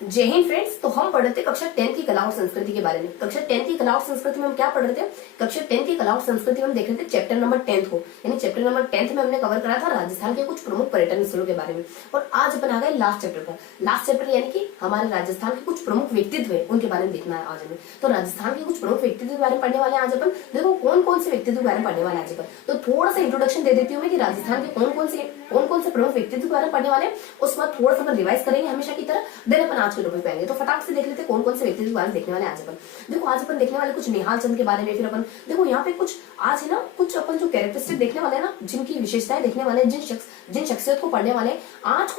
जय हिंद फ्रेंड्स। तो हम पढ़ रहे थे कक्षा 10 की कला और संस्कृति के बारे में। कक्षा 10 की कला और संस्कृति में हम क्या पढ़ रहे थे? कक्षा 10 की कला और संस्कृति में हम देख रहे थे चैप्टर नंबर 10 को, यानी चैप्टर नंबर 10 में हमने कवर करा था राजस्थान के कुछ प्रमुख पर्यटन स्थलों के बारे में। और आज अपन आ गए लास्ट चैप्टर पर। लास्ट चैप्टर यानी कि हमारे राजस्थान के कुछ प्रमुख व्यक्तित्व है, उनके बारे में देखना है आज हमें। तो राजस्थान के कुछ प्रमुख व्यक्तित्व के बारे में पढ़ने वाले हैं आज अपन। देखो कौन कौन से व्यक्तित्व के बारे में पढ़ने वाले आज अपन। तो थोड़ा सा इंट्रोडक्शन दे देती हूँ मैं कि राजस्थान के कौन कौन से प्रमुख व्यक्तित्व के बारे में पढ़ने वाले हैं। उसके बाद थोड़ा सा अपन रिवाइज करेंगे हमेशा की तरह, देन अपन आज के टॉपिक पे आएंगे। तो फटाक से देख लेते कौन कौन से व्यक्तित्व के बारे में देखने वाले आज अपन। देखो आज अपन देखने वाले कुछ निहाल चंद के बारे में। फिर अपन देखो यहाँ पे कुछ आज है ना, कुछ अपन जो कैरेक्टरिस्टिक देखने वाले हैं ना, जिनकी विशेषताएं देखने वाले हैं, जिन शख्सियत को पढ़ने वाले हैं, आज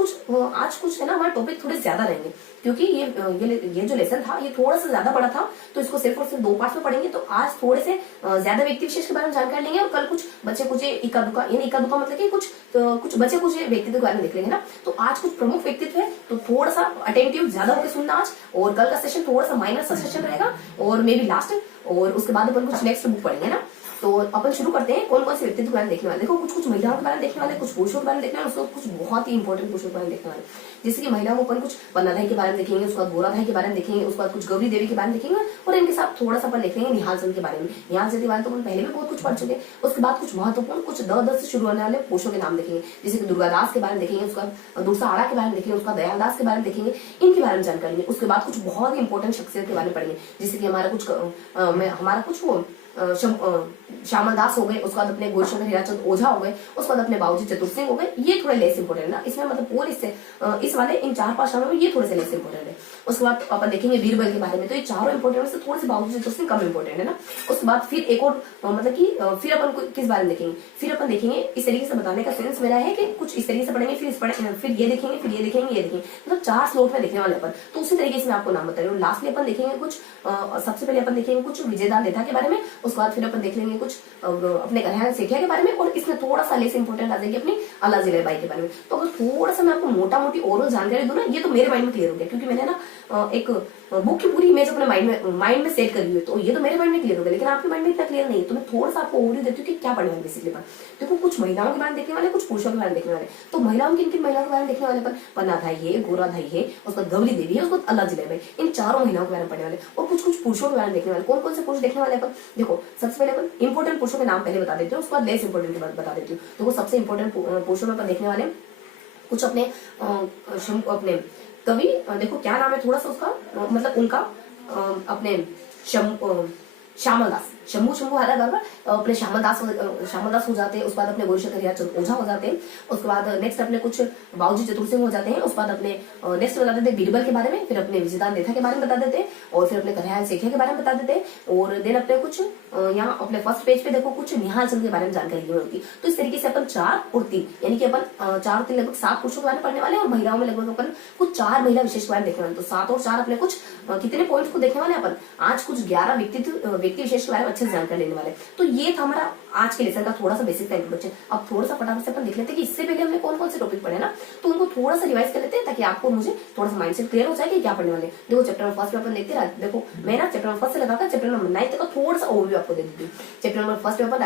कुछ है ना हमारे टॉपिक थोड़े ज्यादा रहेंगे, क्योंकि ये जो लेसन था ये थोड़ा सा ज्यादा बड़ा था। तो इसको सिर्फ और सिर्फ 2 पार्ट में पढ़ेंगे। तो आज थोड़े से ज्यादा व्यक्ति विशेष के बारे में जानकारी लेंगे, और कल कुछ बचे कुछ इक्का दुक्का, यानी इक्का दुक्का मतलब कि कुछ बचे कुछ व्यक्तित्व के बारे में देख लेंगे ना। तो आज कुछ प्रमुख व्यक्तित्व है, तो थोड़ा सा अटेंटिव ज्यादा होकर सुनना आज। और कल का सेशन थोड़ा सा माइनर सा सेशन रहेगा, और मे बी लास्ट, और उसके बाद अपन कुछ नेक्स्ट बुक पढ़ेंगे ना। तो अपन शुरू करते हैं कौन कौन से व्यक्तित्व के बारे में देखने वाले। देखो कुछ महिलाओं के बारे में देखने वाले, कुछ पुरुषों के बारे में देखने वाले, कुछ बहुत ही इंपॉर्टेंट पुरुषों के बारे में देखने वाले। जैसे कि महिलाओं में अपन कुछ पन्नाधाई के बारे में देखेंगे, उसके बाद गोराधाई के बारे में देखेंगे, उसके बाद कुछ गौरी देवी के बारे में देखेंगे, और इनके साथ थोड़ा सा अपन देखेंगे निहाल चंद के बारे में। निहाल चंद के बारे में तो अपन पहले भी बहुत कुछ पढ़ चुके हैं। उसके बाद कुछ महत्वपूर्ण कुछ द से शुरू होने वाले पुरुषों के नाम देखेंगे, जैसे कि दुर्गादास के बारे में देखेंगे, उसका दूसरा आड़ा के बारे में देखेंगे, उसका दयालदास के बारे में देखेंगे, इनके बारे में जानकारी लेंगे। उसके बाद कुछ बहुत ही इंपॉर्टेंट शख्सियत के बारे में पढ़ेंगे, जैसे कि हमारा कुछ वो श्यामल दास हो गए, उसके बाद अपने गोरशंकर हीराचंद ओझा हो गए, उसके बाद अपने बाबूजी चतुर सिंह हो गए। ये थोड़े लेस इंपोर्टेंट है ना इसमें, मतलब पूरे इस वाले इन 4-5 नामों में ये थोड़े से लेस इंपोर्टेंट है। उसके बाद अपन देखेंगे बीरबल के बारे में। तो ये चारों इंपोर्टेंट से थोड़े से बाबूजी चतुर सिंह कम इंपोर्टेंट है ना। उसके बाद फिर एक और मतलब कि फिर अपन किस बारे में देखेंगे, फिर अपन देखेंगे इस तरीके से बताने का सेंस मेरा है कि कुछ इस तरीके से पढ़ेंगे, फिर ये देखेंगे, फिर ये देखेंगे, ये देखेंगे, मतलब 4 स्लॉट में देखने वाले अपन। तो उसी तरीके से मैं आपको नाम बता रही हूँ। लास्ट में अपन देखेंगे कुछ सबसे पहले अपन देखेंगे कुछ विजयदान देथा के बारे में। उसके बाद फिर अपन देख लेंगे कुछ अपने कन्हैया सेठिया के बारे में, और इसमें थोड़ा सा लेस इंपोर्टेंट आ जाएगी अपनी अल्लाजी बाई के बारे में। तो अगर थोड़ा सा मैं आपको मोटा मोटी ओरल जानकारी दूं ना, ये तो मेरे माइंड में क्लियर हो गया, क्योंकि मैंने ना एक बुक की पूरी इमेज अपने माइंड में सेट करी हुई है। तो ये तो मेरे माइंड में क्लियर हो गया, लेकिन आपके माइंड में इतना क्लियर नहीं है। तो मैं थोड़ा सा आपको ओवरव्यू देती हूँ कि क्या पढ़ने वाले बेसिकली पर। देखो कुछ महिलाओं के बारे में देखने वाले, कुछ पुरुषों के बारे में देखने वाले। तो महिलाओं की महिलाओं के बारे में देखने वाले पर पन्नाधाई है, गोराधाई है, उसका गौरी देवी है, उसको अल्लाजी बाई, इन चारों महिलाओं के बारे में पढ़ने वाले। और कुछ पुरुषों के बारे में देखने वाले। कौन कौन से पुरुष देखने वाले अपन? देखो सबसे पहले अपन इंपोर्टेंट पुरुषों के नाम पहले बता देती हूँ, उसके बाद लेस इंपोर्टेंट के बाद बता देती हूँ। तो वो सबसे इंपोर्टेंट पुरुषों में अपन देखने वाले कुछ अपने कवि, देखो क्या नाम है थोड़ा सा उसका, मतलब उनका अपने श्यामल दास, शंभू हरा बाबा अपने श्यामल दास हो जाते हैं। उसके बाद अपने गोरशंकर हीराचंद ओझा हो जाते हैं। उसके बाद नेक्स्ट अपने कुछ बाबूजी चतुर सिंह हो जाते हैं। उसके बाद अपने नेक्स्ट बता देते हैं बीरबल के बारे में, फिर अपने विजयदान देथा के बारे में बता देते हैं, और फिर अपने कन्हैया सेठिया के बारे में बता देते हैं। और देन अपने कुछ यहाँ अपने फर्स्ट पेज पे देखो कुछ निहाल चंद के बारे में जानकारी दी होती। तो इस तरीके से अपन 4 और 3 यानी कि अपन 4 और 3 लगभग 7 पुरुषों के बारे में पढ़ने वाले, और महिलाओं में लगभग अपन कुछ 4 महिला विशेष के बारे में देखने वाले। तो 7 और 4 अपने कुछ कितने पॉइंट्स को देखने वाले अपन आज, कुछ 11 व्यक्ति विशेष के बारे में अच्छे से जानकारी लेने वाले। तो ये था हमारा आज के लेसन का थोड़ा सा बेसिक का इंट्रोडक्शन। अब थोड़ा सा फटाफट से अपन देख लेते हैं कि इससे पहले हमने कौन कौन से टॉपिक पढ़े ना, तो उनको थोड़ा सा रिवाइज कर लेते हैं, ताकि आपको मुझे थोड़ा सा माइंडसेट क्लियर हो जाए कि क्या पढ़ने वाले। देखो चैप्टर नंबर 1 में अपन देखते हैं। देखो मैं ना चैप्टर नंबर 1 से लगाकर चैप्टर नंबर 9 तक का थोड़ा सा ओवरव्यू आपको दे देती हूँ। चैप्टर नंबर 1 में अपन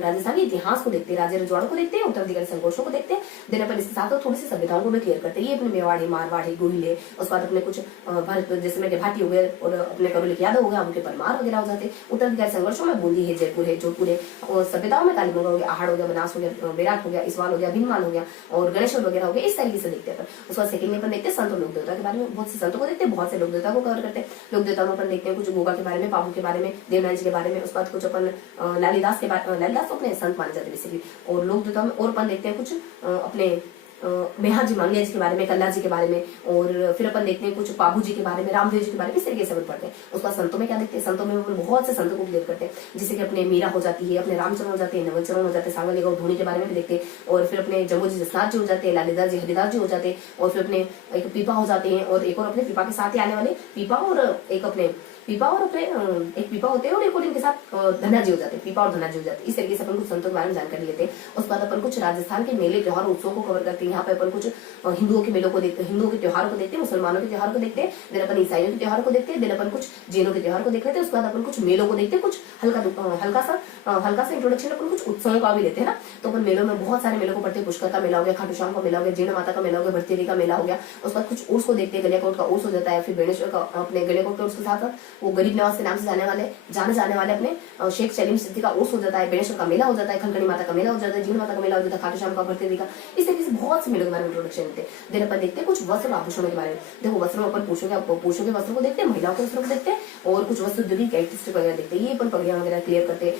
राजस्थान के इतिहास को देखते हैं, राजा रजवाड़ों को देखते हैं, उत्तराधिकारी संघर्षों को देखते हैं। देन अपन इसके साथ थोड़ी सी सभ्यताओं को भी क्लियर करते हैं। ये अपने मेवाड़ी, मारवाड़ी, गोहिले, उसके बाद अपने कुछ जैसे में भाटी हो गए, और अपने करोलिक यादव हो गया, उनके परमार वगैरह हो जाते हैं। उत्तराधिकारी संघर्षों में बूंदी है, जयपुर है, जोधपुर है, और सभ्यताओं में कालीगंगा हो गया, आहड़ हो गया, बनास हो गया, बेराट हो गया, इसवाल हो गया, भीनमाल हो गया, और गणेश्वर वगैरह हो गया। इस तरीके से देखते हैं अपन। उसके बाद सेकंड में अपन देखते हैं संत और लोक देवता के बारे में। बहुत से संतों को देखते हैं, बहुत से लोक देवता को कवर करते हैं। लोक देवता में अपन देखते हैं कुछ गोगा के बारे में, पापू के बारे में, देवनाथ जी के बारे में। उसके बाद कुछ अपन लालीदास तो अपने संत माने जाते हैं बेसिकली। और लोक देवता में और अपन देखते हैं कुछ अपने मेहा जी मांगिया जी के बारे में, कल्ला जी के बारे में, और फिर अपन देखते हैं कुछ बाबू जी के बारे में, रामदेव जी के बारे में। इस तरीके से अपन पढ़ते हैं। उसके बाद संतों में क्या देखते हैं? संतों में अपन बहुत से संतों को क्लियर करते हैं, जैसे कि अपने मीरा हो जाती है, अपने रामचरण हो जाते हैं, नवलचरण हो जाते हैं, सांगली गौ धोनी के बारे में भी देखते हैं। और फिर अपने जम्मू जी जसनाथ जी हो जाते हैं, लालीदास जी हरिदास जी हो जाते हैं, और फिर अपने एक पीपा हो जाते हैं, और एक और अपने पीपा के साथ ही आने वाले पीपा, और एक अपने पीपा और अपने एक पीपा होते हैं और एक और इनके साथ धनाजी हो जाते हैं, पीपा और धनाजी हो जाते हैं। इस तरीके से अपन कुछ संतों के बारे में जानकारी लेते हैं। उसके बाद अपन कुछ राजस्थान के मेले त्योहार उत्सव को कवर करते हैं। यहाँ पे अपन कुछ हिंदुओं के मेलों को देखते हैं, हिंदुओं के त्योहारों को देखते हैं, मुसलमानों के त्योहार को देखते हैं, देन अपन ईसाइयों के त्योहार को देखते हैं, देन अपन कुछ जैनों के त्योहार को देख लेते हैं। उसके बाद अपन कुछ मेलों को देखते हैं, कुछ हल्का सा इंट्रोडक्शन अपन कुछ उत्सवों का भी लेते हैं ना। तो अपन मेलों में बहुत सारे मेलों को पढ़ते हैं, पुष्कर का मेला हो गया, खाटू श्याम का मेला हो गया, जीण माता का मेला हो गया, भरतेरी का मेला हो गया। उसके बाद कुछ उर्स को देखते हैं, गलियाकोट का उर्स हो जाता है, फिर बेणेश्वर का अपने गलियाकोट के उर्स के साथ वो गरीब नवाज के नाम से जाने जाने वाले अपने शेख सलीम सिद्दीकी का उर्स हो जाता है, बेणेश्वर का मेला हो जाता है, खनखनी माता का मेला हो जाता है, जीण माता का मेला हो जाता है, खाटू श्याम का, भरतेरी का। इस तरीके से बहुत से मेलों के बारे में इंट्रोडक्शन देते हैं। देन अपन देखते हैं कुछ वस्त्र आभूषणों के बारे में। देखो वस्त्रों में अपन पुरुषों के वस्त्रों को देखते हैं, महिलाओं के वस्त्रों को देखते हैं और कुछ वस्त्र उद्योग की कैरेक्टरिस्टिक वगैरह देखते हैं। ये अपन पगड़ियां वगैरह क्लियर करते हैं।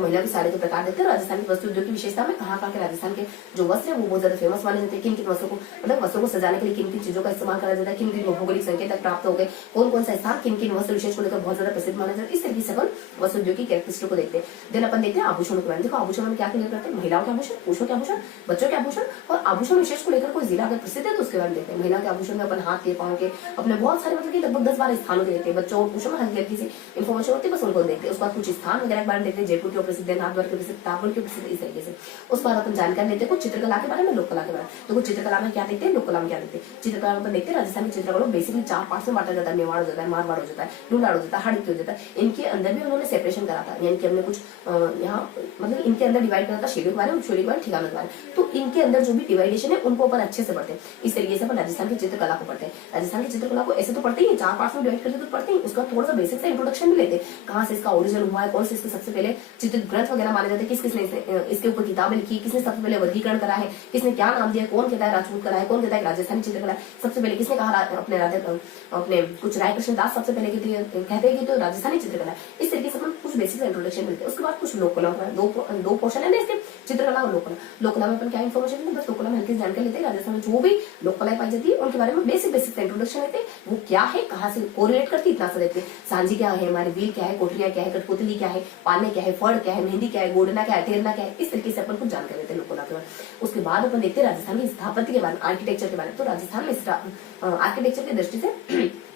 महिला की साड़ी के प्रकार देखते हैं। राजस्थान के वस्त्र उद्योग की विशेषता में कहाँ के राजस्थान के जो वस्त्र है वो बहुत ज्यादा फेमस माने जाते हैं। किन किन वस्त्रों को मतलब वस्त्रों को सजाने के लिए किन किन चीजों का इस्तेमाल करा जाता है, किन किन भौगोलिक संकेत प्राप्त हो गए, कौन कौन सा स्थान किन किन वस्त्र विशेष को लेकर बहुत ज्यादा प्रसिद्ध माना जाता है। इस तरीके से अपन वस्त्र उद्योग की कैरेक्टरिस्टिक को देखते हैं। देन अपन देखते हैं आभूषणों के बारे में। देखो आभूषण में क्या क्लियर करते हैं, महिलाओं के आभूषण, पुरुषों के आभूषण, बच्चों के आभूषण और आभूषण विशेष को लेकर कोई जिला अगर प्रसिद्ध है तो उसके बारे में देखते हैं। महिला के आभूषण में अपन हाथ के, पांव के, अपने बहुत सारे मतलब कि लगभग 10-12 स्थानों के देखते हैं। बच्चों और पुरुषों में हल्की हल्की सी इन्फॉर्मेशन होती है, बस उनको देखते हैं। उसके बाद कुछ स्थान वगैरह के बारे में देखते हैं, जयपुर के प्रसिद्ध है, नागौर के प्रसिद्ध, ताजमहल के प्रसिद्ध, इस तरीके से। उसके बाद अपन जानकारी लेते हैं कुछ चित्रकला के बारे में, लोक कला के बारे में। तो कुछ चित्रकला में क्या देखते हैं, लोक कला में क्या देखते हैं। चित्रकला में देखते हैं राजस्थान की चित्रकला बेसिकली 4 पार्ट में बांटा जाता है। मेवाड़ हो जाता है, मारवाड़ हो जाता है, लुनाड़ हो जाता है, हाड़की हो जाता है। इनके अंदर भी उन्होंने सेपरेशन करा था, यानी कि हमने कुछ यहाँ मतलब इनके अंदर डिवाइड करा था शैलियों के बारे में, शैली के बारे में, ठिकानों के बारे में। तो इनके अंदर जो भी डिवाइडेशन है उनको अपन अच्छे से पढ़ते हैं। इस तरीके से अपन राजस्थान की चित्रकला को पढ़ते हैं। राजस्थान की चित्रकला को ऐसे तो पढ़ते ही 4 पार्ट में डिवाइड करके तो पढ़ते ही, उसका थोड़ा सा बेसिक सा इंट्रोडक्शन भी लेते हैं। कहाँ से इसका ओरिजिन हुआ है, कौन से इसके सबसे पहले चित्रित ग्रंथ वगैरह माने जाते हैं, किस किसने इसके ऊपर किताबें लिखी, किसने सबसे पहले वर्गीकरण करा है, किसने क्या नाम दिया, कौन कहता है राजपूत कला है, कौन कहता है राजस्थानी चित्रकला है, सबसे पहले किसने कहा अपने कुछ राय कृष्ण दास सबसे पहले कहते हैं कि तो राजस्थानी चित्रकला। इस तरीके से अपन कुछ बेसिक इंट्रोडक्शन मिलते हैं। उसके बाद कुछ लोक कला, दो पोर्शन है ना इसके, चित्रकला और लोक कला। लोक कला में अपन क्या इन्फॉर्मेशन लेते हैं, बस लोक कला में हल्की जानकारी लेते हैं। राजस्थान में जो भी लोक कलाएं पाई जाती है उनके बारे में बेसिक इंट्रोडक्शन लेते हैं। वो क्या है, कहाँ से कोरिलेट करती है, इतना सा देखते हैं। सांझी क्या है, हमारे वील क्या है, कोठरिया क्या है, कठपुतली क्या है, पाने क्या है, फड़ क्या है, मेहंदी क्या है, गोडना क्या है, टेरना क्या है। इस तरीके से अपन कुछ जानकारी लेते हैं लोक कला के बारे में। उसके बाद अपन देखते हैं राजस्थान की स्थापत्य के बारे में, आर्किटेक्चर के बारे में। तो राजस्थान में आर्किटेक्चर की दृष्टि से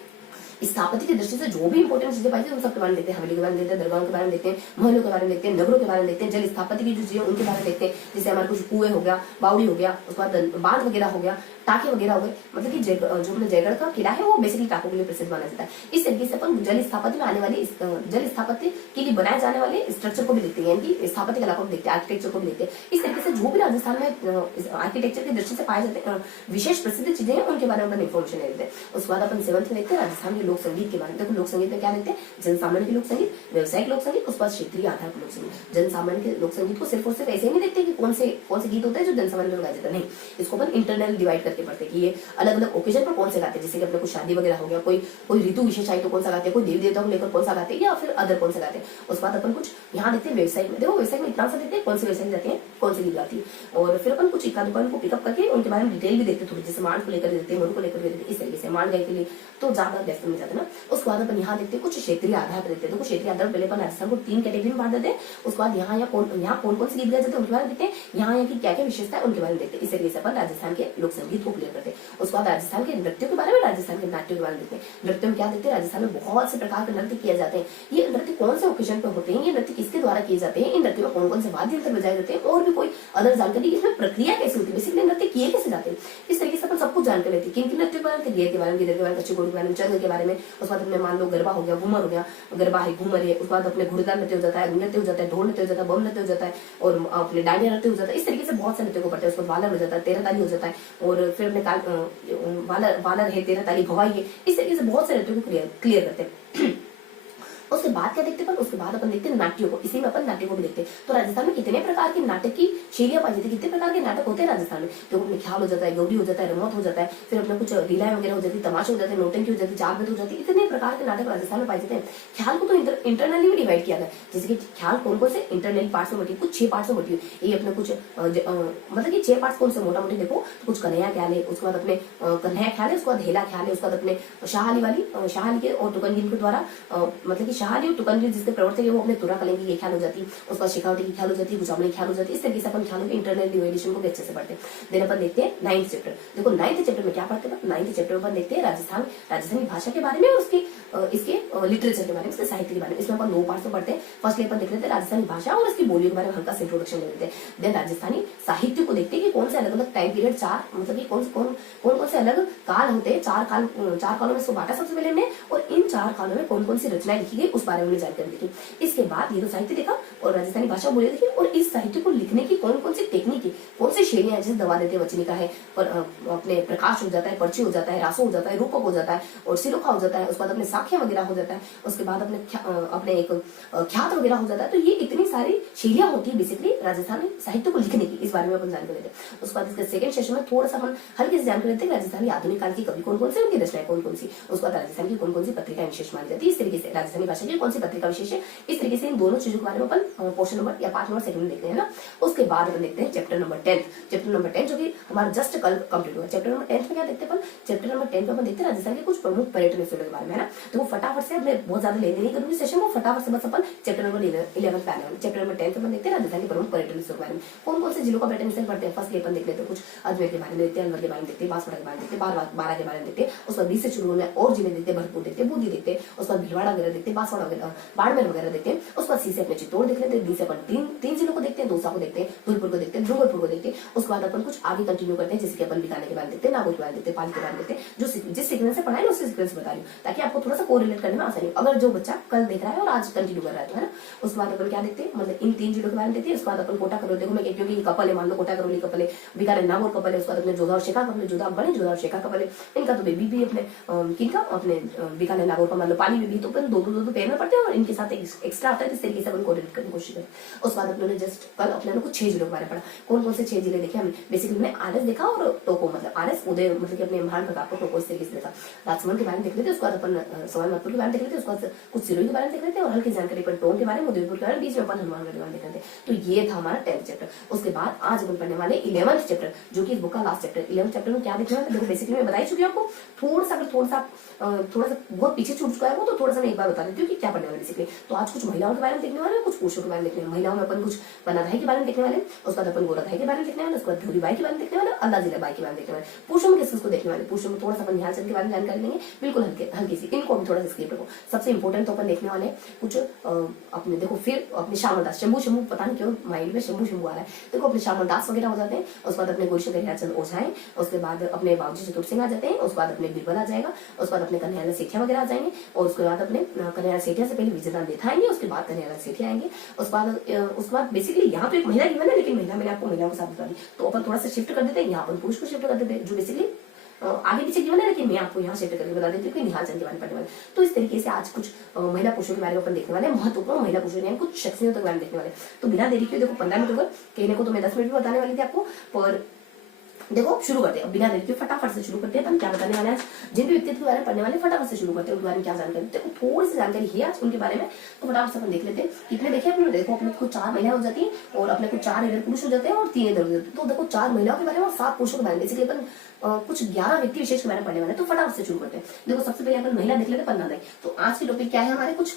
स्थापत्य की दृष्टि से जो भी इंपोर्टेंट चीजें पाई उन सब के बारे में देखते हैं। हवेली के बारे में देखते हैं, दरगाहों के बारे में देखते हैं, महलों के बारे में देखते हैं, नगरों के बारे में देखते हैं, जल स्थापत्य की जो चीजें उनके बारे में देखते हैं। जैसे हमारे कुछ कुएं हो गया, बावड़ी हो गया, उसके बाद बांध वगैरह हो गया, टाके वगैरह हो गए। मतलब कि जो अपने जयगढ़ का किला है वो बेसिकली टाकों के लिए प्रसिद्ध माना जाता है। इस तरीके से अपन जल स्थापत्य में आने वाली जल स्थापत्य के लिए बनाए जाने वाले स्ट्रक्चर को भी देखते हैं, यानी कि स्थापत्य कला को भी देखते हैं, आर्किटेक्चर को भी देखते हैं। इस तरीके से जो भी राजस्थान में आर्किटेक्चर की दृष्टि से पाए जाते हैं विशेष प्रसिद्ध चीजें हैं उनके बारे में इन्फॉर्मेशन लेते हैं। उसके बाद अपन 7th में देखते हैं राजस्थान के लोक संगीत के बारे में। देखो लोक संगीत में क्या देखते हैं, जन सामान्य के लोक संगीत, व्यवसायिक लोक संगीत, उसके बाद क्षेत्रीय आधार पर लोक संगीत। जन सामान्य के लोक संगीत को सिर्फ और सिर्फ ऐसे ही नहीं देखते कि कौन से गीत होते हैं जो जन सामान्य पर गाए जाते हैं, नहीं, इसको अपन इंटरनल डिवाइड करके पढ़ते हैं कि ये अलग अलग ओकेजन पर कौन से गाते हैं। जैसे कि अपने कुछ शादी वगैरह हो गया, कोई ऋतु विशेष आई तो कौन सा गाते हैं, कोई देवी देवता को लेकर कौन सा गाते हैं, या फिर अदर कौन सा गाते हैं। उसके बाद अपन कुछ यहाँ देखते हैं व्यवसायिक में। देखो व्यवसायिक में इतना सा देखते हैं कौन से व्यवसायिक जाते हैं, कौन से गीत गाती है, और फिर अपन कुछ इक्का दुकान को पिकअप करके उनके बारे में डिटेल भी देखते हैं थोड़ी, जैसे मांड को लेकर देते हैं, मरु को लेकर देते हैं। इस तरीके से मांड गाय के लिए तो ज्यादा डेप्थ में जाते हैं ना। उसके बाद अपन यहाँ देखते हैं कुछ क्षेत्रीय आधार पर देखते हैं। तो क्षेत्रीय आधार पहले अपन राजस्थान को 3 कैटेगरी में बांट देते हैं। उसके बाद यहाँ कौन से गीत गाए जाते हैं उनके बारे में देखते हैं, यहाँ की क्या क्या विशेषता है उनके बारे में देखते हैं। इस तरीके से अपन राजस्थान के लोक संगीत को क्लियर करते हैं। उसके बाद राजस्थान के नृत्यों के बारे में, राजस्थान के नाट्यों के बारे में देखते हैं। नृत्यों में क्या देखते हैं, राजस्थान में बहुत से प्रकार के नृत्य किए जाते हैं। ये नृत्य कौन से ओकेजन पर होते हैं, ये नृत्य किसके द्वारा किए जाते हैं, इन नृत्यों में कौन कौन से वाद्य यंत्र बजाए जाते हैं, और भी कोई अदर जानकारी, इसमें प्रक्रिया कैसे होती है, बेसिकली नृत्य किए कैसे जाते हैं। इस तरीके से अपन सब कुछ जानकर लेते हैं। किन नृत्य के बारे में, गिर के बारे में, गिदर के बारे में, कच्चे घोड़े के बारे में, चंग के बारे में। उसके बाद अपने मान लो गरबा हो गया, घूमर हो गया, गरबा है, घूमर है। उसके बाद अपने घुड़दार नृत्य हो जाता है, नृत्य हो जाता है, ढोल नृत्य हो जाता है, बम नृत्य हो जाता है, और अपने डांडिया नृत्य हो जाता है। इस तरीके से बहुत से नृत्यों को पढ़ते हैं। उसके बाद वालर हो जाता है, तेरह ताली हो जाता है, और फिर अपने वालर है, तेरह ताली भवाई है। इस तरीके से बहुत से नृत्यों को क्लियर करते हैं। उसके बाद क्या देखते हैं, उसके बाद अपन देखते हैं नाट्यों को। इसी में अपन नाट्य को भी देखते हैं। तो राजस्थान में कितने प्रकार के नाटक की शैलियां पाई जाती है, कितने प्रकार के नाटक होते हैं राजस्थान में। तो अपने ख्याल हो जाता है, गौरी हो जाता है, रमौत हो जाता है, फिर अपने कुछ लीलाएं वगैरह हो जाती है, तमाशे हो जाते हैं, नौटंकी हो जाती है, जागृत हो जाती है। इतने प्रकार के नाटक राजस्थान में पाए जाते हैं। ख्याल को तो इंटरनली भी डिवाइड किया गया, जैसे कि ख्याल कौन कौन से इंटरनल पार्ट में बटी, कुछ 6 पार्ट में बटी है। ये अपने कुछ मतलब कि 6 पार्ट कौन से मोटा मोटी देखो, तो कुछ कन्हैया ख्याल है, उसके बाद अपने कन्हैया ख्याल है, उसके बाद हेला ख्याल है, उसके बाद अपने शाहाली के और तुकनगिन के द्वारा मतलब कि शाहली और तुकनरी जिसके प्रवर्तक है वो अपने तुरा कलेंगे ये ख्याल हो जाती है, उसके बाद शेखावटी की ख्याल हो जाती है, गुजामली ख्याल हो जाती है। इस तरीके से अपन ख्यालों के इंटरनल डिवाइडेशन को भी अच्छे से पढ़ते हैं। देन अपन देखते हैं 9th चैप्टर। देखो 9th चैप्टर में क्या पढ़ते हैं? 9th चैप्टर में अपन देखते हैं राजस्थानी भाषा के बारे में और इसके लिटरेचर के बारे में, इसके साहित्य के बारे में। इसमें अपन 2 पार्ट में पढ़ते हैं। फर्स्ट अपन देख लेते हैं राजस्थानी भाषा और इसकी बोलियों के बारे में हल्का सा इंट्रोडक्शन ले लेते हैं। देन राजस्थानी साहित्य को देखते हैं कि कौन से अलग अलग टाइम पीरियड, 4 मतलब कि कौन से अलग काल होते हैं, 4 कालों में इसको बांटा सबसे पहले हमने, और इन 4 कालों में कौन कौन सी रचनाएं लिखी गई उस बारे में जानकारी देखी। इसके बाद ये तो साहित्य देखा और राजस्थानी भाषा बोलियां देखी, और इस साहित्य को लिखने की कौन कौन सी टेक्निक है, कौन सी शैलियां, जैसे दवा देते वचनिका है, पर अपने प्रकाश हो जाता है, पर्ची हो जाता है, रासो हो जाता है, रूपक हो जाता है और सिलोखा हो जाता है, उसके बाद अपने साख्य वगैरह हो जाता है, उसके बाद अपने एक ख्यात वगैरह हो जाता है। तो ये इतनी सारी शैलियां होती है बेसिकली राजस्थानी साहित्य को लिखने की, इस बारे में अपन जानकारी लेते हैं। उसके बाद इसके सेकंड सेशन में थोड़ा सा हम हल्की से जानकारी लेते हैं राजस्थानी आधुनिक काल की कवि कौन कौन से, उनकी रचनाएं कौन कौन सी, उसके बाद राजस्थान की कौन कौन सी पत्रिका विशेष मानी जाती है, इस तरीके से राजस्थानी भाषा की कौन सी पत्रिका विशेष है, इस तरीके से इन दोनों चीजों के बारे में अपन पोर्शन नंबर या पार्ट नंबर सेकंड में देखते हैं ना। उसके बाद अपन देखते हैं चैप्टर नंबर 10। चैप्टर नंबर 10 जो कि हमारा जस्ट कल कंप्लीट हुआ। चैप्टर नंबर 10 में क्या देखते हैं अपन? चैप्टर नंबर 10 में अपन देखते हैं राजस्थान के कुछ प्रमुख पर्यटन स्थलों के बारे में, है ना। तो वो फटाफट से मैं बहुत ज्यादा लेने नहीं करूंगी सेशन को, फटाफट से बस अपन चैप्टर नंबर 11 पे आने वाले। चैप्टर नंबर 10 में देखते हैं राजस्थान के प्रमुख पर्यटन स्थलों के बारे में, कौन कौन से जिलों का पर्यटन स्थल पढ़ते हैं। फर्स्ट अपन देख लेते हैं कुछ अजमेर के बारे में देखते हैं, अलवर के बारे में देखते हैं, बांसवाड़ा के बारे में देखते हैं, बारा के बारे में देखते हैं। उसके बाद 20 से शुरू होने और जिले देखते हैं, भरतपुर देखते हैं, बूंदी देखते हैं, उसके बाद भीलवाड़ा वगैरह देखते हैं, बांसवाड़ा वगैरह, बाड़मेर वगैरह देखते हैं। उसके बाद सी से अपने चित्तौड़ देख लेते हैं, डी से अपन तीन जिलों को देखते हैं, दौसा को देखते हैं, धौलपुर को देखते हैं, डूंगरपुर को देखते हैं। उसके बाद अपन कुछ आगे कंटिन्यू करते हैं, जैसे कि अपन बीकानेर के बारे में देखते हैं, नागौर के बारे में देखते हैं, पाली के बारे में देखते हैं। जो जिस सीक्वेंस से पढ़ाए ना उसी सीक्वेंस बता रही हूँ, ताकि आपको थोड़ा सा कोरिलेट करने में आसानी हो, अगर जो बच्चा कल देख रहा है और आज कंटिन्यू कर रहा है तो, है ना। उसके बाद अपन क्या देखते हैं, मतलब इन 3 जिलों के बारे में देखते हैं। उसके बाद अपन कोटा करोली, देखो मैं कहती हूँ कि कपल है, मान लो कोटा करोली कपल है, बीकानेर नागौर कपल है, उसके बाद अपने जोधा और शेखा कपल है, जोधा बने जोधा और शेखा कपल है। इनका तो बेबी भी अपने किनका अपने बीकानेर नागौर का मान लो पाली बेबी, तो अपन दो पेयर में पढ़ते हैं और इनके साथ एक्स्ट्रा आता है, इस तरीके से अपन कोरिलेट करने की कोशिश करें। उसके बाद अपने जस्ट कल अपने कुछ 6 जिलों के बारे में पढ़ा। कौन कौन से 6 जिले देखे हमने? बेसिकली हमने आरएस देखा और टोको, मतलब आरएस उदय मतलब कि अपने महान प्रताप को टोको इस तरीके से देखा। राजसमंद के बारे में देख लेते, उसके बाद अपन सवाई माधपुर के बारे में देख लेते, उसके बाद कुछ सिरोही के बारे में देख लेते और हल्की जानकारी अपन टोंक के बारे में, उदयपुर के बारे में, बीच में अपन हनुमानगढ़ के बारे में देख लेते। तो ये था हमारा 10th चैप्टर। उसके बाद आज अपन पढ़ने वाले 11th चैप्टर, जो कि इस बुक का लास्ट चैप्टर। 11th चैप्टर में क्या देखना है? देखो बेसिकली मैं बता ही चुकी हूँ आपको, थोड़ा सा बहुत पीछे छूट चुका है वो, तो थोड़ा सा मैं एक बार बता देती हूँ कि क्या पढ़ने वाले बेसिकली। तो आज कुछ महिलाओं के बारे में देखने वाले, कुछ पुरुषों के बारे में देखने वाले। महिलाओं में अपन कुछ बनाधाई के बारे में देखने वाले, उसके बाद अपन गोराधाई के बारे में देखने वाले, उसके बाद धोरी बाई के बारे में देखने वाले, अल्लाह जिला बाई के बारे में देखने वाले। पुरुषों में किस को देखने वाले? पुरुषों में थोड़ा सा अपन ध्यानचंद के बारे में जानकारी लेंगे, बिल्कुल हल्की सी, इनको भी थोड़ा सा स्किप रखो। सबसे इंपॉर्टेंट तो अपन देखने वाले कुछ अपने, देखो फिर अपने श्यामल दास, शंभू पता नहीं क्यों माइंड में शंभू आ रहा है। देखो अपने श्यामल दास वगैरह हो जाते हैं, उसके बाद अपने गुरुशंकर हरिचंद ओझा है, उसके बाद अपने बाबूजी चतुर सिंह आ जाते हैं, उसके बाद अपने बीरबल आ जाएगा, उसके बाद अपने कन्हैयालाल सेठिया वगैरह आ जाएंगे, और उसके बाद अपने कन्हैयालाल सेठिया से पहले विजयदान देथा आएंगे, उसके बाद कन्हैयालाल सेठिया आएंगे। उसके बाद बेसिकली यहाँ पे एक महिला गिवन है, लेकिन महिला मैंने आपको महिलाओं के साथ बता दी, तो अपन थोड़ा सा शिफ्ट कर देते हैं, यहाँ अपन पुरुष को शिफ्ट कर देते हैं, जो बेसिकली आगे पीछे गिवन है, लेकिन मैं आपको यहाँ शिफ्ट करके बता देती हूँ कि निहाल चंद के बारे में पढ़ने वाले। तो इस तरीके से आज कुछ महिला पुरुषों के बारे में अपन देखने वाले, महत्वपूर्ण महिला पुरुषों कुछ शख्सियतों के बारे में देखने वाले। तो बिना देरी के देखो 15 मिनट होकर, कहने को तो मैं 10 मिनट भी बताने वाली थी आपको, पर देखो शुरू करते हैं बिना देरी के, फटाफट से शुरू करते हैं। अपन क्या बताने वाले हैं, जिन भी व्यक्तित्व के बारे में पढ़ने वाले फटाफट से शुरू करते हैं, उनके बारे में क्या जानकारी, देखो थोड़ी सी जानकारी है आज उनके बारे में, तो फटाफट से अपन देख लेते हैं। कितने देखे अपने? देखो अपने को 4 महिला हो जाती है और अपने को 4 इधर पुरुष हो जाते हैं और 3 इधर हो जाते हैं। तो देखो 4 महिलाओं के बारे में और 7 पुरुषों के बारे में, बेसिकली अपन कुछ 11 व्यक्ति विशेष के बारे में पढ़ने वाले, तो फटाफट से शुरू करते हैं। देखो सबसे पहले अपन महिला देख लेते हैं, पन्ना। तो आज के टॉपिक क्या है हमारे, कुछ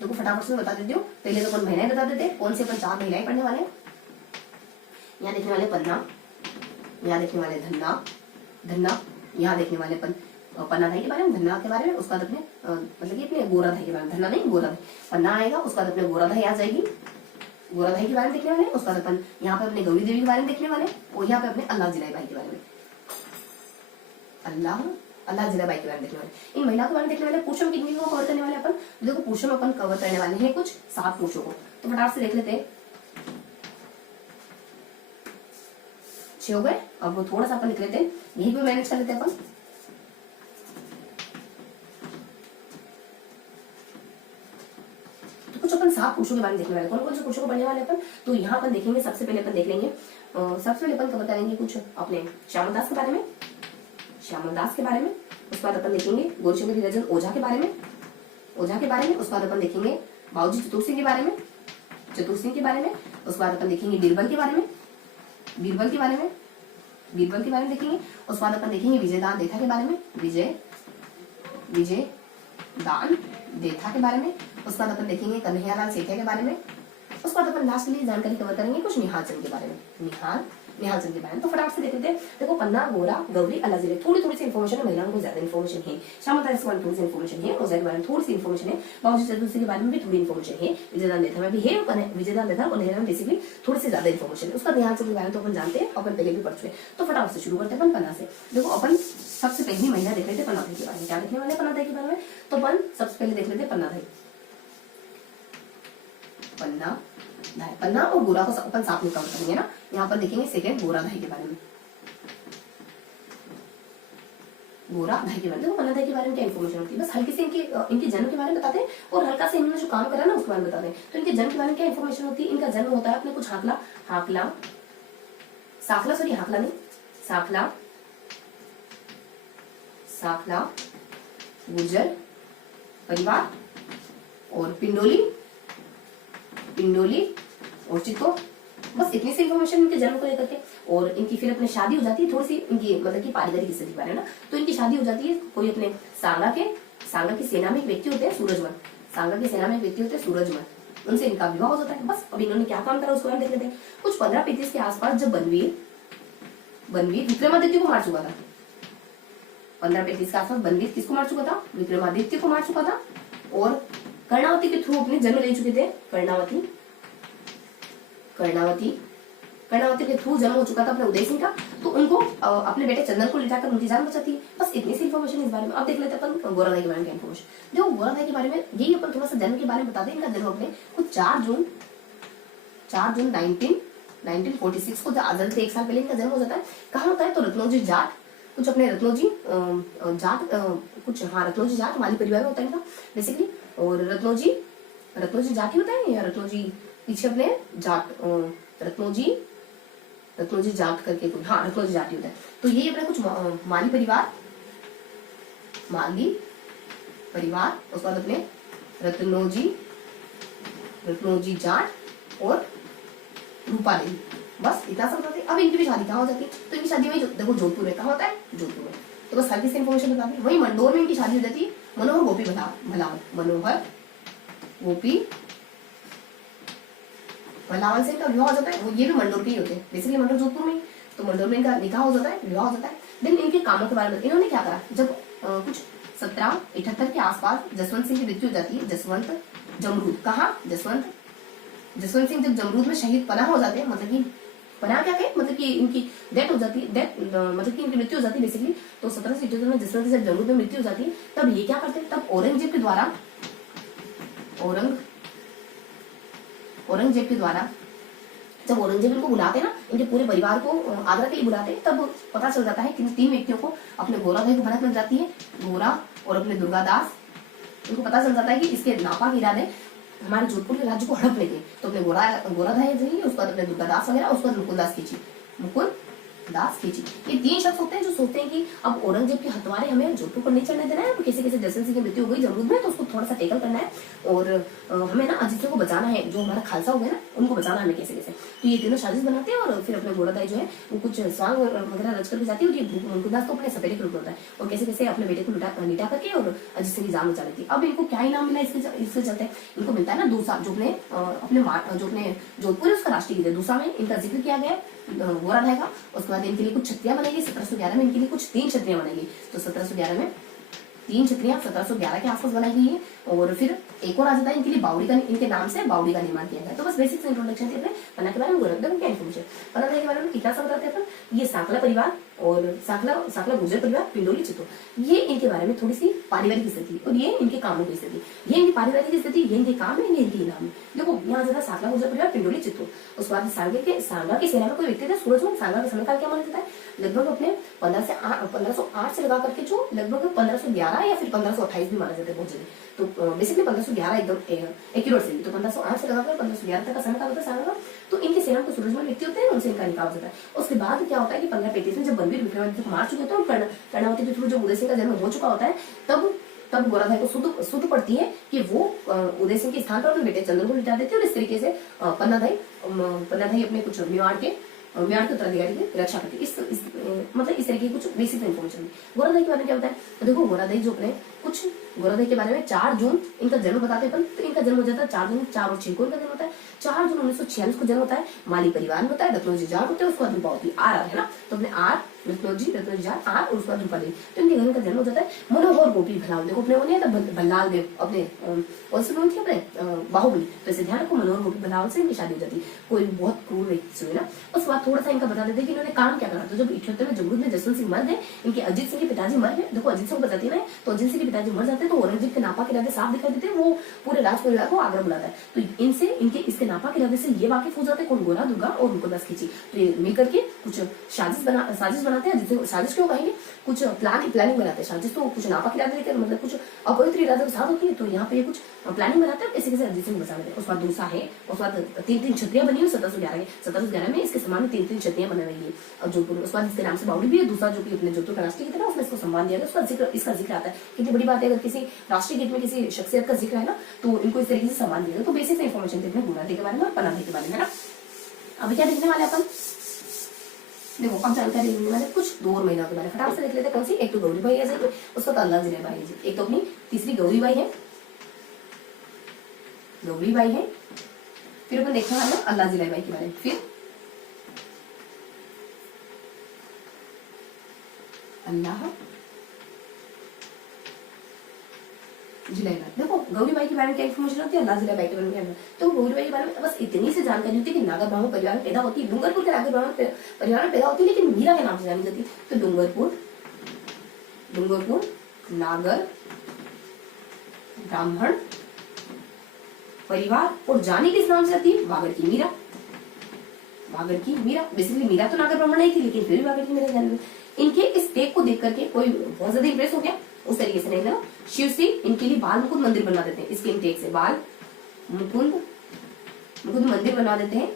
देखो फटाफट से बता देती हूँ। पहले तो अपन महिलाएं बता देते हैं, कौन सी अपन 4 महिलाएं पढ़ने वाले। यहाँ देखने वाले पन्ना, यहाँ देखने वाले धन्ना, यहाँ देखने वाले पन्नाधाई के बारे में, धन्ना के बारे में, उसके बाद अपने मतलब कि अपने गोराधाई के बारे में, धन्ना नहीं गोराधाई, पन्ना आएगा, उसके बाद अपने गोराधाई आ जाएगी, गोराधाई के बारे में देखने वाले। उसके बाद अपन यहाँ पे अपने गौरी देवी के बारे में देखने वाले, और यहाँ पे अपने अल्लाह जिला बाई के बारे में, अल्लाह जिला बाई के बारे में देखने वाले। इन महिलाओं के बारे में देखने वाले। पुरुषों कितनी को कवर करने वाले अपन? देखो पुरुषों में अपन कवर करने वाले हैं कुछ 7 पुरुषों को, तो फटाफट से देख लेते हैं। 6 हो गए, अब वो थोड़ा सा अपन लिख लेते हैं, यही पे मैनेज कर लेते हैं अपन। तो कुछ अपन 7 पुरुषों के बारे में देखने वाले। कौन कौन से पुरुषों को पढ़ने वाले अपन? तो यहाँ अपन देखेंगे, सबसे पहले अपन देख लेंगे, सबसे पहले अपन कवर करेंगे कुछ अपने श्यामल दास के बारे में, उसके बाद अपन देखेंगे गुरुशंकर हरिचंद ओझा के बारे में, उसके बाद अपन देखेंगे बाबूजी चतुर सिंह के बारे में, उसके बाद अपन देखेंगे बीरबल के बारे में, देखेंगे। उसके बाद अपन देखेंगे विजयदान देथा के बारे में, विजय दान देथा के बारे में, उसके बाद अपन देखेंगे कन्हैयालाल सेठिया के बारे में, उसके बाद अपन लास्ट में जानकारी कवर करेंगे कुछ निहाल चंद के बारे में, निहाल चंद के बारे में। तो फटाफट से देख लेते हैं। देखो पन्ना, गोरा, गौरी, अलाजीरे, थोड़ी थोड़ी सी इन्फॉर्मेशन है, महिलाओं को ज्यादा इन्फॉर्मेशन है, श्यामता के बारे में थोड़ी सी इन्फॉर्मेशन है, रोजा के बारे में थोड़ी सी इन्फॉर्मेशन है, बाबूजी चतुर्थी के बारे में भी थोड़ी इन्फॉर्मेशन है, विजयदान लेथा में भी है, विजयदान लेथा और नेहरू में बेसिकली थोड़ी सी ज्यादा इन्फॉर्मेशन है। उसका निहाल चंद के बारे में तो अपन जानते हैं, अपन पहले भी पढ़ चुके हैं। तो फटाफट से शुरू करते हैं अपन पन्ना से। देखो अपन सबसे पहली महिला देख लेते पन्नाधाई के बारे में। क्या देखने वाले पन्नाधाई के बारे में? तो अपन सबसे पहले देख लेते पन्नाधाई। पन्ना और गोरा को अपन साथ में कवर करेंगे ना। यहाँ पर देखेंगे सेकंड गोराधाई के बारे में। गोराधाई के बारे में देखो पन्नाधाई के बारे में क्या इन्फॉर्मेशन होती है, बस हल्की से इनके जन्म के बारे में बताते हैं और हल्का से इन्होंने जो काम करा ना उसके बारे में बताते हैं। तो इनके जन्म के बारे में क्या इन्फॉर्मेशन होती है? इनका जन्म होता है अपने कुछ साखला गुर्जर परिवार और पिंडोली और चित्तो, बस इतनी सी इन्फॉर्मेशन इनके जन्म को लेकर के। और इनकी फिर अपने शादी हो जाती है, थोड़ी सी इनकी मतलब की पारिवारिक स्थिति के बारे में ना। तो इनकी शादी हो जाती है कोई अपने सांगा की सेना में एक व्यक्ति होते हैं सूरजमल, उनसे इनका विवाह हो जाता है। बस अब इन्होंने क्या काम करा उसको हम देख लेते हैं। कुछ 1535 के आसपास जब बनवीर विक्रमादित्य को मार चुका था, 1535 के आसपास बनवीर किसको मार चुका था? विक्रमादित्य को मार चुका था। और कर्णावती के थ्रू अपने जन्म ले चुके थे। कर्णावती के थ्रू जन्म हो चुका था अपने उदय सिंह का। तो उनको अपने बेटे चंदन को लिटाकर उनकी जान बचाती है। बस इतनी सी इन्फॉर्मेशन इस बारे में। अब देख लेते अपन गोराधाई के बारे में क्या इन्फॉर्मेशन। देखो गोराधाई के बारे में यही अपन थोड़ा सा जन्म के बारे में बता दें। इनका जन्म अपने कुछ 4 जून 1946 को आजादी से 1 साल पहले इनका जन्म हो जाता है। कहाँ होता है? तो रत्नोजी जाट, कुछ अपने रत्नोजी जाट माली परिवार में होता है इनका बेसिकली। और रत्नोजी जाट ही होता है या रत्नोजी पीछे अपने जाट रत्नोजी जाट करके कोई, हाँ रत्नोजी जाट ही होता है। तो यही अपने कुछ माली परिवार, उसके बाद अपने रत्नोजी जाट और रूपा देवी, बस इतना सब होता है। अब इनकी भी शादी कहाँ हो जाती है? तो इनकी शादी वही देखो जोधपुर में। कहाँ होता है? जोधपुर में। तो बस हल्की से इन्फॉर्मेशन बता दें। वही मंडोर में इनकी शादी हो जाती है मनोहर गोपी भलावन से इनका विवाह हो जाता है। वो ये भी मंडोर के ही होते हैं बेसिकली, मंडोर जोधपुर में। तो मंडोर में इनका निकाह हो जाता है, विवाह हो जाता है। देन इनके कामों के बारे में इन्होंने क्या करा, जब कुछ 1778 के आसपास जसवंत सिंह की मृत्यु हो जाती है। जसवंत सिंह जब जमरूद में शहीद पनाह हो जाते हैं, मतलब कि पनाह क्या कहे, मतलब कि इनकी डेथ हो जाती है, मतलब कि इनकी मृत्यु हो जाती है बेसिकली। तो 1778 में जसवंत सिंह जब जमरूद में मृत्यु हो जाती है, तब ये क्या करते हैं? तब औरंगजेब के द्वारा जब औरंगजेब इनको बुलाते हैं ना, इनके पूरे परिवार को आगरा के लिए बुलाते हैं, तब पता चल जाता है कि 3 व्यक्तियों को, अपने गोराधाई को भनक लग जाती है, गोरा और अपने दुर्गादास। इनको पता चल जाता है कि इसके नापाक इरादे हमारे जोधपुर के राज्य को हड़प लेंगे। तो अपने गोराधाई जी, उसके बाद अपने दुर्गादास वगैरह, उसके बाद मुकुंद दास खींची। ये 3 शख्स होते हैं जो सोचते हैं कि अब औरंगजेब के हथवारे हमें जोधपुर पर नहीं चढ़ने देना है। तो कैसे जसवंत सिंह की मृत्यु हो गई जमरूद में, तो उसको थोड़ा सा टेकल करना है और हमें ना अजीत को बचाना है, जो हमारा खालसा हो गया ना, उनको बचाना हमें कैसे। तो ये तीनों साजिश बनाते हैं और फिर अपने गोराधाई जो है वो कुछ स्वांग वगैरह रच करके जाती है। मुकुंद दास तो अपने सपेरे के रूप में होता है और कैसे अपने बेटे को लिटा करके और अजीत सिंह की जान बचा लेती है। अब इनको क्या इनाम मिला इससे चलते? इनको मिलता है ना दूसा, जो अपने जोधपुर है उसका राष्ट्रीय गीत है। दूसा में इनका जिक्र किया गया गोराधाई का। उसके बाद इनके लिए कुछ छत्रियां बनेगी 1711 में, इनके लिए कुछ 3 छत्रियां बनेगी। तो 1711 में 3 छत्रियां 1711 के आसपास बनाई गई है। और फिर एक और आ जाता है इनके लिए बावड़ी का, इनके नाम से बावड़ी का निर्माण किया गया। तो बस बेसिक इंट्रोडक्शन थी अपने पन्ना के बारे में। गोरखपुर क्या इन्फॉर्मेशन पन्ना के बारे में कितना सा बताते हैं अपन। ये साकला परिवार और साकला गुर्जर परिवार, पिंडोली चित्तो, ये इनके बारे में थोड़ी सी पारिवारिक स्थिति और ये इनके कामों की स्थिति। ये इनकी पारिवारिक स्थिति, ये इनके काम है, ये इनके इनाम है। देखो यहाँ ज्यादा साकला गुर्जर परिवार, पिंडोली चित्तो। उसके बाद सांगा की सेना में कोई व्यक्ति थे सूरजमल। सांगा का समयकाल क्या माना जाता है? लगभग अपने 1508 से लगा करके जो लगभग 1511 या फिर 1528 भी माना जाता है बहुत जगह। तो बेसिकली 1511 एकदम एक्यूरेट से। तो 1508 से लगाकर 1511 तक का समय होता है सांगा का। तो इनके सेना को सूरजमल व्यक्ति होते हैं, उनसे इनका निकाह हो जाता है। उसके बाद क्या होता है कि 1535 में जब बनवीर विक्रमादित्य को मार चुके होते हैं, कर्णावती के थ्रू जब उदय सिंह का जन्म हो चुका होता है, तब गोराधाई को सुध पड़ती है कि वो उदय सिंह के स्थान पर अपने बेटे चंदन को लिटा देते हैं। और इस तरीके से पन्नाधाई अपने कुछ मेवाड़ के विराट के उत्तराधिकारी की रक्षा करती है। मतलब इस तरीके की कुछ बेसिक इन्फॉर्मेशन। गोरादई के बारे में क्या होता है, तो देखो गोरादई जो अपने कुछ गोरादई के बारे में 4 जून इनका जन्म बताते हैं। तो इनका जन्म हो जाता है 4 जून, 4 और 6 को इनका जन्म होता है। 4 जून 1946 को जन्म होता है। माली परिवार में होता है। रत्नोजी जाट होते हैं, उसके बाद रूपावती आर है ना, तो अपने आर रत्नोजी जाट आर और उसके बाद रूपादेवी, तो इनके घर का जन्म हो जाता है। मनोहर गोपी भलाल, देखो अपने वो नहीं था भल्लाल देव अपने कौन से थी अपने बाहुबली, तो इसे ध्यान रखो मनोहर गोपी भलाल से इनकी शादी हो जाती है। कोई बहुत क्रूर व्यक्ति हुए ना। उसके बाद थोड़ा सा इनका बता देते हैं कि इन्होंने काम क्या करा। तो जब 78 में जमरूद में जसवंत सिंह मर गए, इनके अजीत सिंह के पिताजी मर गए। देखो अजीत सिंह बताती है, तो अजीत सिंह के पिताजी मर जाते हैं, तो औरंगजेब के नापा के इरादे साफ दिखाई देते हैं। वो पूरे राज परिवार को आगरा बुलाता है। तो इनसे इनके इसके नापा के इरादे से ये वाकिफ हो जाते हैं कौन, गोरा दुर्गा और उनको दस खींची। तो ये मिलकर के कुछ साजिश बनाते हैं। जिसे साजिश क्यों कहेंगे, कुछ प्लानिंग बनाते हैं। साजिश तो कुछ नापा के इरादे लेकर, मतलब कुछ अपवित्र इरादे के साथ होती है। तो यहाँ पे कुछ प्लानिंग बनाते हैं, कैसे कैसे अजीत सिंह बचा लेते हैं। उसके बाद दूसरा है, उसके बाद 3 छत्रियां बनी हुई 1711 में इसके समान 3 छत्रियां बनी हुई है और जोधपुर में। उसके बाद इसके नाम से बावड़ी भी है। दूसरा जो कि अपने जोधपुर का राष्ट्रीय गीत है ना, उसमें इसको सम्मान दिया गया। उसका जिक्र आता है। कितनी बड़ी बात है, अगर किसी राष्ट्रीय गीत में किसी शख्सियत का जिक्र है ना, तो इनको इस तरीके से सम्मान दिया गया। तो बेसिक इन्फॉर्मेशन देखते हैं गोरादई के बारे में और पनाही के बारे में, है ना। अभी क्या देखने वाले अपन, देखो अब जानकारी लेने वाले कुछ 2 और महीना के बारे में फटाफट से देख लेते हैं। कौन सी, एक तो गौरी बाई आ जाएगी, उसका तो अल्लाह जिले बाई है। एक तो अपनी तीसरी गौरी बाई है, गौरी बाई है। फिर अपन देखने वाले अल्लाह जिले बाई के बारे में। फिर अल्लाह जिलेबाई। देखो गौरी बाई के बारे में क्या इन्फॉर्मेशन होती है, अल्लाह जिलेबाई के बारे में क्या। तो गौरी बाई के बारे में बस इतनी सी जानकारी होती है कि नागर ब्राह्मण परिवार में पैदा होती है। डूंगरपुर के नागर ब्राह्मण परिवार में पैदा होती है, लेकिन मीरा के नाम से जानी जाती है। तो डूंगरपुर नागर ब्राह्मण परिवार, और जानी किस नाम से जाती है, वागड़ की मीरा। बेसिकली मीरा तो नागर ब्राह्मण नहीं थी, लेकिन फिर भी वागड़ की मीरा जानी। इनके इस टेक को देख करके कोई बहुत ज्यादा इंप्रेस हो गया, उस तरीके से नहीं ना। शिव सिंह इनके लिए बाल मुकुंद मंदिर बना देते हैं। इसके इंटेक से बाल मुकुंद मंदिर बना देते हैं।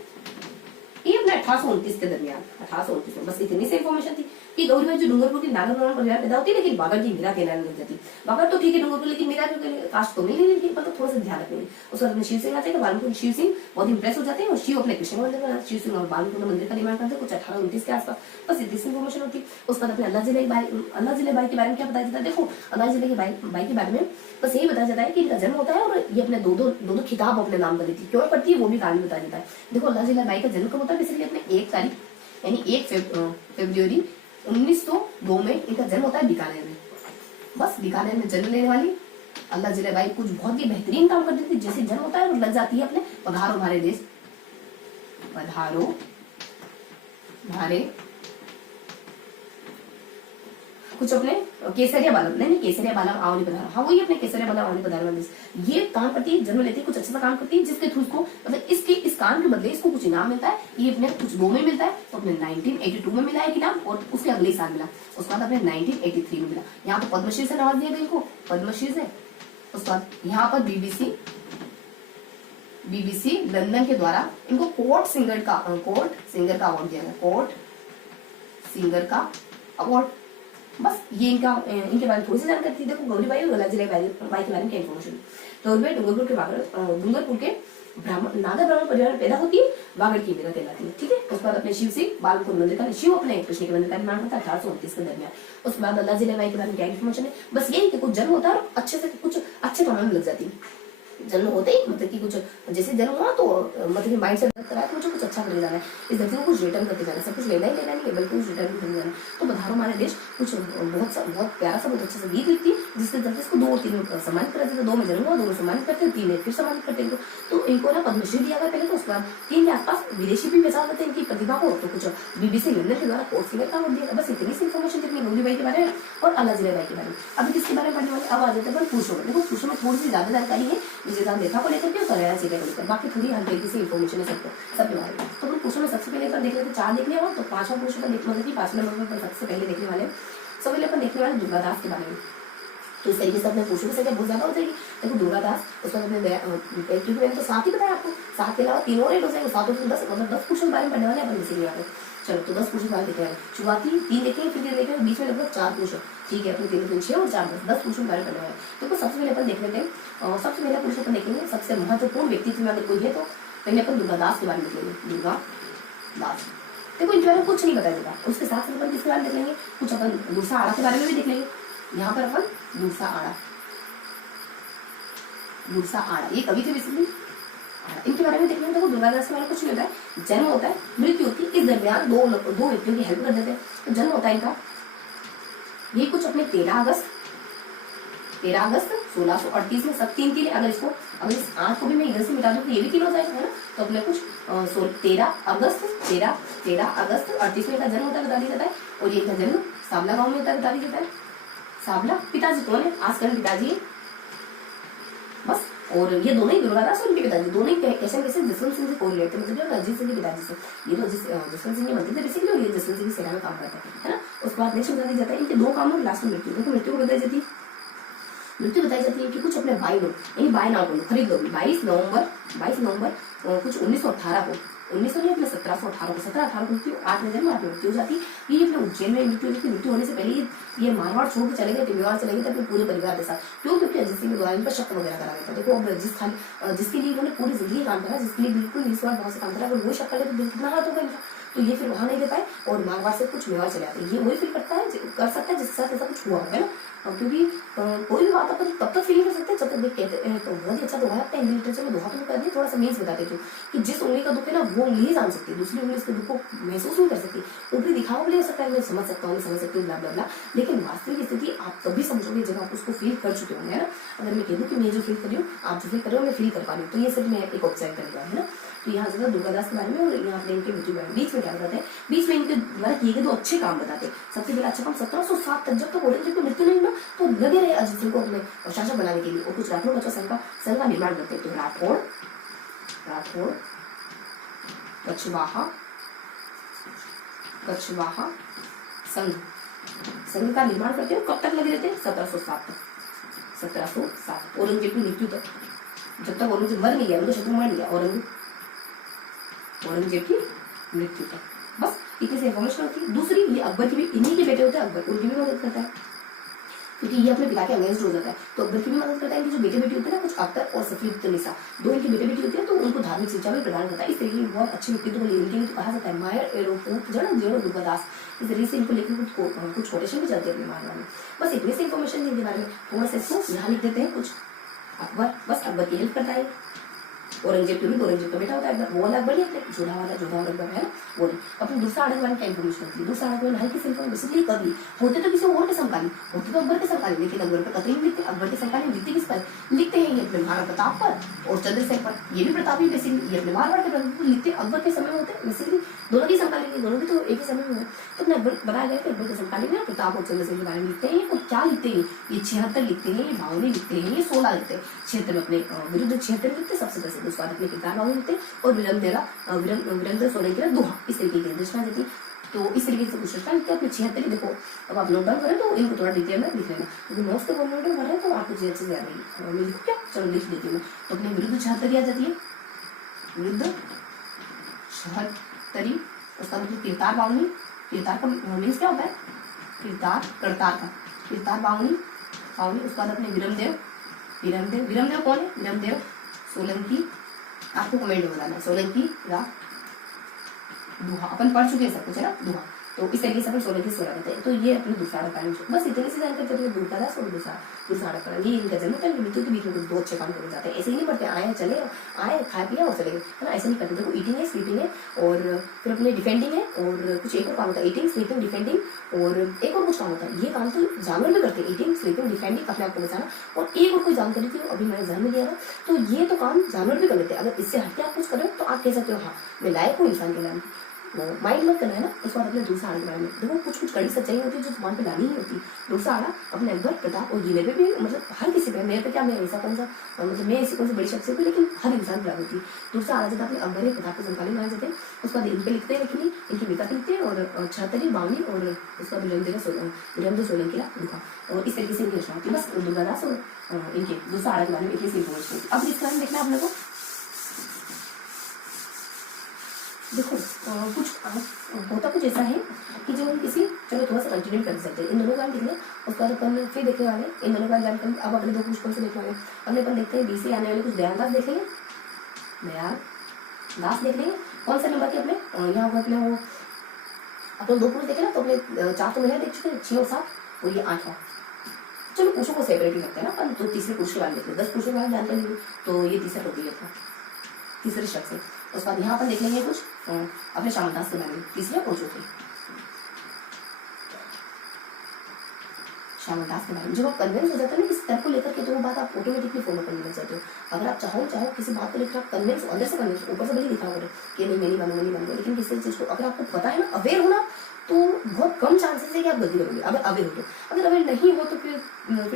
ये अपने 1829 के दरमियान, 1829 में। बस इतनी सी इन्फॉर्मेशन थी कि गौरी बाई जो डूंगरपुर की नागर ब्राह्मण परिवार पैदा होती है, लेकिन वागड़ की मीरा के नाम लग जाती। वागड़ तो ठीक है डूंगरपुर, लेकिन मीरा की कास्ट तो नहीं, लेकिन मतलब थोड़ा सा ध्यान रखेंगे। उसके बाद शिव सिंह आ जाएगा। बालमुकुंद शिव सिंह बहुत इंप्रेस हो जाते हैं और शिव अपने कृष्ण मंदिर बनाते हैं। शिव सिंह और बालमुकुंद मंदिर का निर्माण करते हैं कुछ 1829 के आसपास। बस इतनी सी इन्फॉर्मेशन होती है। उसके बाद अपने अल्लाह जिले बाई के बारे में क्या बताया जाता है। देखो अल्लाह जिले की बाई के बारे में बस यही बताया जाता है कि इनका जन्म होता है और ये अपने दो खिताब अपने नाम कर देती है। क्यों करती है वो भी कारण बताया जाता है। देखो अल्लाह जिले बाई का जन्म कब होता है, बेसिकली अपने 1 तारीख यानी 1 फरवरी 1902 में इनका जन्म होता है बीकानेर में। बस बीकानेर में जन्म लेने वाली अल्लाह जिले बाई कुछ बहुत ही बेहतरीन काम करती थी। जैसे जन्म होता है और लग जाती है अपने पधारो हमारे देश, पधारो भारे कुछ अपने केसरिया बालम, नहीं केसरिया बालम आवनी पधारो, हाँ वही अपने केसरिया बालम आवनी पधारो। ये काम करती है, जन्म लेती है, कुछ अच्छा सा काम करती है, जिसके थ्रू इसको मतलब इस काम के बदले इसको कुछ इनाम मिलता है। ये अपने कुछ 2 में मिलता है, तो अपने 1982 में मिला एक इनाम और उसके अगले साल मिला। उसके बाद अपने 1983 में मिला। यहाँ पर पद्मश्री से नवाज दिया गया इनको, पद्मश्री से। उसके बाद यहाँ पर बीबीसी लंदन के द्वारा इनको कोर्ट सिंगर का अवार्ड दिया गया, कोर्ट सिंगर का अवार्ड। बस ये इनके बारे में थोड़ी सी जानकारी थी। देखो गौरी बाई और अल्लाह जिले बाई के बारे में क्या इन्फॉर्मेशन। तो डूंगरपुर के नागर ब्राह्मण परिवार में पैदा होती है, वागड़ की मीरा कहलाती है। ठीक है। उसके बाद अपने शिव सिंह बालमुकुंद मंदिर का, शिव अपने कृष्ण के मंदिर का निर्माण करता है 1829 के दरमियान। उसके बाद अल्लाह जिले बाई के बारे में क्या इन्फॉर्मेशन है, बस यही कि कुछ जन्म होता है और अच्छे से कुछ अच्छे कामों में लग जाती है। जन्म होते ही मतलब कि कुछ जैसे जन्म हुआ तो मतलब कि माइंड से कराया तो मुझे कुछ अच्छा करके जाना है, इस धरती को कुछ रिटर्न करके जाना है। सब कुछ लेना ही लेना नहीं है, बल्कि कुछ रिटर्न करके जाना है। तो पधारो हमारे देश कुछ बहुत प्यारा सा बहुत अच्छा सा गीत लिखती है, जिसके चलते इसको 2 और 3 में सम्मानित करा जाता है। 2 में जन्म हुआ, 2 में सम्मानित करते हैं, 3 में फिर सम्मानित करते हैं। तो इनको ना पद्मश्री दिया गया पहले, तो उसके बाद 3 के आसपास विदेशी भी पहचान करते हैं इनकी प्रतिभा को। तो कुछ बीबीसी लंदन के द्वारा कोर्ट सिंगर का अवार्ड दिया। बस इतनी सी इन्फॉर्मेशन देखनी गौरी बाई के बारे में और अल्लाह जिले बाई के बारे में। अभी किसके बारे में पढ़ने वाले, अब आ जाते हैं पुरुषों में। देखो पुरुषों में थोड़ी सी ज्यादा जानकारी है, विजेता लेखा को लेकर के, करेरा सीधा को लेकर, बाकी थोड़ी हल्की सी इन्फॉर्मेशन है सबके बारे में। तो पुरुषों में सबसे पहले देख लेते 4 देखने वाले, तो 5वां पुरुष पर मतलब कि 5वें नंबर पर सबसे पहले देखने वाले सबसे अपन देखने वाले दुर्गादास के बारे में। तो इस तरीके से अपने पुरुषों की संख्या बहुत ज्यादा हो जाएगी। देखो दुर्गादास उसमें क्योंकि मैंने तो 7 ही बताया आपको, 7 के अलावा 3 और ऐड हो जाएंगे, 7 और 10 मतलब 10 पुरुषों के बारे में पढ़ने वाले अपन इसीलिए यहाँ पे। चलो तो 10 पुरुषों के बारे में देखेंगे। शुरुआती 3 देखेंगे, फिर 3 देखेंगे, बीच में लगभग 4 पुरुष है। ठीक है, अपने 3 6 और 4 10 पुरुषों के बारे में पढ़ने वाले। तो सबसे पहले अपन देख लेते हैं, और सबसे पहले पुरुष अपन देखेंगे सबसे महत्वपूर्ण व्यक्तित्व में अगर कोई है तो पहले अपन दुर्गादास के बारे में देखेंगे। दुर्गादास देखो इनके बारे में कुछ नहीं बताया जाता। उसके साथ साथ अपन किसके बारे में देख लेंगे, कुछ अपन दूसरा आड़ा के बारे में भी देख लेंगे। यहाँ पर अपन दूसरा आड़ा, दूसरा आड़ा ये कवि थे बेसिकली, इनके बारे में देखने में देखो दुर्गादास के बारे में कुछ नहीं होता है। जन्म होता है, मृत्यु होती है, इस दरमियान दो व्यक्तियों की हेल्प कर देते हैं। तो जन्म होता है इनका, ये कुछ अपने 13 अगस्त 1638 में, सब 3 अगर इसको, अगर इस 8 को भी मैं इधर से मिटा दूं तो ये भी 3 हो जाएगा, है ना। तो अपने कुछ 13 अगस्त 38 में इनका जन्म होता है, बता दिया जाता है। और ये इनका जन्म सावला गांव में होता है, बता दिया जाता है। सावला पिताजी कौन है, आसकरण पिताजी है बस। और ये दोनों ही दुर्गादास और उनके पिताजी दोनों ही कैसे जसवंत सिंह से कोरिलेट थे, मतलब अजीत सिंह के पिताजी से। ये तो जसवंत सिंह के मंत्री थे बेसिकली, और ये जसवंत सिंह की सेना में काम करते हैं, है ना। उसके बाद नेक्स्ट बता दिया जाता है इनके 2 कामों लास्ट में मृत्यु। देखो मृत्यु बताई जाती है, कि कुछ अपने भाई लोग, यानी बाय नाम को खरीद लो। 22 नवंबर कुछ 1918 को, 1900 नहीं अपने 1718 को मृत्यु, 8 में जन्म 8 में मृत्यु हो जाती। ये अपने उज्जैन में मृत्यु होने से पहले ये मारवाड़ छोड़ के चले गए, टिमवाड़ चले गए थे अपने पूरे परिवार के साथ। क्यों, क्योंकि अजीत सिंह के द्वारा इन पर शक वगैरह करा गया था। देखो अब जिसके लिए उन्होंने पूरी जिंदगी काम करा, जिसके लिए बिल्कुल निस्वार्थ भाव से काम करा, अगर वो शक करे तो दिल कितना हाथ होगा इनका। तो ये फिर वहां नहीं दे पाए और मारवाड़ से कुछ मेवाड़ चले आते। ये वही फील कर सकता है जिसके साथ ऐसा कुछ हुआ है ना। क्योंकि कोई भी बात अपन तब तक फील कर सकते हैं जब तक देख कहते हैं। तो बहुत ही अच्छा दोहा है इंग्लिश लिटरेचर में। दोहा तो कर दिए, थोड़ा सा मीन्स बताते थे कि जिस उंगली का दुख है ना वो उंगली ही जान सकती है, दूसरी उंगली उसके दुख को महसूस नहीं कर सकती। ऊपरी दिखावा भी हो सकता है, मैं समझ सकता हूँ, ब्ला ब्ला ब्ला, लेकिन वास्तविक स्थिति आप तभी समझोगे जब आप उसको फील कर चुके होंगे, है ना। अगर मैं कह दूँ कि मैं जो फील कर रही हूँ, आप जो फील कर रहे हो मैं फील कर पा रही हूँ, तो ये सिर्फ मैं एक ऑब्जर्व कर लिया, है ना। तो यहाँ से दुर्गादास के बारे में और यहाँ पे इनके मृत्यु बारे में बीच में क्या बताते हैं, बीच में इनके द्वारा किए गए 2 अच्छे काम बताते हैं। सबसे पहला अच्छा काम 1707 तक जब तक औरंगजेब की मृत्यु नहीं हुआ तो लगे रहे अजीत सिंह को अपने शासक बनाने के लिए, और कुछ राठौड़ बच्चों संघ का निर्माण करते हैं। तो राठौड़ कछवाहा संघ का निर्माण करते हैं। कब तक लगे रहते हैं, 1707 तक, 1707 औरंगजेब की मृत्यु तक, जब तक औरंगजेब मर नहीं गया, उनका शत्रु मर नहीं गया, औरंगजेब की मृत्यु तक, बस इतनी सी इन्फॉर्मेशन होती है। दूसरी, ये अकबर की भी, इन्हीं के बेटे होते हैं अकबर, उनकी भी मदद करता है क्योंकि ये अपने पिता के अगेंस्ट हो जाता है। तो अकबर की भी मदद करता है। इनके जो बेटे बेटी होते हैं ना, कुछ अख्तर और सफीउद्दीन 2 इनके बेटे बेटी होते हैं, तो उनको धार्मिक शिक्षा भी प्रदान करता है। इस तरीके की बहुत अच्छे व्यक्तित्व को इनके लिए कहा जाता है मायर एरोपोर्ट जड़ो दुर्गादास। इस तरीके से इनको लेकर कुछ कोटेशन भी चलती है अपने मारवाड़ में। बस इतनी सी इन्फॉर्मेशन इनके बारे में, थोड़ा सा इसको यहाँ लिख देते हैं कुछ। अकबर, बस अकबर की हेल्प करता है। औरंगजेब का बेटा होता है, वो वाला अकबर नहीं, जोधा वाला अकबर है वो नहीं। अपने दूसरा आड़े वाले क्या इन्फॉर्मेशन होती है, दूसरा आड़े वाले हल्की सी इन्फॉर्मेशन कभी होते तो किसी और के समकालीन, होते तो अकबर के समकालीन, लेकिन अकबर पर कतई नहीं लिखते। अकबर के समकालीन लिखते किस पर लिखते हैं, ये अपने महाराणा प्रताप पर और चंद्रसेन पर। ये भी प्रताप ही बेसिकली, ये अपने मारवाड़ के लिखते अकबर के समय में होते हैं बेसिकली। दोनों की समकालीन, दोनों भी तो एक ही समय में है। तो अपने अकबर बताया गया कि अकबर के समकालीन में प्रताप और चंद्रसेन के बारे में लिखते हैं। और क्या लिखते हैं, ये 76 लिखते हैं, ये 52 लिखते हैं, ये 16 लिखते हैं। 76 में अपने विरुद्ध 76 लिखते सबसे प्रसिद्ध, उसके बाद अपने किरदार लिखते और वीरेंद्र सोलंकी का दोहा, इस तरीके की रचना देती। तो इस तरीके से कुछ रचना लिखते हैं अपने 76। देखो अब आप नोट डाउन करें तो इनको थोड़ा डिटेल में लिख लेना, क्योंकि नोट्स के फॉर्मेट में भर तो आपको अच्छे से याद रहेगी। मैं लिखूँ क्या, चलो लिख देती हूँ। तो अपने विरुद्ध 76 आ जाती है, विरुद्ध 76। उसका मतलब किरतार बावनी, किरतार का मीन्स क्या होता है, किरतार करतार का, किरतार बावनी। उसके बाद अपने विरमदेव कौन है, विरमदेव सोलंकी, आपको कमेंट में बताना है। सोलंकी का दोहा अपन पढ़ चुके हैं सब कुछ, है ना, दोहा। तो इस तरीके से अपन सोलंकी सोलह रहते हैं। तो ये अपने दूसरा पैरेंट, बस इतने से जानकर चलिए दुर्गादास और दूसरा पैरेंट, ये इनका जन्म होता है। मृत्यु के बीच में कुछ 2 अच्छे काम कर जाते हैं। ऐसे ही नहीं बढ़ते, आए खाए पिया और चले गए, है ना, ऐसे नहीं करते। देखो ईटिंग है, स्लीपिंग है, और फिर अपने डिफेंडिंग है, और कुछ एक और काम होता है, ईटिंग स्लीपिंग डिफेंडिंग, और एक और कुछ काम होता है। ये काम तो जानवर भी करते हैं, ईटिंग स्लीपिंग डिफेंडिंग, अपने आप को बचाना। और एक और कोई जानकारी थी अभी मैंने ध्यान में लिया था, तो ये तो काम जानवर भी कर लेते हैं। अगर इससे हटके आप कुछ करें तो आप कह सकते हो हाँ मैं लायक हूँ इंसान के नाम, माइंड मत करना, है ना। उसके बाद अपने दूसरा आड़ा के बारे में देखो, कुछ कड़ी सच्चाई होती है जो जुबान पे लानी ही होती है। दूसरा आड़ा अपने अकबर प्रताप और ये पे भी, मतलब हर किसी पे, मेरे पे क्या, मैं ऐसा कौन सा, मतलब मैं ऐसी कौन सी बड़ी शख्सियत हूँ, लेकिन हर इंसान पे लागू होती है। दूसरा आड़ा जब अपने अकबर प्रताप के समकालीन माने जाते हैं। उसके बाद इनपे लिखते हैं, लेकिन इनकी बेटा लिखते हैं, और 76 बावनी, और उसका वीरेंद्र सोलंकी का दोहा। और इस तरीके से इनकी रचना होती है। बस दुर्गादास और इनके दूसरा आड़ा के बारे में इतनी सी इन्फॉर्मेशन। अब इसका हम देखना आप लोगों को, देखो कुछ होता कुछ ऐसा है कि जो हम किसी, चलो थोड़ा सा कंटिन्यू कर सकते हैं। इन दोनों का देखने, उसके बाद अपन फिर देखने वाले इन दोनों का जानकारी। अब अगले 2 कुछ कौन से देखने वाले, अगले अपन देखते हैं 20 से आने वाले कुछ दयालदास देख लेंगे, दयालदास देख लेंगे। कौन सा नंबर के अपने यहाँ पर अपने वो अपन 2 पुरुष देखे ना, तो अपने 4 तो महिला देख चुके हैं, 6 और 7 और ये 8वां। चलो पुरुषों को सेपरेट ही रखते हैं ना अपन, तो तीसरे पुरुष के बारे में देखते हैं। 10 पुरुषों के बारे में जानते हैं, तो ये तीसरा टोपी था, तीसरे शख्स है। उसके बाद यहाँ पर देख लेंगे कुछ अपने श्यामलदास के बारे में, तीसरे और चौथे श्यामलदास के बारे में। जब आप कन्विंस हो जाते हैं ना किसी तर्क को लेकर के, तो वो बात आप ऑटोमेटिकली फॉलो करने लग जाते हो। अगर आप चाहो किसी बात को लेकर आप कन्विंस, अंदर से कन्विंस, ऊपर से भले दिखा हो कि नहीं मैं नहीं मानूंगा, लेकिन किसी चीज को अगर आपको पता है ना, अवेयर होना, तो बहुत कम चांसेस है कि आप गलती करोगे। अगर अवेयर हो तो, अगर अवेयर नहीं हो तो फिर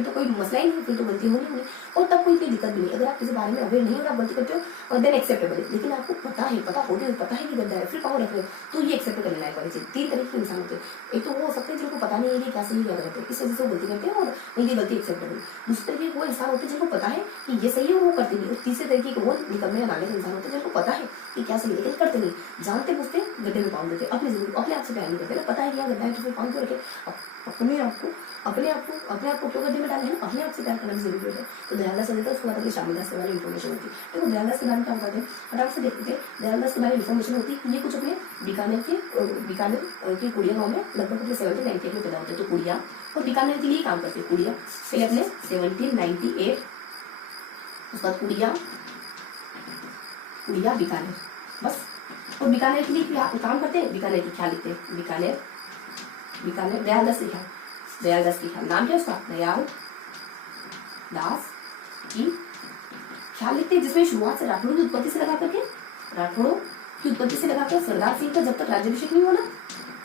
तो कोई मसला ही नहीं, फिर तो गलती होनी नहीं, और तब कोई दिक्कत भी नहीं। अगर आप किसी बारे में अवेयर नहीं हो, आप गलती करते हो और देन एक्सेप्टेबल है, लेकिन आपको पता है, पता होते हुए पता है कि गलत है, फिर पावर रख रहे हो, तो ये एक्सेप्ट करने लायक वाली चीज। 3 तरीके के इंसान होते हैं। एक तो वो हो सकते हैं जिनको पता नहीं है कि क्या सही क्या गलत है, इस वजह से वो गलती करते हैं और उनकी गलती एक्सेप्टेबल। दूसरे तरीके वो इंसान होते हैं जिनको पता है कि ये सही है, वो करते नहीं। और तीसरे तरीके के वो निकलने या नाले के इंसान होते हैं जिनको पता है कि क्या सही है, लेकिन करते नहीं, जानते बुझते गड्ढे में पाउंड देते, अपने आप से प्यार नहीं करते ना, पता है कि गड्ढा है तो फिर पाउंड क्यों रखे। अपने आप को क्यों गड्ढे में डाले हैं, अपने आप से प्यार करना भी जरूरी होता है। तो दयालदास से देता है, उसके बाद अपने श्यामलदास के बारे में इन्फॉर्मेशन होती है। देखो दयालदास के बारे में क्या बताते हैं, फटाफट से देखते हैं। दयालदास के बारे में इन्फॉर्मेशन होती है, ये कुछ अपने बीकानेर के कुड़िया गाँव में लगभग अपने 1798 में पैदा होते हैं। तो कुड़िया और बीकानेर के लिए काम करते हैं। कुड़िया पहले अपने 1798, उसके बाद कुड़िया बीकानेर, बस। और बीकानेर के लिए काम करते हैं, बीकानेर की ख्याल लिखते हैं, बीकानेर दयालदास की ख्याल, नाम क्या उसका, दयालदास की ख्याल लिखते हैं, जिसमें शुरुआत से राठौड़ों की उत्पत्ति से लगा करके सरदार सिंह का जब तक राज्याभिषेक नहीं हुआ,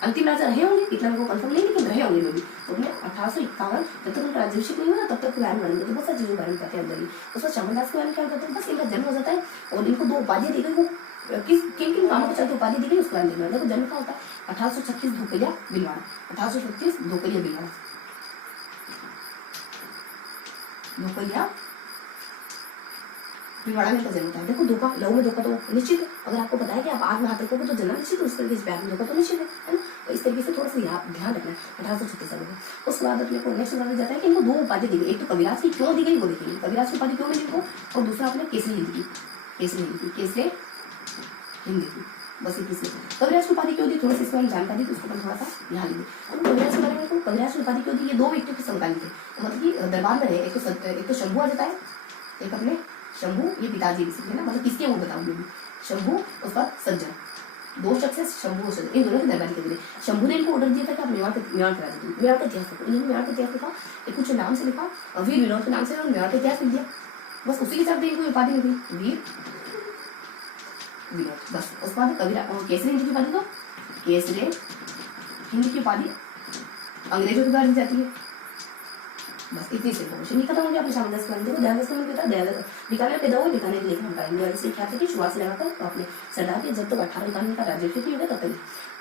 अंतिम राजा रहे होंगे, इतना मेरे को कंफर्म नहीं, लेकिन रहे होंगे में भी। तो अपने 1851 जब तक उनका राज्याभिषेक नहीं हुआ तब तक बारे में तो बहुत सारी चीजों के बारे में कहते हैं अंदर ही। उसमें श्यामलदास के बारे में क्या बताते हैं, बस इनका जन्म हो जाता है और इनको 2 उपाधियां दी गई, वो किन कामों के चलते उपाधि दी गई उसके बारे में देखना। जन्म का होता है 1836 धोकलिया भिलवाड़ा, 1836 धोकलिया भिलवाड़ा में इनका जन्म होता है। देखो धोखा, लव में धोखा तो निश्चित है। अगर आपको पता है कि आप आत्महत्या रखोगे तो जन्म निश्चित है, उस तरीके से प्यार में धोखा तो निश्चित है ना। तो इस तरीके से थोड़ा सा ध्यान रखना है। 1836 में उसके बाद अपने को नेक्स्ट बताया जाता है कि इनको 2 उपाधि दी गई। एक तो कविराज की क्यों दी गई वो देखेंगे, कविराज की उपाधि क्यों मिली इनको, और दूसरा अपने केसरी हिंद की, बस इतनी से। कविराज की उपाधि क्यों दी, थोड़ी सी इसमें जानकारी थी, उसको थोड़ा सा ध्यान दीजिए। अब कविराज के बारे में, कविराज की उपाधि क्यों दी, ये 2 व्यक्तियों के समकालीन थे, मतलब कि दरबार में रहे। एक तो शंभू आ जाता है, एक अपने शंभू, ये पिताजी है ना, मतलब किसके वो बताऊंगी, शंभू उसके बाद सज्जन, 2 शख्स है, शंभू और सज्जन, इन दोनों के दरबारी के। शंभू ने इनको ऑर्डर दिया था कि आप मेवाड़ करा दीजिए, मेवाड़ का इतिहास लिखो। इन्होंने मेवाड़ का इतिहास लिखा, एक कुछ नाम से लिखा, वीर विनोद के नाम से मेवाड़ का इतिहास लिख दिया, बस उसी के चलते इनको उपाधि मिली वीर विनोद, बस। उसके बाद केसरी हिंद की उपाधि, तो केसरी हिंद की उपाधि अंग्रेजों के द्वारा दी जाती है, बस इतनी से इन्फॉर्मेशन नहीं खत्म होगी आपने श्यामलदास के बारे में। देखो दयालदास का नाम दयालदास बीकानेर पैदा हुए, बीकानेर के लेखन का इंडिया से क्या था कि शुरुआत से लगाकर अपने सरदार के जब तक 1851 का राज्याभिषेक नहीं होगा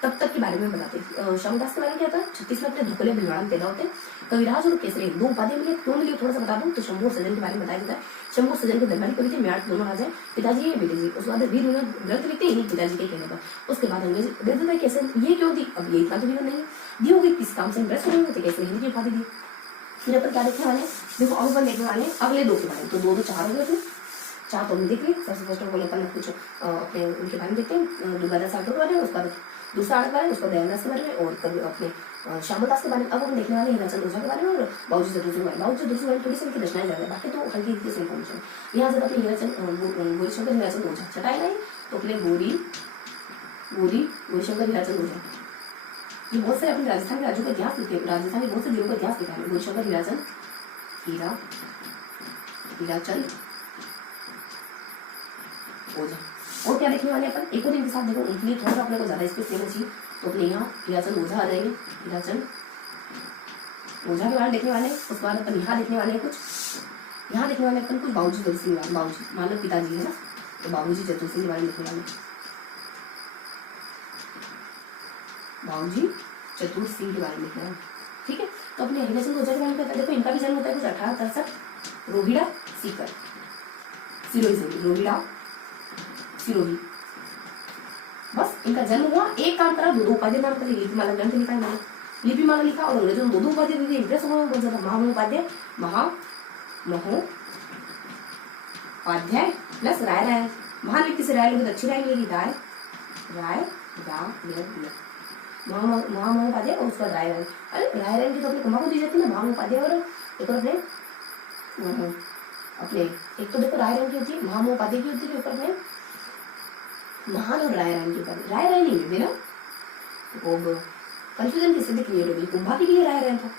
तब तक के बारे में बताते हैं। श्यामलदास के बारे में क्या था, 36 में अपने धोकलिया भिलवाड़ा में पैदा होते हैं। कविराज और केसरी 2 उपाधि मिली, क्यों मिली थोड़ा सा बता दूं। तो शंभू और सज्जन के बारे में बताया जाता है। शंभू सज्जन के दरबारी कवि थे, मेवाड़ के दोनों राजा, पिताजी है बेटे जी। उसके बाद वीर विनोद ग्रंथ लिखते हैं पिताजी के कहने पर। उसके बाद अंग्रेज दे देता है कैसे, ये क्यों दी, अब ये इतना तो नहीं है, दी होगी किस काम से इंटरेस्ट हो गए थे, कैसे हिंदी की उपाधि दी। फिर अपन क्या देखने वाले, देखो अब अपन देखने वाले अगले 2 के बारे में। तो 2 4 हो गए थे, 4 तो हमने देख ली। सबसे फर्स्ट ऑफ ऑल अपन कुछ अपने उनके बारे में देखते हैं, दुर्गादास राठौर के बारे में, उसके बाद दूसरा आर्ट के बारे में, उसका दयालदास के बारे में, और कभी अपने श्यामलदास के बारे में। अब हम देखने वाले हीराचंद ओझा के बारे में और बाबूजी चतुर सिंह। बाबूजी चतुर सिंह थोड़ी सी उनकी रचनाएं ज्यादा है, बाकी तो हल्की हल्की से इन्फॉर्मेशन। यहाँ जब अपने गौरीशंकर हीराचंद ओझा चटाई लाई, तो अपने गौरीशंकर हीराचंद ओझा ये बहुत सारे अपने राजस्थान के राज्यों का इतिहास लिखे, राजस्थान के बहुत से जिलों का इतिहास लिखा है। गौरीशंकर हीराचंद ओझा। और क्या देखने वाले अपन, एक और इनके साथ देखो, उनके लिए थोड़ा सा अपने को ज्यादा स्पेस लेना चाहिए। तो अपने यहाँ हीराचंद ओझा आ जाएंगे, हीराचंद ओझा के बारे देखने वाले। उसके बाद अपन यहाँ देखने वाले कुछ, यहाँ देखने वाले अपन कुछ बाबूजी चतुर सिंह, बाबूजी मतलब पिताजी है ना, तो बाबूजी चतुर सिंह के बारे में देखने वाले, बाबूजी चतुर सिंह के बारे में देखना है, ठीक है। तो अपने हीराचंद ओझा के बारे में कहता है, देखो इनका भी जन्म होता है कुछ 1863 रोहिड़ा सीकर सिरोही, बस इनका जन्म हुआ। एक काम करा, 2 उपाधि नाम कर, लिपिमाला ग्रंथ लिखा है मैंने, लिपिमाला लिखा, और अंग्रेजों ने 2 उपाधि दी, इंप्रेस हुआ बहुत ज्यादा। महामहोपाध्याय प्लस राय, महान व्यक्ति से राय लोगे तो अच्छी राय मिलेगी, राय महामहोपाध्याय और उसका रायरायन। अरे रायरायन की तो अपने कुमार को दी जाती है ना, महामहोपाध्याय और एक और अपने एक तो देखो रायरायन की होती है, महामहोपाध्याय की होती है, ऊपर अपने महान और रायरायन की उपाधि। रायरायन ही है ना, वो कंफ्यूजन किससे से क्लियर हो गई, कुंभा के लिए रायरायन था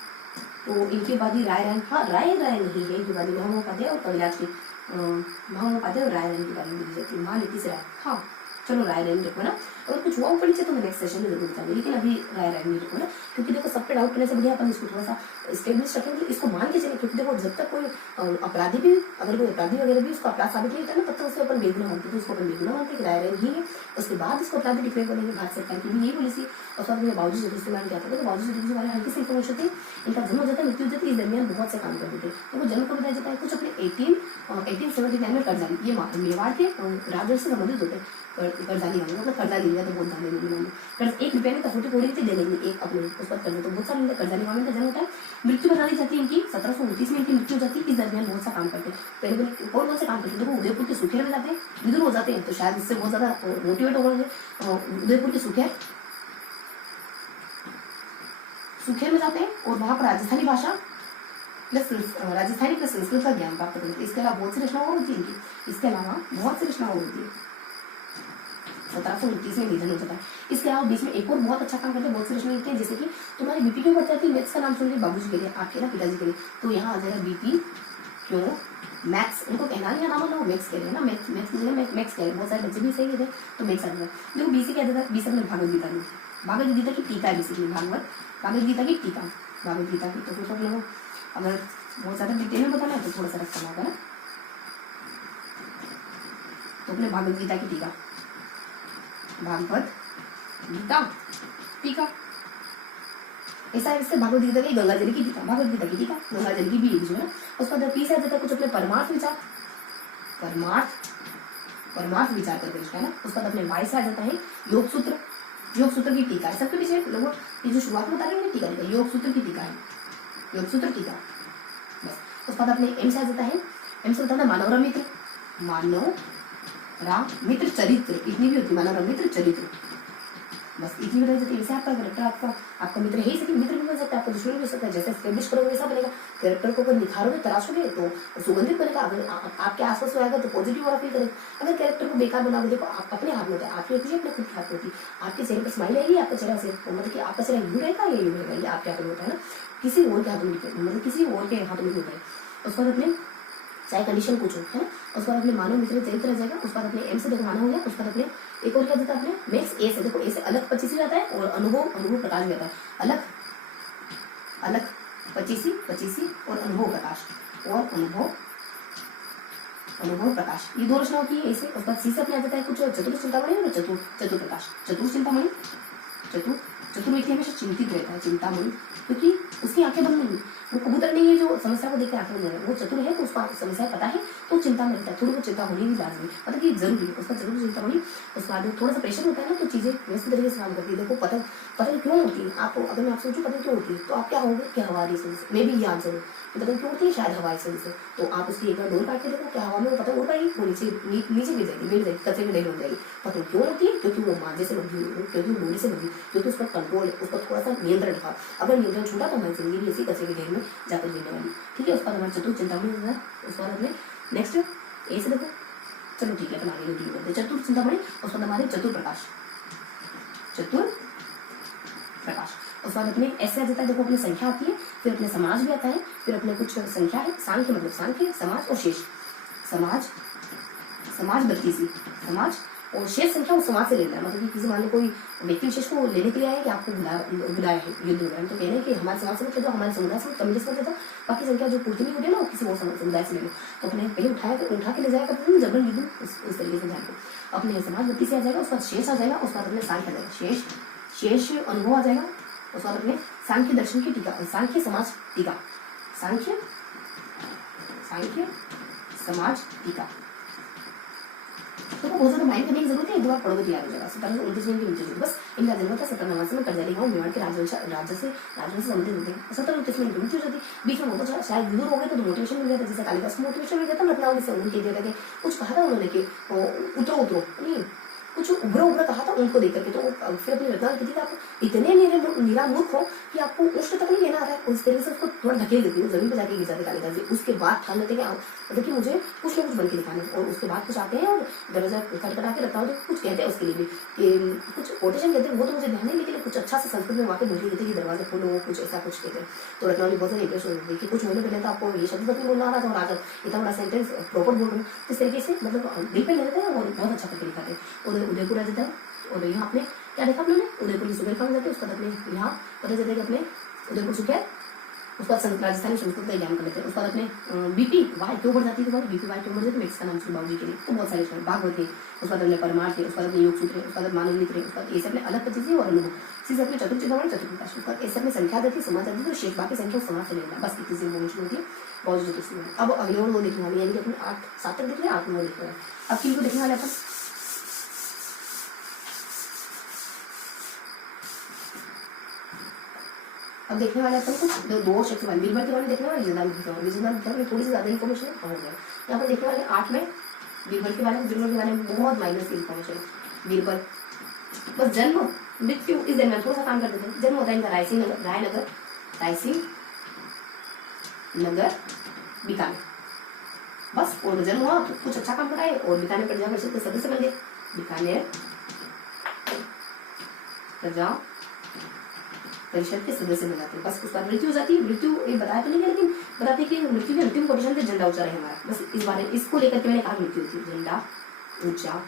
तो इनकी उपाधि रायरायन, हाँ रायरायन ही है इनकी उपाधि, महामहोपाध्याय और कविराज की महामहोपाध्याय और रायरायन की उपाधि दी जाती है, महानीति से राय। हाँ चलो रायरायन देखो ना, अगर कुछ हुआ ऊपर नीचे तो मैं नेक्स्ट सेशन में जरूर बताऊंगी, लेकिन अभी रायरायन नहीं देखो ना, क्योंकि देखो सब पे डाउट करने से बढ़िया अपन इसको थोड़ा सा स्टेब्लिश रखेंगे, इसको मान के चले, क्योंकि देखो जब तक कोई अपराधी भी, अगर कोई अपराधी वगैरह भी उसको अपराध साबित नहीं होता ना, तब तक उसे अपन बेगुनाह मानते, तो उसको अपन बेगुनाह मानते कि रायरायन ही है, उसके बाद इसको अपराधी डिक्लेयर करेंगे। भारत सरकार की भी यही पॉलिसी। और साथ में बाबूजी जगदीश मान क्या था, तो बाबूजी जगदीश हमारे हल्की सी इन्फॉर्मेशन थी, इनका जन्म हो जाता है, मृत्यु हो जाती है, इस दरमियान बहुत से काम करते थे। उनको जन्म को बताया जाता है कुछ अपने 1879 में कर्जा ली, ये मेवाड़ के राजवंश से संबंधित होते हैं, कर्जा लिया मतलब कर्जा लिया तो बहुत ज्यादा नहीं, कर्ज 1 रुपये में कसौटी कोड़ी थी देने की एक अपने उस पर करने, तो बहुत सारे कर्जा लिया का जन्म होता है। मृत्यु बता दी जाती है इनकी 1729 में इनकी मृत्यु हो जाती है। इस दरमियान बहुत सा काम करते हैं, पहले कौन से काम करते हैं, देखो उदयपुर के सुखेर में जाते हैं, विदुर हो जाते हैं, तो शायद इससे बहुत ज्यादा मोटिवेट हो गए। उदयपुर के सुखेर में जाते हैं और वहां पर राजस्थानी भाषा प्लस संस्कृत का ज्ञान प्राप्त करते हैं। इसके अलावा बहुत सी रचनाएं और होती है इनकी, इसके अलावा बहुत सी रचनाएं और होती है। 1729 में निधन हो जाता है। इसके अलावा बीच में एक और बहुत अच्छा काम करते हैं, बहुत सी रचनाएं लिखते हैं, जैसे कि तुम्हारी बीपी क्यों बढ़ जाती है, मैथ्स का नाम सुन लिया बाबूजी के लिए, आपके ना पिताजी के लिए, तो यहाँ आ जाएगा बीपी क्यों मैथ्स, उनको कहना नहीं नाम ना, वो मैथ्स कह रहे हैं ना, मैथ्स की जगह मैथ्स कह रहे हैं, बहुत सारे बच्चे भी सही कहते हैं, तो मैथ्स आ जाएगा। देखो बीसी क्या देता है, बीसी अपने भागवत गीता में, भागवत गीता की टीका है बेसिकली, भागवत गीता की टीका, भागवत गीता की, तो फिर सब लोग अगर बहुत ज्यादा डिटेल में बताना है तो थोड़ा सा रख करना होगा ना, तो अपने भागवत गीता की टीका, भागवत गीता टीका, ऐसा है। इससे भागवत गीता की गंगा जल की टीका, भागवत गीता की टीका, गंगा जल की भी बीच में। उसका जब पीस आ जाता है कुछ अपने परमार्थ विचार करके लिखा है ना। उसका अपने वाई से आ जाता है योग सूत्र की टीका है। सबके पीछे लोगों ये जो शुरुआत में बता रहे हैं टीका लिखा, योग सूत्र की टीका है, योग सूत्र टीका बस। उसका अपने एम से आ जाता है, एम से बताना मानव मित्र चरित्र, इतनी भी होती, मानव मित्र चरित्र, बस इतनी बताई जाती है। वैसे आपका कैरेक्टर आपका मित्र है ही, सही मित्र भी बन सकता है, आपका दुश्मन भी हो सकता है, जैसे एस्टेब्लिश करोगे वैसा बनेगा। कैरेक्टर को अगर निखारोगे तराशोगे तो सुगंधित बनेगा, अगर आपके आसपास आएगा तो पॉजिटिव और फील करेगा। अगर कैरेक्टर को बेकार बनाओगे, देखो आप अपने हाथ में होता है, आपकी होती है अपने खुद के हाथ में होती है, आपके चेहरे पर स्माइल आएगी, आपका चेहरा से मतलब कि आपका चेहरा यूं रहेगा या यूं रहेगा, ये आपके हाथ में होता है ना, किसी और के हाथों में मतलब किसी और के हाथों में होता है। उसके बाद अपने चाहे कंडीशन कुछ हो है ना, उसके बाद अपने मानव मित्र चरित्र रह जाएगा। उसके बाद अपने एम से देखो मानव हो गया, उसके बाद अपने एक और क्या देता है अपने मैक्स ए से, देखो ए से अलग 25 जाता है और अनुभव प्रकाश भी आता है, अलग 25 और अनुभव प्रकाश, ये दो रचनाओं की है ऐसे। उसके बाद सी से अपने आ जाता है कुछ चतुर चिंतामणि और चतुर प्रकाश, चतुर चिंतामणि, चतुर व्यक्ति हमेशा चिंतित रहता है, चिंतामणि, क्योंकि उसकी आंखें बंद नहीं, वो कबूतर नहीं है जो समस्या को देखकर आंखें बंद है, वो चतुर है तो उसको समस्या पता है तो चिंता में रहता है, थोड़ी बहुत चिंता होनी भी लाजमी, मतलब कि जरूरी है, उसका जरूर चिंता होनी। उसके बाद थोड़ा सा प्रेशर होता है ना, तो चीजें व्यवस्थित तरीके से काम करती है। देखो पता क्यों होती है आपको, अगर मैं आपसे पूछूं पता क्यों होती है, तो आप क्या होंगे कि हवा की वजह से, मे भी ये आंसर हो, पता क्यों होती है, शायद हवा की वजह से। तो आप उसकी एक बार डोर काट के देखो, क्या हवा में वो पता उड़ पाएगी, वो नीचे गिर जाएगी, कचरे में नहीं हो जाएगी। पता क्यों होती है, क्योंकि वो मांझे से बंधी हुई, क्योंकि वो डोरी से बंधी, क्योंकि उसका कंट्रोल है, उसका थोड़ा सा नियंत्रण था। अगर नियंत्रण छूटा तो हमारी जिंदगी भी ऐसी कचरे के ढेर में जाकर गिरने वाली। ठीक है, उसका हमारा चतुर चिंतामणि होता है। उसके बाद अपने नेक्स्ट ए से देखो, चलो ठीक है अपन आगे डील करते हैं। चतुर चिंतामणि, उसके बाद हमारे चतुर प्रकाश, उसके बाद अपने ऐसे आ जाता है, देखो अपनी संख्या आती है, फिर अपने समाज भी आता है, फिर अपने कुछ संख्या है, सांख्य मतलब सांख्य, समाज और शेष, समाज 32 समाज और शेष संख्या वो समाज से लेना है, मतलब कि किसी मान लो कोई व्यक्ति विशेष को लेने के लिए आए कि आपको बुलाया है युद्ध वगैरह, तो कहने कि हमारे समाज से मतलब हमारे समुदाय से कम्युनिस्ट में जाता, बाकी संख्या जो पूर्ति नहीं होती है ना वो किसी और समुदाय से ले लो, तो अपने पहले उठा के ले जाएगा जबरन युद्ध उस तरीके से ध्यान को। अपने समाज 32 से आ जाएगा, उसका शेष आ जाएगा, उसका अपने सांख्य आ जाएगा, शेष अनुभव आ जाएगा, उसके बाद अपने सांख्य दर्शन की टीका, सांख्य समाज टीका, सांख्य समाज टीका। तो बहुत ज्यादा माइंड करने की जरूरत है, एक बार पढ़ोगे तो याद हो जाएगा। 1729 में नीचे बस इनका जन्म था 1789 में कर्जाली गांव मेवाड़ के राजवंश से संबंधित होते हैं। 1729 में मृत्यु हो जाती, बीच में बहुत शायद दूर हो गए तो मोटिवेशन मिल गया था, जैसे कालिदास को मोटिवेशन मिल गया था रत्नावली से, उनके दे रहे कुछ कहा था उन्होंने कि उतरो नहीं कुछ उभरा कहा था उनको देख करके, तो फिर अपनी रत्नावली की थी इतने निरा मूर्ख हो कि आपको उष्ण तक नहीं लेना आ रहा है, उस तरीके से उसको थोड़ा ढकेल देती है, जमीन पे जाके गिर जाते कालिदास जी। उसके बाद ठान लेते हैं मतलब कि मुझे कुछ ना कुछ बन के दिखाना है, और उसके बाद कुछ आते हैं और दरवाजा खटखटा के रखता हूँ तो कुछ कहते हैं उसके लिए भी कि कुछ कोटेशन कहते हैं, वो तो मुझे ध्यान नहीं, लेकिन कुछ अच्छा सा संस्कृत में वाक्य बोल के देते कि दरवाजा खोलो, कुछ ऐसा कुछ कहते हैं। तो रत्नावली बहुत सारी इंप्रेस हो गई कि कुछ महीने पहले तो आपको ये शब्द तक नहीं बोलना आ रहा था, और आकर इतना बड़ा सेंटेंस प्रॉपर बोल रहे हैं। इस तरीके से मतलब दिल पे ले लेते हैं और बहुत अच्छा करके दिखाते हैं। उदयपुर आ जाता है, और यहाँ आपने क्या देखा अपने उदयपुर की सुबह जाते हैं, उसका अपने यहाँ पता चलता है कि अपने उदयपुर से क्या उसका राजस्थानी संस्कृत का ज्ञान कर लेते हैं। उसका अपने बीपी वाई क्यों बढ़ जाती है, बीपी वाई क्यों बढ़ जाती है, इसका नाम सुन बाबू के लिए। तो बहुत सारे भागवत है, उसका अपने परमार्थ है, उसका अपने योग सूत्र है, उसका मानव मित्र है, उसका ऐसे अपने अलग चीजें और अनुभव चीज अपने चतुर्चिदामणि चतुर्प्रकाश, उसका ऐसे अपने संख्या देती है, समाज देती है, शेष बाकी संख्या समाज से लेना, बस इतनी सी इन्फॉर्मेशन होती है बहुत ज्योतिष। अब अगले और वो देखने वाले यानी कि अपने 8-7 तक देख रहे हैं, 8 में देख रहे हैं। अब किनको देखने वाले अपन अब देखने वाले अपन को दो शक्तिमान बीरबल के बारे में देखने वाले, विजयनाथ में थोड़ी सी ज्यादा इन्फॉर्मेशन है, हो गया। यहाँ पर देखने वाले 8 में बीरबल के बारे में बहुत माइनस की इन्फॉर्मेशन है। बीरबल बस जन्म मृत्यु इस दरमियान थोड़ा सा काम कर देते हैं। जन्म होता है इनका रायसिंह नगर बीकानेर, बस। और जन्म हुआ तो कुछ अच्छा काम कराए और बीकानेर प्रजा परिषद के सदस्य बन गए। बीकानेर प्रजा परिषद के सदस्य बन जाते हैं, बस। उसके बाद मृत्यु हो जाती है। मृत्यु ये बताया तो नहीं है, लेकिन बताते कि मृत्यु के अंतिम कोटेशन पे झंडा ऊंचा रहे हमारा, बस। इस बारे इसको लेकर के मैंने कहा मृत्यु होती है, झंडा ऊंचा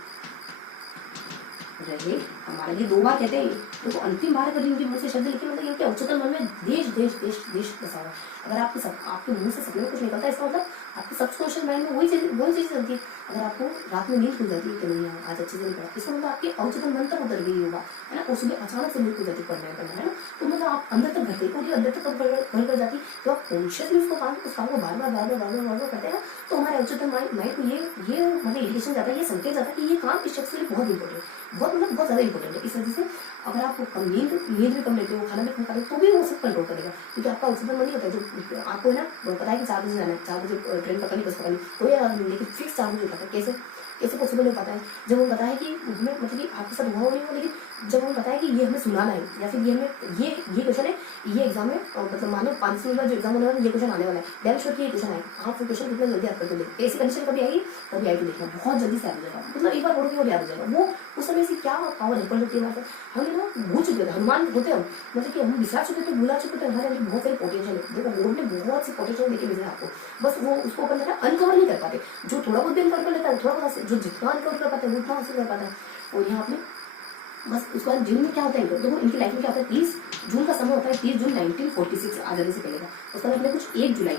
रहे हमारा। ये 2 बार कहते हैं तो अंतिम बार कभी उनके मुंह से शब्द लिखे, मतलब इनके उच्चतम मन में देश देश देश देश बसा हुआ। अगर आपके मुंह से सपने में कुछ निकलता है, इसका मतलब आपके सबकॉन्शियस माइंड में वही चीज चलती है। अगर आपको रात में नींद खुल जाती है कि नहीं आज अच्छे से नहीं पड़ा, इसका मतलब आपके उच्चतम मन तक उतर गई होगा, है ना। और सुबह अचानक से नींद खुल जाती पढ़ना है ना, तो मतलब आप अंदर तक घटे, क्योंकि अंदर तक घर कर जाती, तो आप कॉन्शियसली उस काम को बार बार करते हैं, तो हमारे उच्चतम माइंड को ये मतलब इंडिकेशन जाता है, ये संकेत जाता है कि ये काम इस शख्स के लिए बहुत इंपॉर्टेंट है, बहुत ज्यादा इंपॉर्टेंट है। इस वजह से अगर आप नींद भी कम लेते हो, खाना भी कम खाते हो, तो भी वो सब कंट्रोल करेगा, क्योंकि आपका उच्चतम मन नहीं होता है। जो आपको है ना पता है कि 4 बजे जाना है, 4 बजे ट्रेन पकड़नी, बस पकड़नी, कोई याद नहीं, लेकिन फिक्स 4 बजे होता है। कैसे पॉसिबल हो पाता है? जब हमें पता है कि हमें मतलब कि आपके साथ हुआ नहीं हुआ, लेकिन जब हमें पता है कि ये हमें सुनाना है, या फिर ये हमें ये क्वेश्चन है, ये एग्जाम में मतलब मानो 5 मिनट बाद जो एग्जाम होने वाला है, ये क्वेश्चन आने वाला है, डैम श्योर कि ये क्वेश्चन आएगा। आप फिर क्वेश्चन कितना जल्दी याद करते हो, ऐसी कंडीशन कभी आएगी तो देखना बहुत जल्दी से याद हो जाएगा, मतलब एक बार पढ़ोगे और याद हो जाएगा। वो उस समय से क्या पावर है पढ़ने की, हम ना भूल चुके थे, हनुमान होते हम, मतलब कि हम बिसरा चुके थे, भूला चुके थे, हमारे अंदर बहुत सारी पोटेंशियल है। देखो बोर्ड ने बहुत सी पोटेंशियल देके भेजा आपको, बस वो उसको अपन अनकवर नहीं कर पाते। जो थोड़ा बहुत भी अनकवर कर लेता है थोड़ा बहुत, जो जितना अनकवर कर पाता है वो उतना हासिल कर पाता है। और यहाँ आपने बस उसके बाद जून में क्या होता है, देखो इनकी लाइफ में क्या होता है, 30 जून का समय होता है, 30 जून 1946 आजादी से पहले का। उसके बाद अपने कुछ 1 जुलाई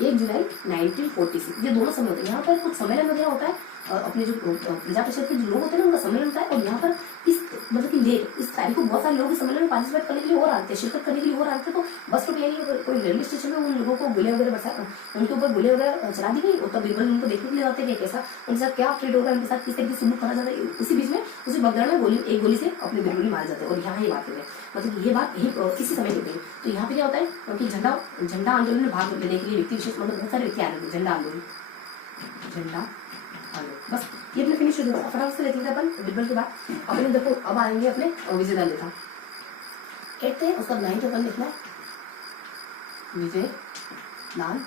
1946, ये दोनों समय होते हैं। यहाँ पर कुछ सम्मेलन वगैरह होता है, अपने जो प्रजा परिषद के जो लोग होते हैं ना उनका सम्मेलन होता है। और यहाँ पर इस मतलब कि इस तारीख को बहुत सारे लोग इस सम्मेलन में पार्टिसिपेट करने के लिए और आते हैं, शिरकत करने के लिए और आते हैं। तो बस स्टॉप यानी कोई रेलवे स्टेशन में उन लोगों को गोले वगैरह बरसा, उनके ऊपर गोले वगैरह चला दी गई, और तब बीरबल उनको देखने के लिए आते हैं कैसा उनके साथ क्या ट्रीट होगा, उनके साथ किस तरीके से सुलूक करा जाता है। उसी बीच में उसी बगदार में एक गोली से अपने बीरबल मारे जाते हैं। और यहाँ ये बात है, मतलब ये बात यही इसी समय होती है। तो यहाँ पे क्या होता है, क्योंकि झंडा आंदोलन में भाग लेने के लिए व्यक्ति विशेष मतलब बहुत सारे व्यक्ति आ रहे थे। झंडा आंदोलन बस ये अपने फिनिश हो जाता। फटाफट से लेते हैं अपन बीरबल के बाद अपने देखो अब आएंगे अपने विजयलाल लेखा कहते हैं, उसका 9 अपन लिखना है विजयलाल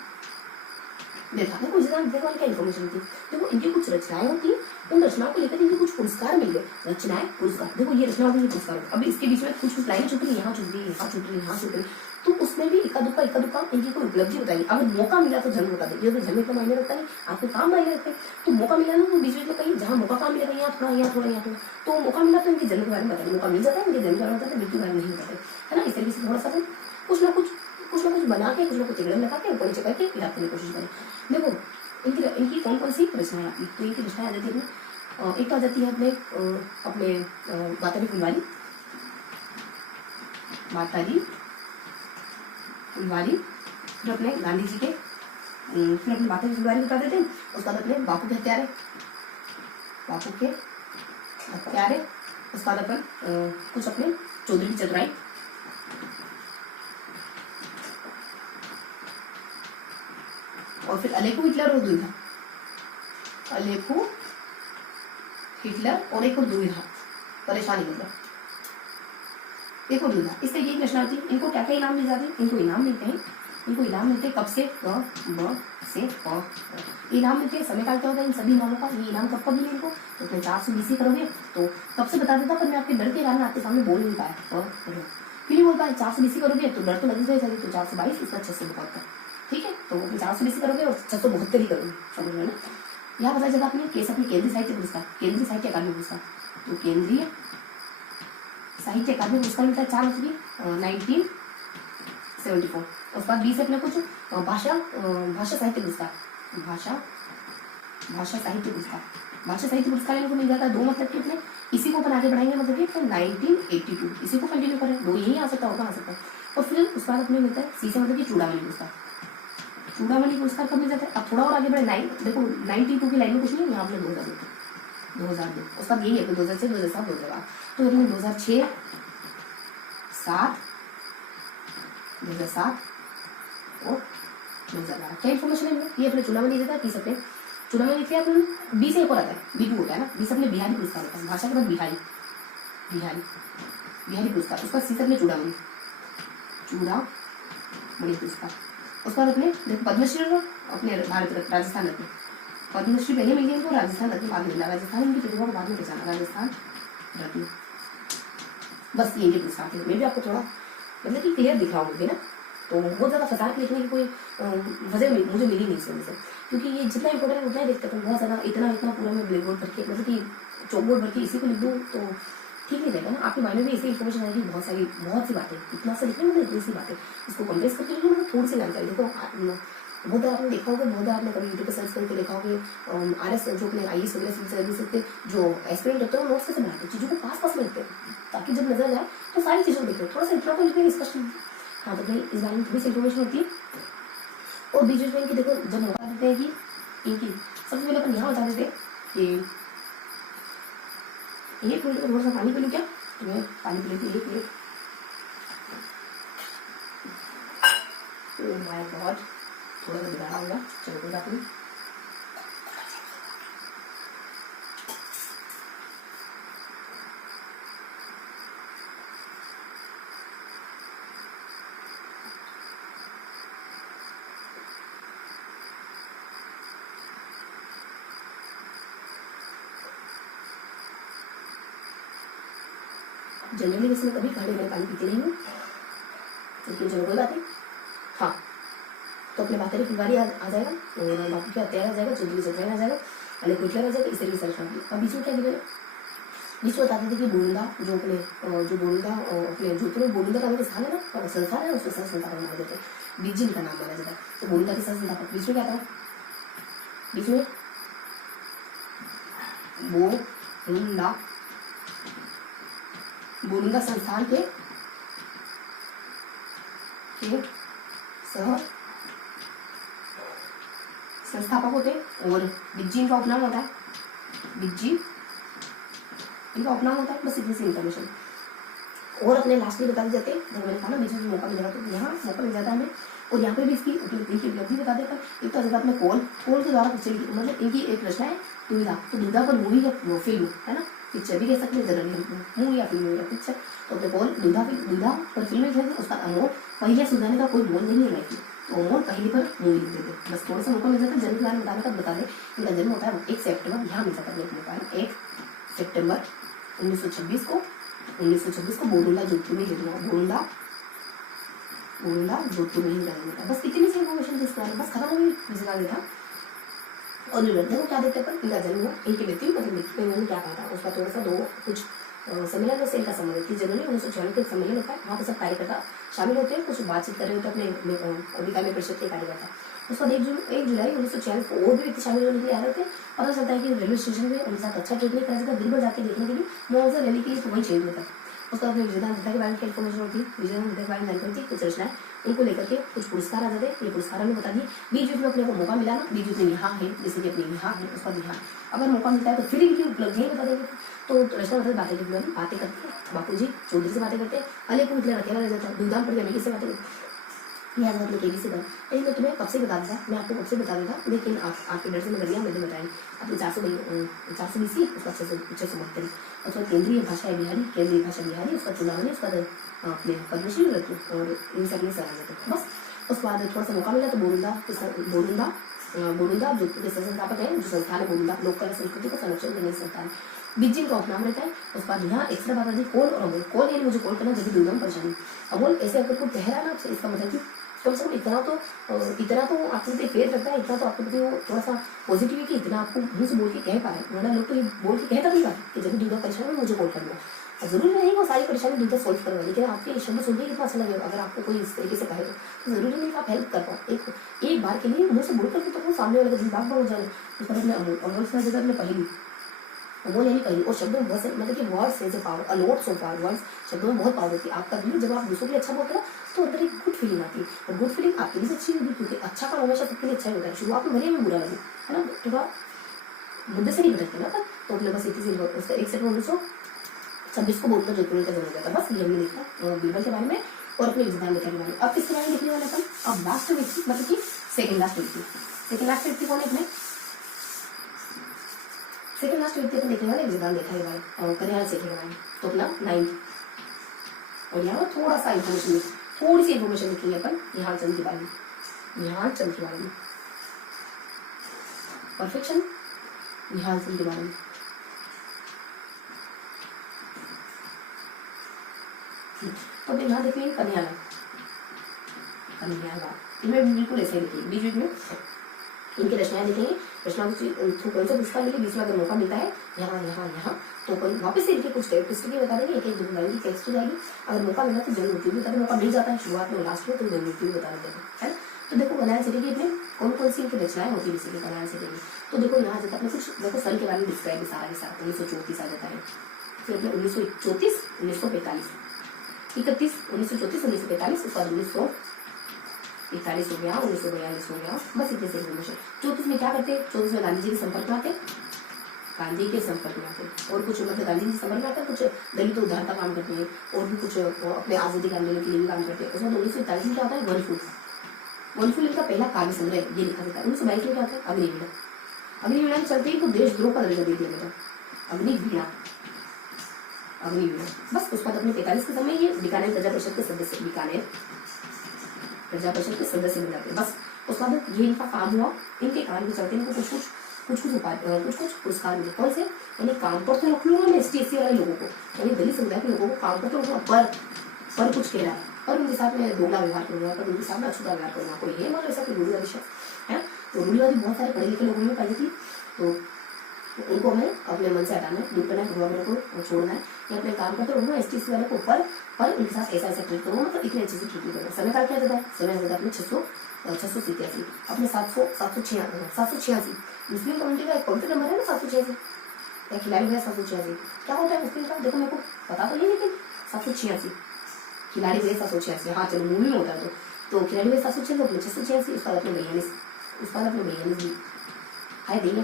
देखा। देखो विजयलाल देखो क्या इन्फॉर्मेशन थी, देखो इनकी कुछ रचनाएं होती, उन रचनाओं को लेकर इनके कुछ पुरस्कार मिल गए। रचनाएं पुरस्कार, देखो ये रचना होती है पुरस्कार। अभी इसके बीच में कुछ लाइनें छूट रही, यहाँ छूट रही, यहाँ छूट रही, यहाँ छूट रही, तो उसमें भी इक्का दुक्का इनकी कोई उपलब्धि बताएगी। अगर मौका मिला तो जन्म बता देगी, अगर जन्म इतना मायने रखता नहीं, आपको काम मायने रखते हैं, तो मौका मिला ना तो बीच में कहीं जहाँ मौका काम मिलेगा यहाँ थोड़ा, तो मौका मिला तो इनके जन्म के बारे में बताएंगे। मौका मिल जाता है इनके जन्म के बारे में बताते हैं, मृत्यु के बारे में नहीं बताते, है ना। इस तरीके से थोड़ा सा कुछ ना कुछ बना के, कुछ ना कुछ लगा के ऊपर नीचे करके याद करने की कोशिश करें। देखो इनकी कौन सी रचनाएं आती है, तो इनकी रचनाएं आ जाती है। एक तो आ जाती है अपने माता फुलवारी, फिर अपने गांधी जी के, फिर अपने माता की फुलवारी बता देते हैं। उसके बाद अपने बापू के हत्यारे, उसके बाद अपन कुछ अपने चौधरी की चतुराई, और फिर अलेखू हिटलर और दुविधा, और एक और दुविधा परेशानी मतलब, देखो दूल्हा, इस तरीके की रचना होती है। इनको क्या क्या इनाम मिल जाते हैं? इनको इनाम मिलते हैं, इनको इनाम मिलते हैं कब से? ब से प। इनाम मिलते हैं। समय काल क्या होता है इन सभी इनामों का? ये इनाम कब कब मिले इनको? तो अपने 420 करोगे तो कब से बता देता, पर मैं आपके डर के कारण आपके सामने बोल नहीं पाया। क्यों नहीं बोल पाए? 420 करोगे तो डर तो लगी जाएगी, तो 422 उसका 672। ठीक है, तो 420 करोगे और 672 ही करोगे, समझ में ना। यहाँ बताया जाता अपने केस अपने केंद्रीय साहित्य पुरस्कार, केंद्रीय साहित्य अकादमी पुरस्कार। तो केंद्रीय साहित्य अकादमी पुरस्कार मिलता है 4 फरवरी 1974। उसके बाद 20 अपने कुछ भाषा साहित्य पुरस्कार, भाषा साहित्य पुरस्कार इनको मिल जाता है 2, मतलब कि अपने इसी को अपन आगे बढ़ाएंगे, मतलब कि 1982 इसी को कंटिन्यू करें, 2 यही आ सकता होगा, आ सकता है। और फिर उसके बाद अपने मिलता है सी से मतलब कि चूड़ामणि पुरस्कार। चूड़ामणि पुरस्कार कब मिल जाता है? अब थोड़ा और आगे बढ़े, देखो 92 की लाइन में कुछ नहीं है, यहाँ अपने 2002 उसका यही है 2006 2007 2008। तो अपने 2006 7 2007 और 2012 क्या इन्फॉर्मेशन है ये अपने चूड़ामणि देता है। 30 अपने चूड़ामणि लिखिए अपन, 20 एक और आता है, बीटू होता है ना, 20 अपने बिहारी पुरस्कार होता है, भाषा के बाद बिहारी पुरस्कार। उसका 30 अपने चूड़ामणि पुरस्कार। उसके बाद अपने देखो पद्मश्री अपने भारत रत्न राजस्थान रत्न, पद्मश्री पहले मिली इनको, राजस्थान रत्न बाद में मिला। राजस्थान इनकी प्रतिभा को बाद में पहचाना, राजस्थान रत्न। बस ये पुरस्कार थे। मैं भी आपको थोड़ा मतलब कि क्लियर दिखाऊंगी ना, तो बहुत ज़्यादा फसार लिखने की कोई वजह मुझे मिली नहीं इसमें से, क्योंकि ये जितना इंपॉर्टेंट उतना ही देखते हैं। बहुत ज़्यादा इतना पूरा मैं ब्लैक बोर्ड भर के मतलब कि चौक बोर्ड भर के इसी को लिख दूँ तो ठीक नहीं रहेगा ना। आपके माइंड में भी ऐसी इन्फॉर्मेशन आएगी, बहुत सी बातें, इतना सा लिखने में इतनी सी बातें, इसको कंप्रेस करके लिखने में थोड़ी सी जानकारी। देखो बहुत आपने देखा होगा, बहुत आपने कभी यूट्यूब पर सर्च करके देखा होगा RS जो अपने IAS वगैरह सिविल सर्विस के जो एस्पिरेंट होते हैं वो नोट्स कैसे बनाते हैं, चीज़ों को पास में लिखते हैं, ताकि जब नजर जाए तो सारी चीज़ों को देखते हैं, थोड़ा सा इतना तो लिखने स्पष्ट। हाँ, तो भाई इस बारे में थोड़ी सी इन्फॉर्मेशन होती है। और बीच में इनकी देखो जब मौका देते हैं कि इनकी सबसे पहले अपन यहाँ बता देते हैं कि 1 मिनट में थोड़ा सा पानी पी लूँ क्या? तो मैं पानी पी लेती हूँ 1 मिनट। ओह माय गॉड, थोड़ा सा बिगाड़ा होगा, चलो कोई बात नहीं। जनरली वैसे मैं कभी खाने में पानी पीती नहीं हूँ, लेकिन चलो कोई बात नहीं। हाँ, तो अपने बातें फुलवारी आ जाएगा और बाकी क्या तैयार आ जाएगा, चौधरी चौधरी आ जाएगा, अले कोटलर आ जाएगा, इस तरीके से सर्च होगी। अब बीच में क्या दिया, बीच में बताते थे कि बोलुंदा जो अपने जोधपुर में बोलुंदा का अगर स्थान है ना, संस्थान है, उसको संस्थापक मान देते हैं, बीजिंग का नाम माना जाता है। तो बोलुंदा के संस्थापक बीच में क्या था, बीच में बोलुंदा संस्थान के संस्थापक होते हैं और बिज्जी इनका उपनाम होता है, बिज्जी इनका उपनाम होता है। बस इतनी सी इन्फॉर्मेशन। और अपने लास्ट में बता दी जाते हैं, जब मैंने कहा ना बीच में मौका मिलेगा तो यहाँ मौका मिल जाता है हमें, और यहाँ पे भी इसकी उपलब्धि बता देता है। एक तो आता अपने कोल के द्वारा पिक्चर मतलब इनकी एक रचना है दुविधा, तो दुविधा पर मूवी या फिल्म है ना, पिक्चर भी कह सकते हैं, जनरली मूवी या फिल्म या पिक्चर। तो अपने कोल दुविधा पर फिल्म लिख देते, उसका अमोल पहले सुधारने का कोई मोल नहीं है, तो अमोल पहली पर मूवी लिख देते। बस थोड़ा सा मौका मिल जाता है। जन्म के बारे में बता दें, इनका जन्म होता है 1 सितंबर, यहाँ मिल जाता है 1 सितंबर 1926 को बोलुंदा जोधपुर में जन्म हुआ, बोलुंदा जोधपुर में ही जन्म हुआ। बस इतनी सी इन्फॉर्मेशन जिसके बारे में बस खत्म हो गई था। और देखो क्या देखते हैं, इनका जन्म हुआ, इनकी मृत्यु मतलब मृत्यु इन्होंने क्या कहा था उसका थोड़ा सा कुछ सम्मेलन से इनका संबंध थी। जनवरी 1994 के सम्मेलन होता है, वहाँ पर सब कार्यकर्ता शामिल होते हैं, कुछ बातचीत कर रहे होते हैं अपने अधिकारी परिषद के कार्यकर्ता। उसके बाद 1 जुलाई 1946 को और भी व्यक्ति शामिल होने के लिए आ रहे थे। पता चलता है कि रेलवे स्टेशन में उनके साथ अच्छा ट्रीटमेंट करा जाता है, दिन भर जाके देखने के लिए मुआवजा लेने के लिए तो वही चाहिए होता है। उसके बाद विजयदान दत्ता के बारे में इन्फॉर्मेशन होती है, विजयदान दत्ता के बारे में जानकारी थी, कुछ रचनाएं उनको लेकर के कुछ पुरस्कार आ जाते हैं। ये पुरस्कार हमें बता दिए। बीच में अपने को मौका मिला ना, बीच में यहाँ है, जैसे कि अपने यहाँ है, उसका यहाँ अगर मौका मिलता है तो फिर इनकी उपलब्धियाँ बता देंगे। तो रचना मतलब बातें करते हैं, बापू जी चौधरी से बातें करते हैं, अले को मतलब अकेला रह जाता है, धूमधाम पड़ गया से बातें करते याद है आपने केबीसी का, लेकिन मैं तुम्हें कब से बता देता, मैं आपको कब से बता देता, लेकिन आपके डर से मैं गलियाँ मैंने बताई। आपने 420 उसका 672, उसका केंद्रीय भाषा है बिहारी, केंद्रीय भाषा बिहारी, उसका चुनावी, उसका अपने पद्मश्री रत्न और इन सब में सराहा जाता है। बस उसके बाद थोड़ा सा मौका मिला तो बोरुंदा जोधपुर के संस्थापक है, जो संस्थान है बोरुंदा लोक कला संस्कृति को संरक्षण देने की संस्थान, बीजिंग का उपनाम रहता है। उसके बाद यहाँ एक्स्ट्रा बात आती है कोल और अमोल। कोल यानी मुझे कोल करना जब भी दुर्गम परेशानी, अमोल ऐसे अगर कोई कह रहा है ना आपसे, इसका मतलब कि कम से कम इतना तो आपको प्रति फेयर लगता है, इतना तो आपको प्रति वो थोड़ा सा पॉजिटिव है कि इतना आपको मुंह से बोल के कह पा रहे हैं। वरना लोग तो ये बोल के कहता नहीं कि जब भी दुर्गम परेशानी मुझे कॉल कर लो। जरूरी नहीं वो सारी परेशानी दूसरा सोल्व करवा, लेकिन आपके ये शब्द सुनकर कितना अच्छा लगेगा अगर आपको कोई इस तरीके से कहे तो जरूरी नहीं कि आप हेल्प कर पाओ। एक बार के लिए मुंह से बोल करके तो वो सामने वाले का दिमाग हो जाए। उसका मतलब अमोल से जगह में पहली अमोल यानी पहली, और शब्दों में बहुत मतलब कि words has a power, a lot of power. Words शब्दों में बहुत पावर होती है। आपका भी जब आप दूसरों के लिए अच्छा बोलते हैं तो अंदर एक गुड फीलिंग आती है, और गुड फीलिंग आपके लिए अच्छी होगी, क्योंकि अच्छा काम हमेशा सबके लिए अच्छा ही होता है। शुरुआत में भले ही बुरा लगे, है ना, थोड़ा मुद्दे से नहीं भटकते ना, तो अपने बस इतनी उसका 1 सेकंड 1926 को बोलकर जोधपुर का जन्म हुआ था। बस ये हमने देखा बीरबल के बारे में और अपने विद्वान नेता के बारे में। अब किसके बारे में लिखने वाले अपन, अब लास्ट व्यक्ति मतलब कि सेकंड लास्ट व्यक्ति कौन है अपने, सेकंड लास्ट व्यक्ति अपन देखने वाले विद्वान नेता के बारे में, कन्हैया सेठ के बारे में। तो अपना 9 और यहाँ थोड़ा सा इन्फॉर्मेशन, थोड़ी सी इन्फॉर्मेशन लिखेंगे अपन निहाल चंद के बारे में, निहाल चंद के बारे में, परफेक्शन निहाल चंद के बारे में। तो अब यहाँ देखिए कन्हैया इनमें बिल्कुल ऐसे ही लिखिए, बीच में इनकी रचनाएं देखेंगे। रचना कौन सा पुस्तक मिले बीच में अगर मौका मिलता है यहाँ तो अपन वापस से इनके कुछ टेक्स्ट की बता देंगे, एक एक दो लाइन की टेक्स्ट हो जाएगी। अगर मौका मिला तो जरूर भी, अगर मौका मिल जाता है शुरुआत में लास्ट में तो जरूर भी बता देते हैं। तो देखो कन्हैया सेठी की अपने कौन कौन सी इनकी रचनाएं होती है जैसे कि कन्हैया सेठी में। तो देखो यहाँ जाता अपने कुछ देखो सन के बारे में डिस्क्राइब सारा के साथ 1934 आ जाता है, फिर अपने 1934 1945 31 1934 1945, उसके बाद 1941 हो गया, 1942 हो गया। बस इतने से इन्फॉर्मेशन। 34 में क्या करते, 34 में गांधी जी के संपर्क में आते, गांधी के संपर्क में आते और कुछ मतलब गांधी जी के संपर्क में आते, कुछ दलित उद्धार का काम करते हैं और भी कुछ अपने आजादी के आंदोलन के लिए भी काम करते हैं। उसमें 1941 में क्या होता है, वन फूल इनका पहला काव्य संग्रह ये लिखा जाता है। 1922 में क्या होता है, अग्निवीणा। अग्निवीणा में चलते ही तो देशद्रोह का दर्जा दे दिया गया, अग्निवीणा। बस उसके बाद अपने 45 के समय ये बीकानेर प्रजा परिषद के सदस्य, बीकानेर प्रजा परिषद के सदस्य बन जाते हैं। बस उसके बाद ये इनका काम हुआ, इनके काम के चलते इनको कुछ पुरस्कार मिले। कौन से, यानी काम पर तो रख लूंगा मैं ST SC वाले लोगों को, यानी दलित समुदाय के लोगों को काम पर तो रखूंगा, पर कुछ कह रहा है, पर उनके साथ में दोगला व्यवहार करूंगा, पर उनके साथ में अछूता व्यवहार करूंगा। कोई ये मतलब ऐसा कोई रूढ़िवादी शब्द है, तो रूढ़िवादी बहुत सारे पढ़े लिखे लोगों में पाई थी, तो उनको हमें अपने मन से हटाना है, दूर करना है, भगवान को छोड़ना है। या अपने काम करते रहूंगा ST SC वाले को ऊपर, पर उनके साथ ऐसा ट्रीट करूंगा, मतलब इतने अच्छे से ट्रीट करूंगा। समय काल क्या देता है, समय देता है अपने 687, अपने 786 मुस्लिम कम्युनिटी का एक पवित्र नंबर है ना 786, या खिलाड़ी भैया 786 क्या होता है मुस्लिम का, देखो मेरे को पता तो नहीं, लेकिन 786 खिलाड़ी भैया 786, हाँ चलो मूवी में होता है तो खिलाड़ी भैया 786 अपने 686, उसका अपने 42 भी है देंगे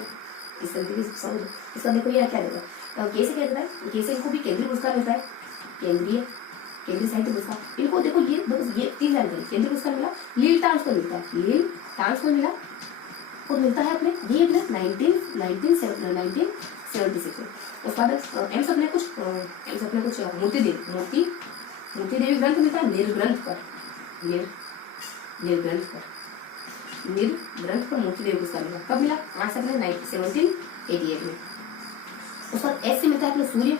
इस तरीके से समझ। इसका देखो ये क्या देता है, कैसे क्या देता है, कैसे इनको भी केंद्रीय पुरस्कार मिलता है, केंद्रीय साहित्य पुरस्कार। इनको देखो ये 3 जानकारी, केंद्रीय पुरस्कार मिला, लील टांस को मिलता है, लील टांस को मिला और मिलता है अपने ये अपने 1976 में। उसके बाद एम्स अपने कुछ मूर्ति देवी ग्रंथ मिलता है, निर्ग्रंथ पर मूर्ति देवी पुरस्कार मिला। कब मिला, 8 सितंबर 1788 में। उसके बाद ऐसे मिलता है अपने सूर्य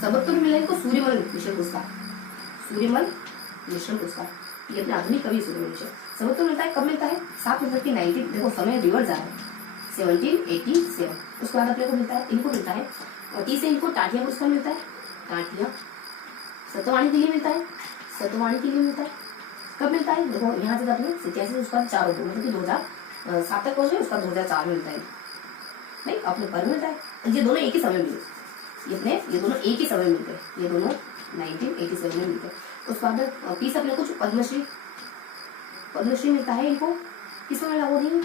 सबद तो मिला इनको सूर्यमल मिश्रण पुरस्कार, ये अपने आधुनिक कवि सूर्यमल मिश्र। सबद तो मिलता है, कब मिलता है, 7 नवंबर की 19, देखो समय रिवर्स जा रहा है, 1787। उसके बाद अपने को मिलता है, इनको मिलता है 30 से इनको टाटिया पुरस्कार मिलता है, टाटिया सत्यवाणी के लिए मिलता है, कब मिलता है, देखो यहाँ से अपने 87 उसका 4 हो, मतलब कि 2007 तक पहुंचे, उसका 2004 में मिलता है, नहीं अपने पर मिलता है। ये दोनों एक ही समय मिले, ये दोनों एक ही समय मिलते हैं, ये दोनों 1987 में मिलते हैं। उसके बाद पीस अपने कुछ पद्मश्री मिलता है इनको, किस समय लागू नहीं,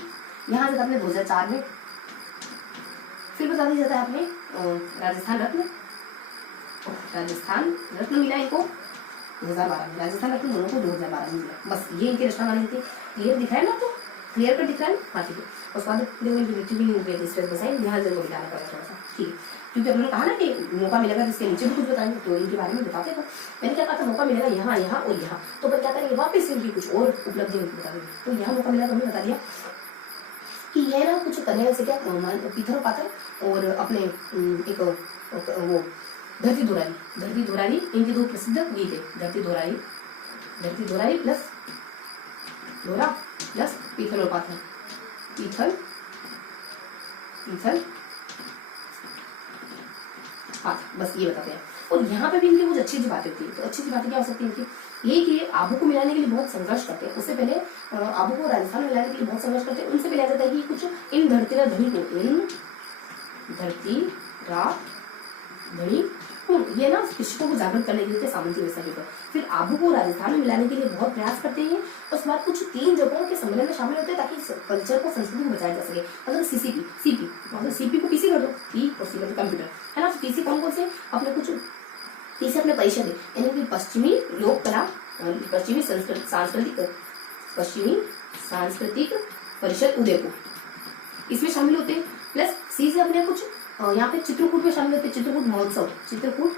यहाँ से अपने 2004 में। फिर बता दिया जाता है अपने राजस्थान रत्न मिला इनको 2012 में, राजस्थान अपने दोनों को 2012 में मिला। बस ये इनकी रचना वाली थी। क्लियर दिख रहा है ना आपको, क्लियर कर दिख रहा है। हाँ ठीक है। उसके बाद देखो इनकी मृत्यु भी नहीं हो गई, स्ट्रेस बसाई, यहाँ जरूर मिटाना पड़ा थोड़ा सा, ठीक है, क्योंकि हमने कहा ना कि मौका मिलेगा जिसके नीचे भी कुछ बताएंगे तो इनके बारे में बताते थे। मैंने क्या कहा था, मौका मिलेगा यहाँ यहाँ और यहाँ, तो फिर क्या करेंगे वापस इनकी कुछ और उपलब्धि बता देंगे। तो यहाँ मौका मिला तो हमने बता दिया कि ये ना कुछ करने से क्या पीथर और पाथर और अपने एक वो धरती धोराली इनके दो प्रसिद्ध गीत है। धरती धोराली प्लस धोरा प्लस पीथल और पाथर, पीथल पाथर, बस ये बताते हैं। और यहाँ पे भी इनकी कुछ अच्छी बातें होती है। तो अच्छी बातें क्या हो सकती है इनकी, ये कि आबू को मिलाने के लिए बहुत संघर्ष करते हैं। उससे पहले आबू को राजस्थान में मिलाने के लिए बहुत संघर्ष करते हैं। उनसे पहले आ जाता है कि कुछ इन धरती रा धनी को, इन धरती रा धनी ये ना कृषकों को जागृत करने के लिए सामंती व्यवस्था के ऊपर। फिर आबू को राजस्थान में मिलाने के लिए बहुत प्रयास करते हैं। उसके बाद कुछ 3 जगहों के सम्मेलन में शामिल होते हैं ताकि कल्चर को, संस्कृति को बचाया जा सके। मतलब सीपी मतलब सीपी को पीसी कर दो, पी और सी मतलब कंप्यूटर है ना। पीसी कौन से अपने कुछ पीसी अपने परिषद है, यानी कि पश्चिमी लोक कला, पश्चिमी सांस्कृतिक परिषद उदयपुर, इसमें शामिल होते हैं। प्लस सी से अपने कुछ यहाँ पे चित्रकूट में शामिल होते हैं, चित्रकूट महोत्सव, चित्रकूट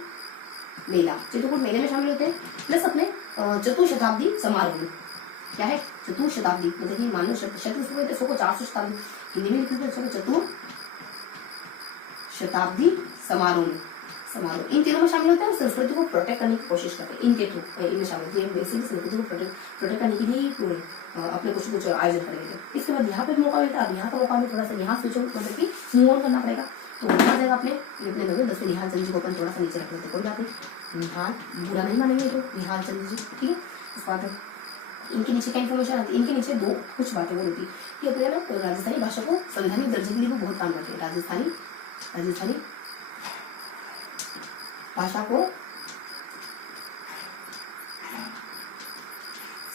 मेले में शामिल होते हैं। प्लस अपने चतुर्शताब्दी समारोह में, क्या है चतुर्शताब्दी मतलब कि मान लो शतु को 400 शताब्दी, हिंदी में लिखते हैं चतुर्शताब्दी समारोह इन तीनों में शामिल होते हैं। और संस्कृति को प्रोटेक्ट करने की कोशिश करते हैं इनके थ्रू, इनमें शामिल होते हैं। बेसिकली संस्कृति को प्रोटेक्ट करने के लिए अपने कुछ आयोजन करेंगे। इसके बाद यहाँ पे मौका मिलता है। अब यहाँ का मौका में थोड़ा सा यहाँ स्विच मतलब कि मूव ऑन करना पड़ेगा। तो यहाँ जगह अपने लगे 10 निहाल चंद्र जी को अपन थोड़ा सा नीचे रख लेते, कोई बात नहीं, निहाल बुरा नहीं मानेंगे तो निहाल चंद्र जी, ठीक है। उसके बाद इनके नीचे क्या इन्फॉर्मेशन आती है, इनके नीचे कुछ बातें वो होती है कि अपने ना तो राजस्थानी भाषा को संवैधानिक दर्जे के लिए वो बहुत काम करते हैं। राजस्थानी भाषा को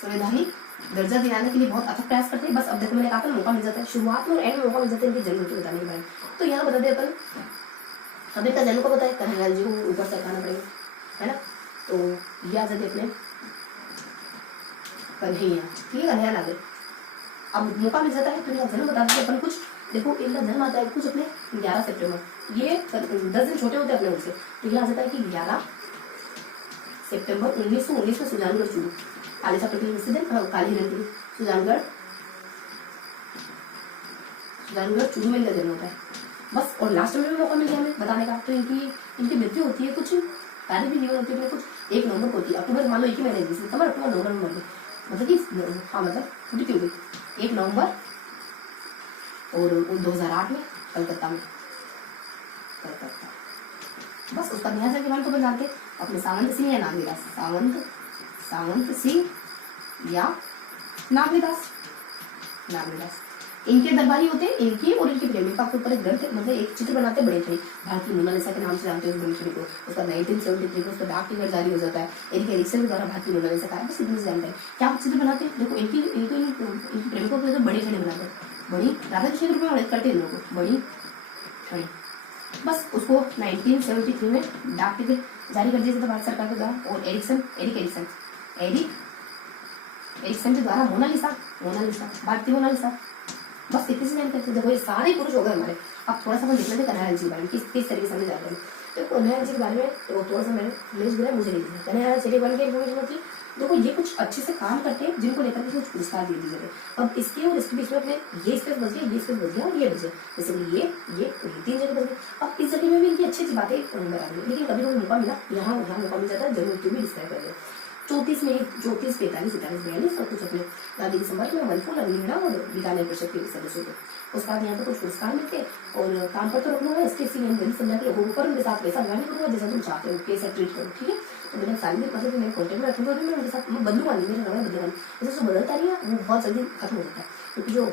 संवैधानिक दर्जा दिलाने के लिए बहुत अथक प्रयास करते हैं। बस अब देखो मैंने कहा था मौका मिल जाता है, शुरुआत में और एंड में मौका मिल जाता है इनकी जन्म बताने के बारे में। तो यहाँ बता दे अपन, अब इनका जन्म को बताए कन्हैया जी को ऊपर से हटाना पड़ेगा, है ना। तो ये आ जाते अपने कन्हैया, ठीक है, कन्हैया नागर। अब मौका मिल जाता है तो इनका जन्म बता देते अपन कुछ। देखो इनका जन्म आता है कुछ अपने 11 सितंबर, ये 10 दिन छोटे होते हैं अपने उनसे। तो ये आ जाता है कि 11 सितंबर 1919 में सुजानगढ़ चूरू, काली छाप काली हिरण सुजानगढ़ चूरू में इनका जन्म होता है। बस और लास्ट में भी मौका मिल गया हमें बताने का। तो इनकी मृत्यु होती है कुछ कार्य भी जीवन होती है कुछ 1 नवंबर को होती है। अक्टूबर मान लो एक ही महीने सितंबर अक्टूबर नवंबर में मर गई, मतलब कि हाँ मतलब मृत्यु हो गई 1 नवंबर और 2008 में कलकत्ता में। बस उसका ध्यान से के तो जानते अपने सावंत सिंह या नागविदास, सावंत सिंह या नागविदास। इनके दरबारी होते हैं, इनकी और इनकी प्रेमिका के ऊपर एक ग्रंथ मतलब एक चित्र बनाते बड़े थे, भारतीय मोनालिसा के नाम से जानते हैं उस को। उसका 1973 को उसका डाक टिकट जारी हो जाता है एरिक एरिक्सन के द्वारा भारतीय मोनालिसा का। बस इतने जानते हैं क्या चित्र बनाते हैं। देखो इनकी प्रेमिकों के बड़ी छड़ी बनाते हैं, बड़ी राधा कृष्ण के रूप में करते हैं इन लोगों को बड़ी छड़ी। बस उसको 1973 में डाक टिकट जारी कर दिया जाता भारत सरकार के द्वारा। और एरिक एरिक्सन के द्वारा मोनालिसा भारतीय मोनालिसा। बस इतने से जानते हैं। देखो ये सारे पुरुष हो गए हमारे। अब थोड़ा सा हम देख लेते हैं कन्हैया जी के बारे में किस तरीके से हमें जाते हैं। तो कन्हैया जी के बारे में तो थोड़ा सा मैंने इमेज दिया, मुझे नहीं दिया। कन्हैया जी के बारे में इन्फॉर्मेशन होती है। देखो ये कुछ अच्छे से काम करते हैं जिनको लेकर के कुछ पुरस्कार दे दिए जाते। अब इसके और इसके बीच में अपने ये स्पेस बच गया, ये स्पेस बच गया और ये बचे, जैसे ये 3 जगह बच गए। अब इस जगह में भी इनकी अच्छी बातें अंदर आ रही है, लेकिन कभी कभी मौका मिला यहाँ मौका मिल जाता है जरूर भी डिस्क्राइब कर 34 में 34 45 47 42 और कुछ अपने गांधी के संपर्क में मनफूल अग्निमीणा और बीकानेर परिषद के सदस्यों को। उसके बाद यहाँ पर कुछ पुरस्कार मिलते और काम पर तो रखना है इसके समझा के लोगों पर उनके साथ वैसा व्यवहार करूँगा जैसा तुम चाहते हो, कैसा ट्रीट करो, ठीक है। तो मैंने सारी मतलब मेरे कॉन्टेक्ट में रखूंगा, मैं उनके साथ बदलूंगा नहीं, मेरे रवैया बदलेगा नहीं। जैसे जो बदलता नहीं है वो बहुत जल्दी खत्म हो जाता है, क्योंकि जो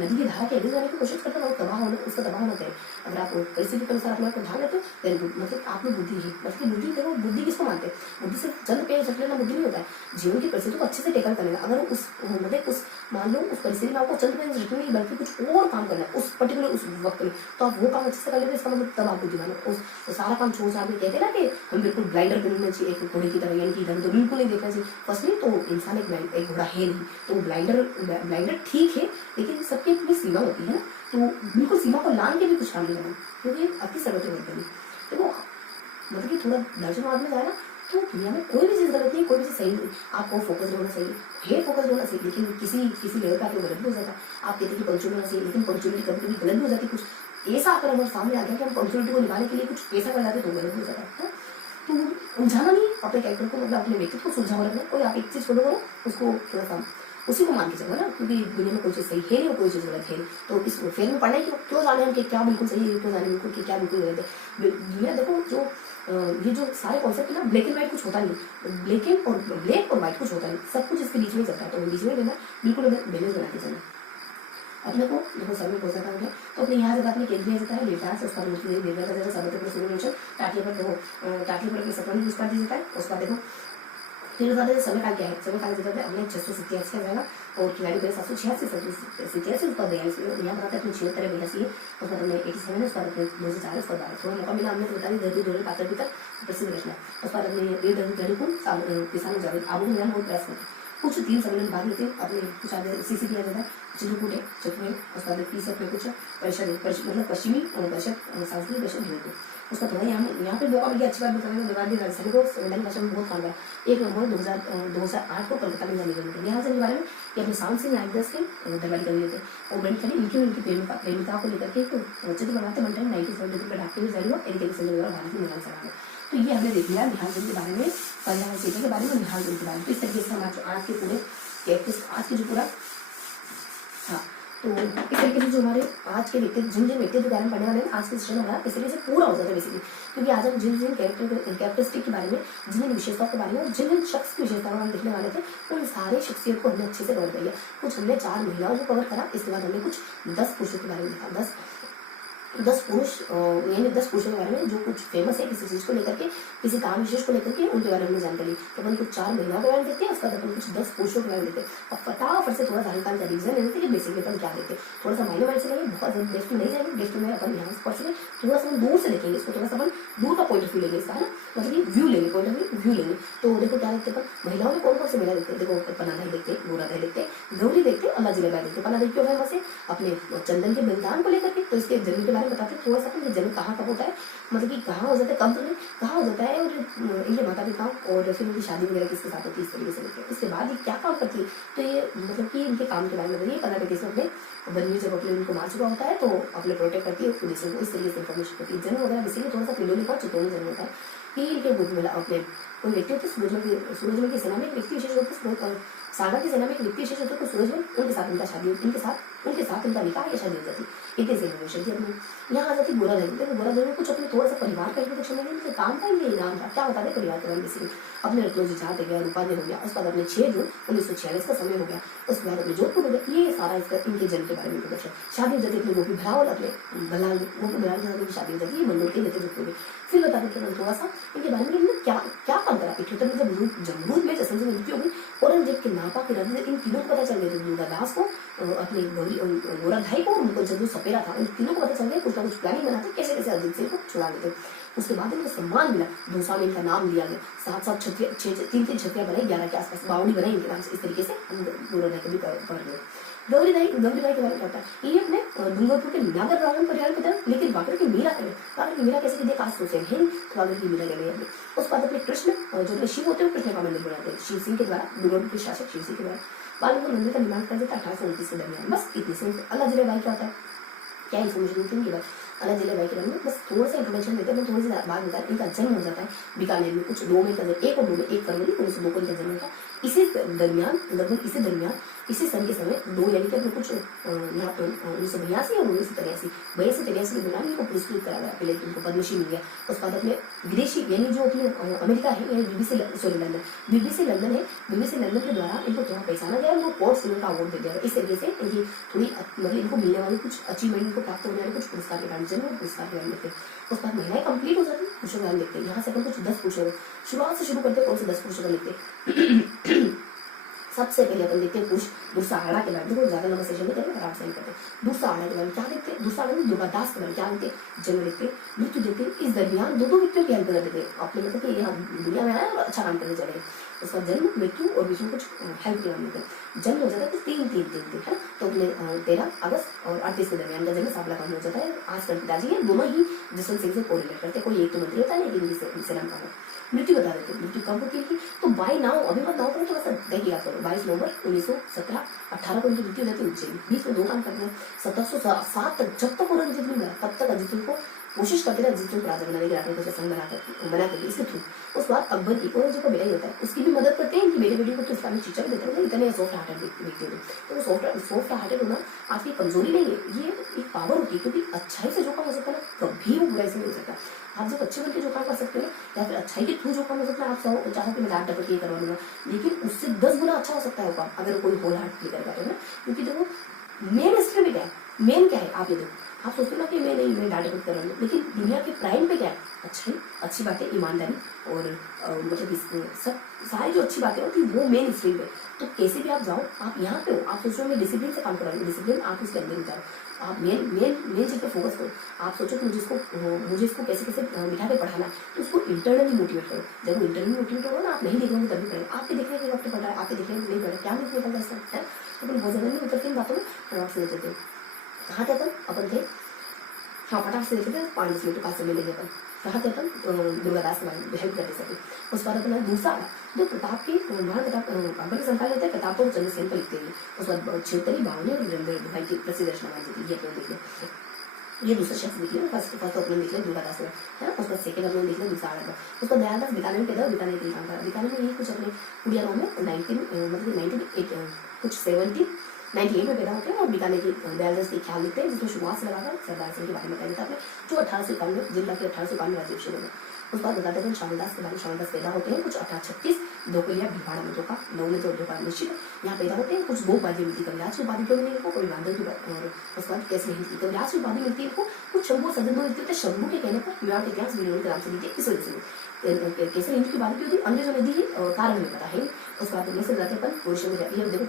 नदी की धारा के आगे जाने की कोशिश करता है वो तबाह होना, उसका तबाह होना चाहिए। अगर आप परिस्थिति के अनुसार अपने आप को ढाल लेते हो वेरी गुड, मतलब आप में बुद्धि है। मतलब बुद्धि देखो, बुद्धि किसको मानते हैं? बुद्धि से चंद पे चट लेना बुद्धि नहीं होता है। जीवन की परिस्थिति को अच्छे से टेकल करना, अगर उस मतलब उस मान लो उस परिस्थिति में आपको चंद पे झुकने नहीं बल्कि कुछ और काम करना है उस पर्टिकुलर उस वक्त में, तो आप वो काम अच्छे से कर लेते, इसका मतलब तब आप बुद्धि मानो। उस सारा काम छोड़ छाड़ के कहते हैं ना कि हम बिल्कुल ब्लाइंडर बनना चाहिए, एक घोड़े की तरह, यानी कि इधर उधर बिल्कुल नहीं देखना चाहिए। फर्स्ट में तो इंसान एक घोड़ा है नहीं, तो ब्लाइंडर ठीक है, लेकिन सबकी अपनी सीमा होती है ना, तो बिल्कुल सीमा को लांग के भी कुछ काम नहीं करना, क्योंकि अति सर्वत्र वर्तनी। देखो मतलब कि थोड़ा दर्जनवाद में जाए ना, तो दुनिया में कोई भी चीज़ गलत नहीं, कोई भी चीज़ सही नहीं। आपको फोकस होना चाहिए, है फोकस होना चाहिए, लेकिन किसी लेवल पर आपको गलत भी हो जाता है। आप कहते हैं कि पंक्चुअल होना चाहिए, लेकिन पंक्चुअलिटी कभी कभी गलत भी हो जाती है। कुछ ऐसा अगर हमारे सामने आ गया कि हम पंक्चुअलिटी को निभाने के लिए कुछ ऐसा कर जाते तो गलत भी हो जाता है। तो उलझाना नहीं अपने कैरेक्टर को, मतलब अपने व्यक्तित्व को सुलझावा रखना। कोई आप एक चीज़ फॉलो करो, उसको थोड़ा सा उसी को मान के चलो ना, क्योंकि दुनिया में कोई चीज़ सही है नहीं और कोई चीज़ गलत है नहीं। तो इस फेर में पढ़ना है क्यों जाने हम कि क्या बिल्कुल सही है, क्यों जाने बिल्कुल कि क्या बिल्कुल गलत है। दुनिया देखो, जो ये जो सारे कॉन्सेप्ट है ना, ब्लैक एंड व्हाइट कुछ होता नहीं, ब्लैक और व्हाइट कुछ होता नहीं, सब कुछ इसके बीच में चलता है। तो बीच में लेना, बिल्कुल बैलेंस बना के चलना। अपने को देखो सर में बहुत ज़्यादा हो गया, तो अपने यहाँ जगह अपने केंद्रीय जाता है डेटा से, उसका देवता का जगह सब पर शुरू मोशन टाटली पर देखो, टाटली पर अपने सपन यूज कर दिया जाता है। उसका देखो फिर बता दें समय काल क्या है। समय काल देता है अपने 687 आ जाएगा, और खिलाड़ी को 786 उसका 82 यहाँ बताते हैं अपने 76 82 है, उसका अपने 87 है, उसका अपने 2004 उसका 12 थोड़ा मौका मिला हमने तो बता दी धरती दोनों पात्र भीतर प्रसिद्ध रचना। उसका अपने घड़ी को किसानों जावेद आबू में बहुत प्रयास करते कुछ 3 सम्मेलन भाग लेते हैं अपने कुछ आगे सीसी दिया जाता है चित्रकूट है चतुर्वेद। उसका पीस अपने कुछ परिषद मतलब पश्चिमी परिषद सांस्कृतिक परिषद भेजते। उसका थोड़ा यहाँ पे मौका मिल गया, अच्छी बात बताने के बाद राजस्थानी को संविधान भाषा में बहुत काम किया। 1 नवंबर 2008 को कोलकाता में जाने गए यहाँ से बारे में कि अपने साउंड से नागदास के दरबारी कर लेते और बड़ी खड़ी उनकी प्रेमिका को लेकर के चित्र बनाते बनते हैं 1970 में ढाके हुए जारी हुआ एजुकेशन द्वारा भारत में निकाल सका। तो ये हमने देख लिया निहाल के बारे में, पर्यावरण क्षेत्र के बारे में, निहाल के बारे में। तो इस तरीके से हम आज के पूरे आज के जो पूरा हाँ, तो इस तरीके से जो हमारे आज के व्यक्तित्व जिन व्यक्तित्व के बारे में पढ़ने वाले हैं आज के सेशन हमारा इस तरीके से पूरा हो जाता है बेसिकली, क्योंकि आज हम जिन कैरेक्टरिस्टिक के बारे में, जिन विशेषताओं के बारे में और जिन शख्स की विशेषताओं हम देखने वाले थे उन सारे शख्सियत को हमने अच्छे से कवर कर लिया। कुछ हमने 4 महिलाओं को कवर करा, इसके बाद हमने कुछ 10 पुरुषों के बारे में लिखा। 10 पुरुष यानी 10 पुरुषों के बारे में जो कुछ फेमस है किसी चीज को लेकर के, किसी काम विशेष को लेकर के, उनके बारे में जानकारी। तो अपन कुछ 4 महिलाओं के बारे में देखते हैं, उसके बाद अपन कुछ 10 पुरुषों के बारे में देखते हैं। और फटाफट से थोड़ा सा हल्का का रिविजन ले लेते हैं कि बेसिकली अपन क्या देखते हैं। थोड़ा सा माइनर से लेंगे, बहुत ज्यादा डेप्थ में नहीं जाएंगे, डेप्थ में अपन यहाँ से पढ़ सके थोड़ा सा दूर से देखेंगे इसको, थोड़ा सा अपन दूर का पॉइंट ऑफ व्यू लेंगे इसका, है ना, मतलब कि व्यू लेंगे, पॉइंट ऑफ व्यू लेंगे। तो देखो क्या देखते हैं अपन, महिलाओं में कौन कौन से महिला देखते हैं। देखो पनादाई देखते हैं, गोरादाई देखते हैं, गौरी देखते हैं, अल्लाह जिलेबाई देखते हैं। पनादाई क्यों फेमस है अपने चंदन के बलिदान को लेकर के, तो इसके जन्म के बारे में बताते हैं थोड़ा सा। जन्म कहाँ कब होता है, मतलब कि कहाँ हो जाता है, कब नहीं कहाँ हो जाता है, और इनके माता पिता और फिर उनकी शादी वगैरह किसके साथ होती है, इस तरीके से देखते हैं। इसके बाद ये क्या काम करती है, तो ये मतलब कि इनके काम के बारे में बताइए। 15 केस में अपने बनी जब अपने उनको मार चुका होता है तो अपने प्रोटेक्ट करती है पुलिस को, इस तरीके से इन्फॉर्मेशन करती है। जन्म वगैरह बेसिकली थोड़ा सा पिलोनी का चितौनी जन्म होता है कि इनके बुद्ध में अपने कोई व्यक्ति होते हैं सूरजमल की सेना में एक व्यक्ति विशेष होते हैं, सागर की सेना में एक व्यक्ति विशेष होते हैं, तो सूरजमल उनके साथ इनका शादी उनके साथ इनका निकाह या शादी हो जाती है। इतने से इन्फॉर्मेशन थी अपनी। यहाँ आ जाती गोरा देवी। देखो गोरा देवी कुछ अपने थोड़ा सा परिवार का इंट्रोडक्शन देंगे, जैसे काम का ये नाम था, क्या होता है परिवार के बारे में बेसिकली। अपने रत्नोजी चाहते गया, रूपाधे हो गया, उसके बाद अपने 6 जून 1946 का समय हो गया, उसके बाद अपने जोधपुर हो गया। ये सारा इसका इनके जन्म के बारे में इंट्रोडक्शन। शादी हो जाती है अपने गोपी भरावल, अपने बलाल गोपी बलाल के साथ की शादी हो जाती है मंडल के लेते जोधपुर में। फिर बता देते हैं थोड़ा सा इनके बारे में, इन्होंने क्या क्या काम करा। 78 में जब जमरूद में जैसे मृत्यु हो गई, औरंगजेब के नापा के राजा इन तीनों को पता चल गया, दुर्गादास को, अपने गोराधाई को, उनको जो सपेरा था, इन तीनों को पता चल गया कुछ ना कुछ प्लानिंग बनाते कैसे कैसे अजीत सिंह को छुड़ा लेते। उसके बाद इनको सम्मान मिला, दूसरा में इनका नाम लिया गया, 7 3 छत्रियां बनाई, 11 के आसपास बावड़ी बनाई इनके नाम से। इस तरीके से हम गोराधाई को भी पढ़ रहे। गौरीबाई के बारे में कहता है ये अपने डूंगरपुर के नागर ब्राह्मण परिवार के तरफ, लेकिन वाकर की मीरा करें, वाकर की मीरा कैसे कि देख आज सोचे हैं तो वाकर की मीरा ले गई अपने। उसके बाद अपने कृष्ण जो अपने शिव होते हैं कृष्ण का मंदिर बनाते हैं शिव सिंह के द्वारा, डूंगरपुर के शासक शिव सिंह के द्वारा। बाद में मंदिर का निर्माण कर देता 1829 के दरमियान। बस इतनी से अल्लाह जिलेबाई क्या होता है, क्या इन्फॉर्मेशन देती है इनके बाद अल्लाह जिलेबाई के बारे में बस थोड़ा सा इन्फॉर्मेशन देते हैं। थोड़ी सी बात बताया, इनका जन्म हो जाता है बीकानेर में कुछ 2 मई का, 1 फरवरी 1902 को इनका जन्म होता है। इसी दरमियान लगभग इसी सन के समय 2 यानी कि अपने कुछ यहाँ पर 1982 और 1983 के दौरान इनको पुरस्कृत करा गया, पहले इनको पद्मश्री मिल गया। उसके बाद अपने विदेशी यानी जो अपने अमेरिका है यानी बीबीसी लंदन है, बीबीसी लंदन के द्वारा इनको थोड़ा पहचाना गया, उनको पोर्ट सिल्वर का अवार्ड दे दिया गया। इस तरीके से इनकी थोड़ी मतलब इनको मिलने वाली कुछ अचीवमेंट, इनको प्राप्त होने वाले कुछ पुरस्कार के बारे में जन्म पुरस्कार के बारे में देखते हैं। उसके बाद महिलाएं कंप्लीट हो जाती है, पुरुषों के बारे में देखते हैं। यहाँ से अपन कुछ 10 पुरुषों शुरुआत से शुरू करते हैं, कौन से 10 पुरुषों का लिखते हैं। सबसे पहले अपन देखते हैं कुछ दुर्साहड़ा के बारे में। देखो ज्यादा लंबा सेशन नहीं करेंगे, फटाफट से करते हैं। दुर्साहड़ा के बारे में क्या देखते हैं, दुर्साहड़ा में दुर्गादास के बारे में क्या देखते हैं, जन्म देखते हैं, मृत्यु देखते हैं। इस दरमियान दो व्यक्तियों की हेल्प कर देते हैं। आपने मतलब कि यहाँ दुनिया में आया और अच्छा काम करने चले, उसका जन्म मृत्यु और बीच में कुछ हेल्प के मामले में जन्म हो जाता है। तो तीन है तो अपने 13 अगस्त और 38 के दरमियान का जन्म साबला काम हो जाता है। आज के पिताजी है, दोनों ही जसवंत सिंह से कोरिलेट करते हैं, कोई एक तो मंत्री होता है लेकिन इनसे नाम का। मृत्यु बता देते हैं, मृत्यु कब होती है तो बाई नाउ, अभी मत नाउ करो, थोड़ा सा देखिए याद करो। 22 नवंबर 1917 18 को उनकी मृत्यु हो जाती है उज्जैन। बीच में 2 काम करते हैं। 1707 तक जब तक औरंगजेब नहीं मिला तब तक अजित सिंह को कोशिश करते रहे, अजित सिंह को राजा बनाने की, राजा को संघ बना के इसके थ्रू। उस बाद अकबर की औरंगजेब का बेटा ही होता है, उसकी भी मदद करते हैं कि मेरे बेटे को तो इस्लामिक शिक्षा भी देते हैं। इतने सॉफ्ट हार्टेड व्यक्ति होते, तो सॉफ्ट हार्टेड होना आपकी कमजोरी नहीं है, ये एक पावर होती है। क्योंकि अच्छाई से जो काम हो सकता है ना, कभी वो बुराई से नहीं हो सकता। आप जब अच्छे बन के जो काम कर सकते हो या फिर अच्छाई के थ्रू जो काम हो सकता है, आप चाहो कि मैं लाट डपट के करवा लूंगा, लेकिन उससे 10 गुना अच्छा हो सकता है वो काम अगर कोई होल हार्ट क्लियर करता है ना। क्योंकि देखो मेन स्ट्रीम में क्या है, मेन क्या है आप ये देखो, आप सोचते हो ना कि मैं नहीं, मैं डाटा बुक कर रहा हूँ, लेकिन दुनिया के प्राइम पे क्या है, अच्छाई, अच्छी बातें, ईमानदारी और मतलब सब सारी जो अच्छी बातें होती है वो मेन स्ट्रीम है। तो कैसे भी आप जाओ, आप यहाँ पे हो, आप सोच रहे हो मैं डिसिप्लिन से काम कर रहा हूँ, डिसिप्लिन आप उसके अंदर उतारो, आप मेन चीज पे फोकस करो। आप सोचो कि मुझे इसको कैसे बिठा के पढ़ाना है, तो उसको इंटरनली मोटिवेट करो। जब वो इंटरनली मोटिवेट करो ना, आप नहीं देखोगे तभी पढ़ेगा। आपके देखने के वक्त पढ़ रहा है, आपके देखने में नहीं पढ़ रहा, क्या नहीं पढ़ रहा है, तो बहुत ज्यादा नहीं उतरते इन बातों में, फटाफट से देते थे। कहाँ थे अपन थे, हाँ फटाफट से देते थे 5 मिनट का समय लेंगे अपन। कहाँ थे अपन, दुर्गादास के बारे में हेल्प करते सके। उस बाद अपना दूसरा जो प्रताप की महान प्रताप अकबर के संस्थान लेते हैं, प्रताप तो चंद्रसेन पर लिखते हैं। उस बाद छिहत्तरी बावनी और वीरेंद्र भाई की प्रसिद्ध रचना थी, ये अपने देख लें। ये दूसरा शख्स लिख लिया, फर्स्ट अपने लिख लें दुर्गादास का है ना। उसका सेकंड अपने लिख लें दूसरा का। उसका दयालदास बीकानेर में पैदा, बीकानेर के काम करा। बीकानेर में ये कुछ अपने उड़िया गाँव में 1998 में पैदा होते हैं और बीकानेर की दयालदास के ख्याल लिखते हैं, जिसमें शुरुआत से लगाकर सरदार सिंह के बारे में बताया जाता है जो 1891 जिला के 1891 राज्य में। उस बाद बताते हैं शामलदास के बारे में। शामलदास पैदा होते हैं कुछ 1836 धोकलिया भिवाड़ में, धोखा नौ में तो धोखा निश्चित यहाँ पैदा होते हैं। कुछ 2 उपाधि मिलती है, कविराज की उपाधि क्यों मिली इनको, कवि बांधव की, और उस बाद कैसे मिलती है कविराज की उपाधि मिलती है इनको, कुछ शंभू सज्जन दो मिलते थे। शंभू के कहने पर विवाह के इतिहास विनोद के नाम से दी थी, इस वजह से कैसे हिंद की बात की होती, अंग्रेजों ने दी कारण नहीं पता है। उस बाद में से बताते अपन ओडिशा में, देखो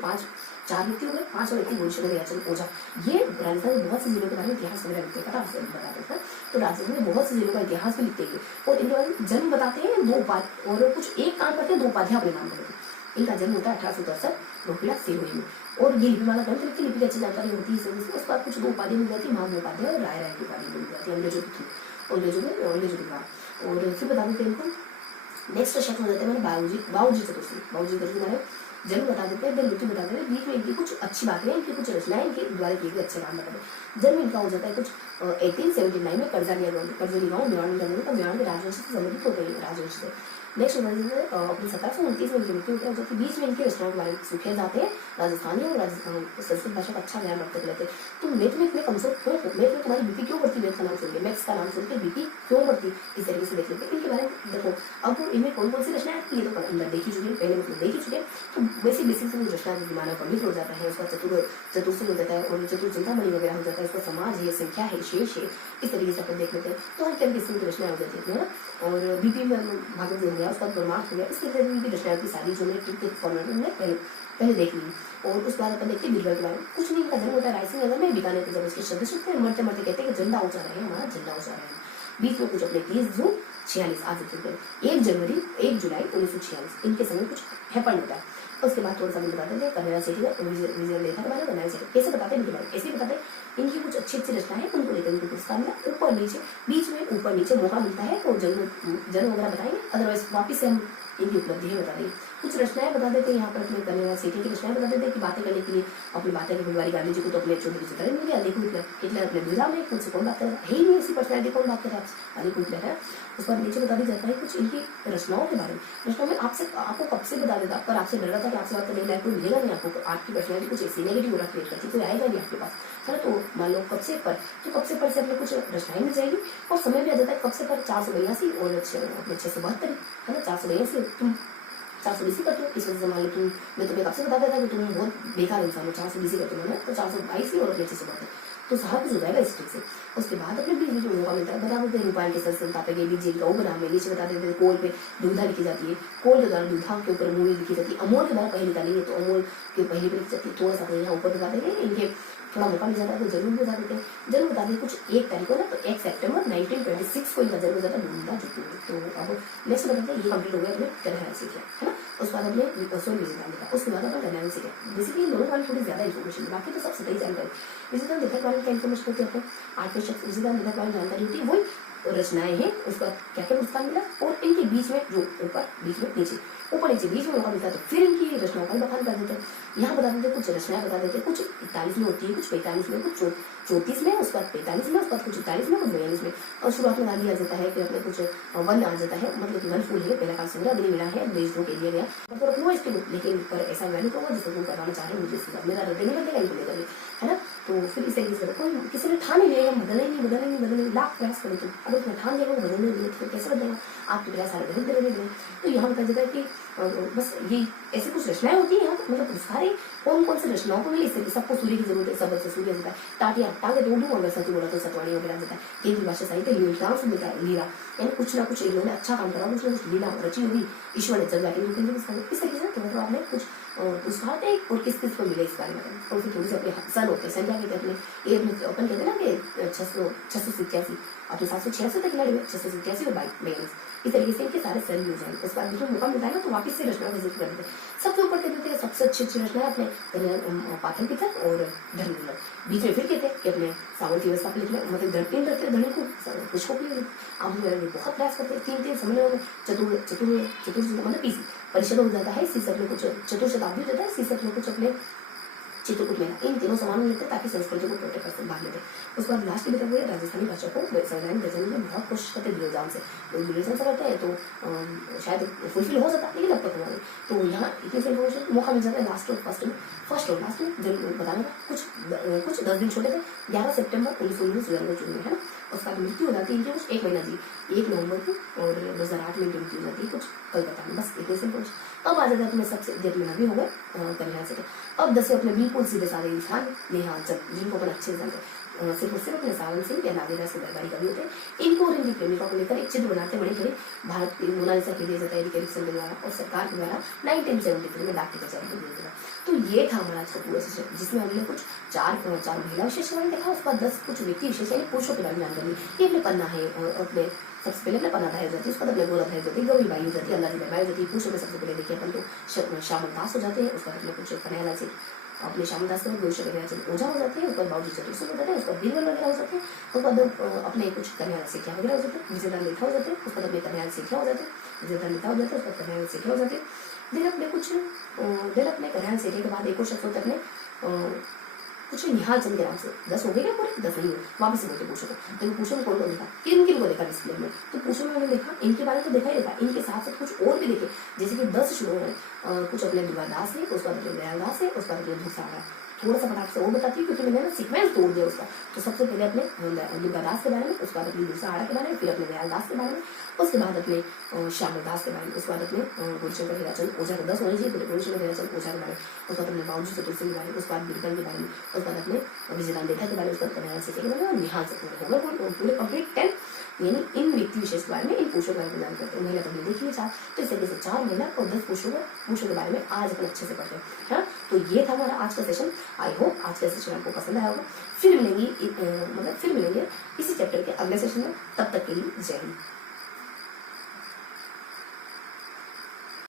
4 व्यक्ति हो गए, 5 व्यक्ति ओडिशा में याचन ओझा। ये राजस्थान में बहुत से जिलों के बारे में इतिहास वगैरह लिखते हैं, बताते हैं। तो राजस्थान में बहुत से जिलों का इतिहास भी लिखते हैं और इनके बारे में जन्म बताते हैं 2 उपाधि और कुछ एक काम करते हैं, 2 उपाधियां अपने नाम करते हैं। इनका जन्म होता है 1863 रोहिला सिरोही में, और ये लिपिमाला ग्रंथ लिखती, लिपि की अच्छी जानकारी होती है। उस बाद कुछ 2 उपाधि मिल जाती है, महान उपाध्याय और राय की उपाधि मिल जाती है अंग्रेजों के थ्रू, अंग्रेजों के बाद। और फिर बता देते हैं इनको नेक्स्ट शब्द हो जाते हैं बाबूजी चतुर्थी हमारे जन्म बता देते हैं, मृत्यु बता देते हैं, बीच में इनकी कुछ अच्छी बातें हैं, इनकी कुछ रचनाएं, इनके द्वारा किए गए अच्छे काम बताते हैं। जन्म इनका हो जाता है कुछ 1879 में कर्जाली गाँव मेवाड़ में जन्म होता है। मेवाड़ में राजवंश से संबंधित होते हैं, राजवंश से। नेक्स्ट अपनी 1729 में इनकी मृत्यु होती है, जो कि बीच में इनके रचनाओं के बारे में सीखे जाते हैं। राजस्थानी और संस्कृत भाषा का अच्छा ज्ञान रखते रहते हैं। तो मैथ में इतने कमजोर क्यों, मैथ में तुम्हारी बीपी क्यों बढ़ती, मैथ का नाम सुन के, मैथ्स का नाम सुन के बीपी क्यों बढ़ती, इस तरीके से देख लेते हैं। इनके बारे में देखो, अब इनमें कौन कौन सी रचनाएं आती है, तो अंदर देखी चुके, पहले मतलब देखी चुके। तो बेसिक से रचना मानव पंडित हो जाता है, उसका चतुर्थ हो जाता है और चतुर्थ चिंतामणि वगैरह हो जाता है, उसका समाज है, संख्या है, शेष है, इस तरीके से अपन देख लेते हैं। तो हर तरीके की रचनाएं हो जाती है ना। और बीपी में भागवत हो गया, उसका परमार्थ हो गया, इस तरीके की रचनाएं की सारी जो फॉर्मेट में पहले देख ली। और उस बाद अपन देखते हैं बीरबल के बारे में। कुछ नहीं, इनका जन्म होता है रायसिंह नगर में, बीकानेर के जब उसके शब्द सुनते हैं, मरते मरते कहते हैं कि झंडा ऊंचा रहे, हमारा झंडा ऊंचा रहे। बीच में कुछ अपने 30 जून 46 आज 1 जनवरी 1 जुलाई 1946 इनके समय कुछ हैपन होता है। उसके बाद थोड़ा सा बताते हैं कन्हैया सेठी का विजय लेखा के बारे में। कन्हैया सेठी कैसे बताते हैं, ऐसे ही बताते हैं। इनकी कुछ अच्छी रचनाएं हैं, उनको लेकर इनको पुरस्कार मिला। ऊपर नीचे बीच में ऊपर नीचे मौका मिलता है तो जन्म वगैरह बताएंगे, अदरवाइज वापिस से हम इनकी उपलब्धि है बता देंगे। कुछ रचनाएं बता देते हैं यहाँ पर अपने कन्हैया सेठी की रचनाएं बता देते हैं कि बातें करने के लिए अपनी बातें की फुलवारी गांधी जी को तो अपने चौधरी से करें मिल गया, देखो इतना अपने दुर्गा में खुद से कौन बात कर रहा है ही नहीं, ऐसी पर्सनैलिटी कौन बात कर रहा है, अली कुछ है। उस पर नीचे बता दी जाता है कुछ इनकी रचनाओं के बारे में। रचनाओं में आपको कब से बता देता, पर आपसे डर रहा था कि आपसे बात करने लायक कोई मिलेगा नहीं, आपको आपकी पर्सनैलिटी कुछ ऐसी नेगेटिव हो क्रिएट करती, कोई आएगा नहीं आपके पास, है ना। तो मान लो कब से पर, तो कब से पर से अपने कुछ रचनाएं मिल जाएगी और समय भी आ जाता है कब से पर 482 और अपने 672 है ना। 482 तुम 420 करते हो, इस वजह से मान लो मैं तुम्हें कब से बता देता कि तुम बहुत बेकार इंसान हो, 420 करते हो ना, तो 422 और अपने 672। तो सारा कुछ हो जाएगा इस ट्रिक से। उसके बाद अपने बीच में जो मौका मिलता है बता देते हैं रूपायन के संस्था पे बीजे गौ बना में नीचे बता देते हैं कोल पे दुविधा लिखी जाती है, कोल के द्वारा दुविधा के ऊपर मूवी लिखी जाती है, अमोल के द्वारा पहली निकालेंगे तो अमोल के पहली पे लिखी जाती है। थोड़ा सा यहाँ ऊपर बता देंगे, इनके थोड़ा मौका मिल जाता है तो जरूर बता देते हैं। जरूर बता दें कुछ 1 तारीख को ना, तो 1 सितंबर 1926 को इनका जन्म हो जाता है दुविधा जुटू में। तो अब नेक्स्ट बताते हैं, ये कंप्लीट हो गया अपने कन्हैया सीखिया है ना। उसके बाद अपने उसके बाद अपना कन्हैया सीखिया। बेसिकली इन दोनों बारे में थोड़ी ज्यादा इन्फॉर्मेशन, बाकी तो सब सही जानकारी। इसी तरह लेखक बारे में क्या इन्फॉर्मेशन होती है अपने आठ शख्स, इसी तरह लेखक बारे में जानकारी होती है, वही रचनाएं हैं, उसका क्या क्या पुरस्कार मिला, और इनके बीच में जो ऊपर बीच में नीचे ऊपर नीचे बीच में मौका मिलता है तो फिर इनकी रचनाओं का बखान कर देते हैं। यहाँ बता देते हैं कुछ रचनाएं बता देते हैं, कुछ 41 में होती है, कुछ 45 में, कुछ 34 में, उसके बाद 45 में, उसके बाद कुछ 41 में, कुछ 42 में। और शुरुआत में गाली आ जाता है, फिर अपने कुछ वन आ जाता है, मतलब वन फूल है, पहला काल संग्रह अग्नि मिला है, देशद्रोह के लिए गया, मतलब अपना इसके लेकिन पर ऐसा वैल्यू होगा जिसको तुम करवाना चाह रहे हो, मुझे इसके बाद मेरा देने लगेगा इनको लेकर, है ना। तो फिर इसे कोई किसी ने ठान नहीं लेगा, बदलेंगे लाख प्रयास करो तुम, अगर तुम्हें ठान लेगा बदलने नहीं तो कैसे बदलेगा, आपके प्रयास सारे बदलते रहेंगे। तो यहाँ बताया जाता है कि बस ये ऐसे कुछ रचनाएं होती है यहाँ, मतलब सारे कौन कौन से रचनाओं को मिली, इससे सबको सूर्य की जरूरत है, सब से सूर्य देता है, टाटिया टांगे तोड़ू अगर सतु बोला तो सतवाणी वगैरह देता है। हिंदी भाषा साहित्य लीला से मिलता है, लीला यानी कुछ ना कुछ इन्होंने अच्छा काम करा, कुछ ना कुछ लीला रची होगी ईश्वर ने जब जाके इस तरीके से मतलब आपने कुछ पुरस्कार थे और किस किस को मिले इस बारे में, और फिर थोड़ी सी अपने सन होते हैं, संख्या कहते हैं अपने, ये अपने अपन कहते हैं ना कि 687 अपने 786 तक खिलाड़ी हुए, 687 और 42 इस तरीके से इनके सारे सन हो जाएंगे। उसके बाद मौका मिलता है ना तो वापिस से रचना विजिट कर देते हैं। सबसे ऊपर कहते हैं सबसे अच्छी रचना है अपने पाथन पितक और धर्म, बीच में फिर कहते हैं कि अपने सावंत व्यवस्था पर लिखना, मतलब धरती रखते हैं धर्म को पुष्पों के लिए आप बहुत प्रयास करते हैं, 3 समय में चतुर्थ मतलब तीसरी परिषद हो जाता है, इसी से अपने कुछ चतुर्शताब्दी हो जाता है, इसी से अपने कुछ अपने चित्रकूट में इन तीनों समान मिलते हैं ताकि संस्कृति को प्रोटेक्ट कर भाग लेते हैं। उसके बाद लास्ट में हुए राजस्थानी भाषा को संविधान गजन में बहुत कोशिश करते हैं दिलोजाम से, लोग दिलोजाम से करते हैं तो शायद फुलफिल हो सकता है, लेकिन अब तक हमारे तो यहाँ इतनी से इन्फॉर्मेशन मौका मिल जाता है लास्ट और फर्स्ट और लास्ट में जब बताने का कुछ 10 दिन छोटे थे, 11 सितंबर 1919 में है ना। उसके बाद मृत्यु हो जाती है इनकी कुछ 1 महीना जी 1 नवंबर को, और 2008 में मृत्यु हो जाती है कुछ कलकत्ता में, बस इतने से इन्फॉर्मेशन। अब आ जाता है अपने सबसे जब में नबी हो गए कन्हैया से। अब 10 अपने बिल्कुल सीधे साधे इंसान नेहाल चंद, जिनको अपन अच्छे से जानते हैं, सिर्फ और सिर्फ अपने सावन सिंह या नागेदास के दरबारी कवि होते हैं। इनको और इनकी प्रेमिका को लेकर एक चित्र बनाते बड़े बड़े भारत की मोनालिसा के दिया जाता है एरिक्सन के द्वारा और सरकार के द्वारा 1973 में डाक टिकट जारी कर दिया गया। तो ये था हमारा आज का पूरा सेशन, जिसमें हमने कुछ चार महिला विशेष के बारे में देखा, उसके बाद 10 कुछ व्यक्ति विशेष यानी पुरुषों के बारे में जानकारी। ये अपने पन्ना है और अपने सबसे पहले अपने पन्ना अध्याय हो जाती है, उसके बाद अपने गोल अध्याय होती है, गौरी बाई हो जाती है, अल्लाह की बाई हो जाती है। पुरुषों में सबसे पहले देखिए अपन तो श्यामल दास हो जाते हैं, उसके बाद अपने कुछ कन्हैया से अपने श्यामल दास में गुरु कन्हैया चंद ओझा हो जाते हैं, उसके बाद बाबू चतुर्थ हो जाते हैं, उसके बाद बीरबल वगैरह हो जाते हैं, उसके बाद अपने कुछ कन्हैया सीखिया वगैरह हो जाते हैं, विजयदान लेखा हो जाते हैं, उसके बाद अपने कन्हैया सीखिया हो जाते हैं, विजयदान लेखा हो जाते हैं, उसके बाद कन्हैया सीखिया हो जाते हैं। देन अपने कन्हैया सीखे के बाद एक और शख्स होते हैं अपने कुछ निहाल चंद के नाम से। 10 हो गए क्या पूरे? 10 नहीं हुए, वापस से बोलते पूछो को, लेकिन पूछो में कौन कौन देखा, किन किन को देखा डिस्प्ले में, तो पूछो में मैंने देखा इनके बारे में तो देखा ही देखा, इनके साथ साथ कुछ और भी देखे, जैसे कि 10 शुरू हो रहे कुछ अपने दुर्गादास है, उसके बाद अपने दयालदास है, उसके बाद अपने धूसारा। थोड़ा सा फटाक से और बताती हूँ क्योंकि मैंने ना सीक्वेंस तोड़ दिया उसका। तो सबसे पहले अपने दुर्गादास के बारे में, उसके बाद अपने दूसरा के बारे में, फिर अपने दयालदास के बारे में, उसके बाद अपने श्यामदास के बारे में, उसके बाद अपने गुरुशंकर हीराचंद ओझा के 10 होने चाहिए, फिर गुरुशंकर हीराचंद ओझा के बारे में, उसके बाद अपने बाबूजी चतुर्थ के बारे में, उसके बाद बीरबल के बारे में, उसके बाद अपने विजयदान लेखा के बारे में, उसके बाद कन्हैया सीखे के बारे में और निहाल चंद होगा पूरे कंप्लीट 10 यानी इन व्यक्ति विशेष के बारे में, इन पुरुषों के बारे में जान करते हैं। महिला तो देखिए 4, तो इस तरीके से 4 महिला और 10 पुरुषों के बारे में आज अपन अच्छे से पढ़ते हैं, है। तो ये था हमारा आज का सेशन। आई होप आज का सेशन आपको पसंद आया होगा। फिर मिलेंगे इसी चैप्टर के अगले सेशन में, तब तक के लिए जय हिंद।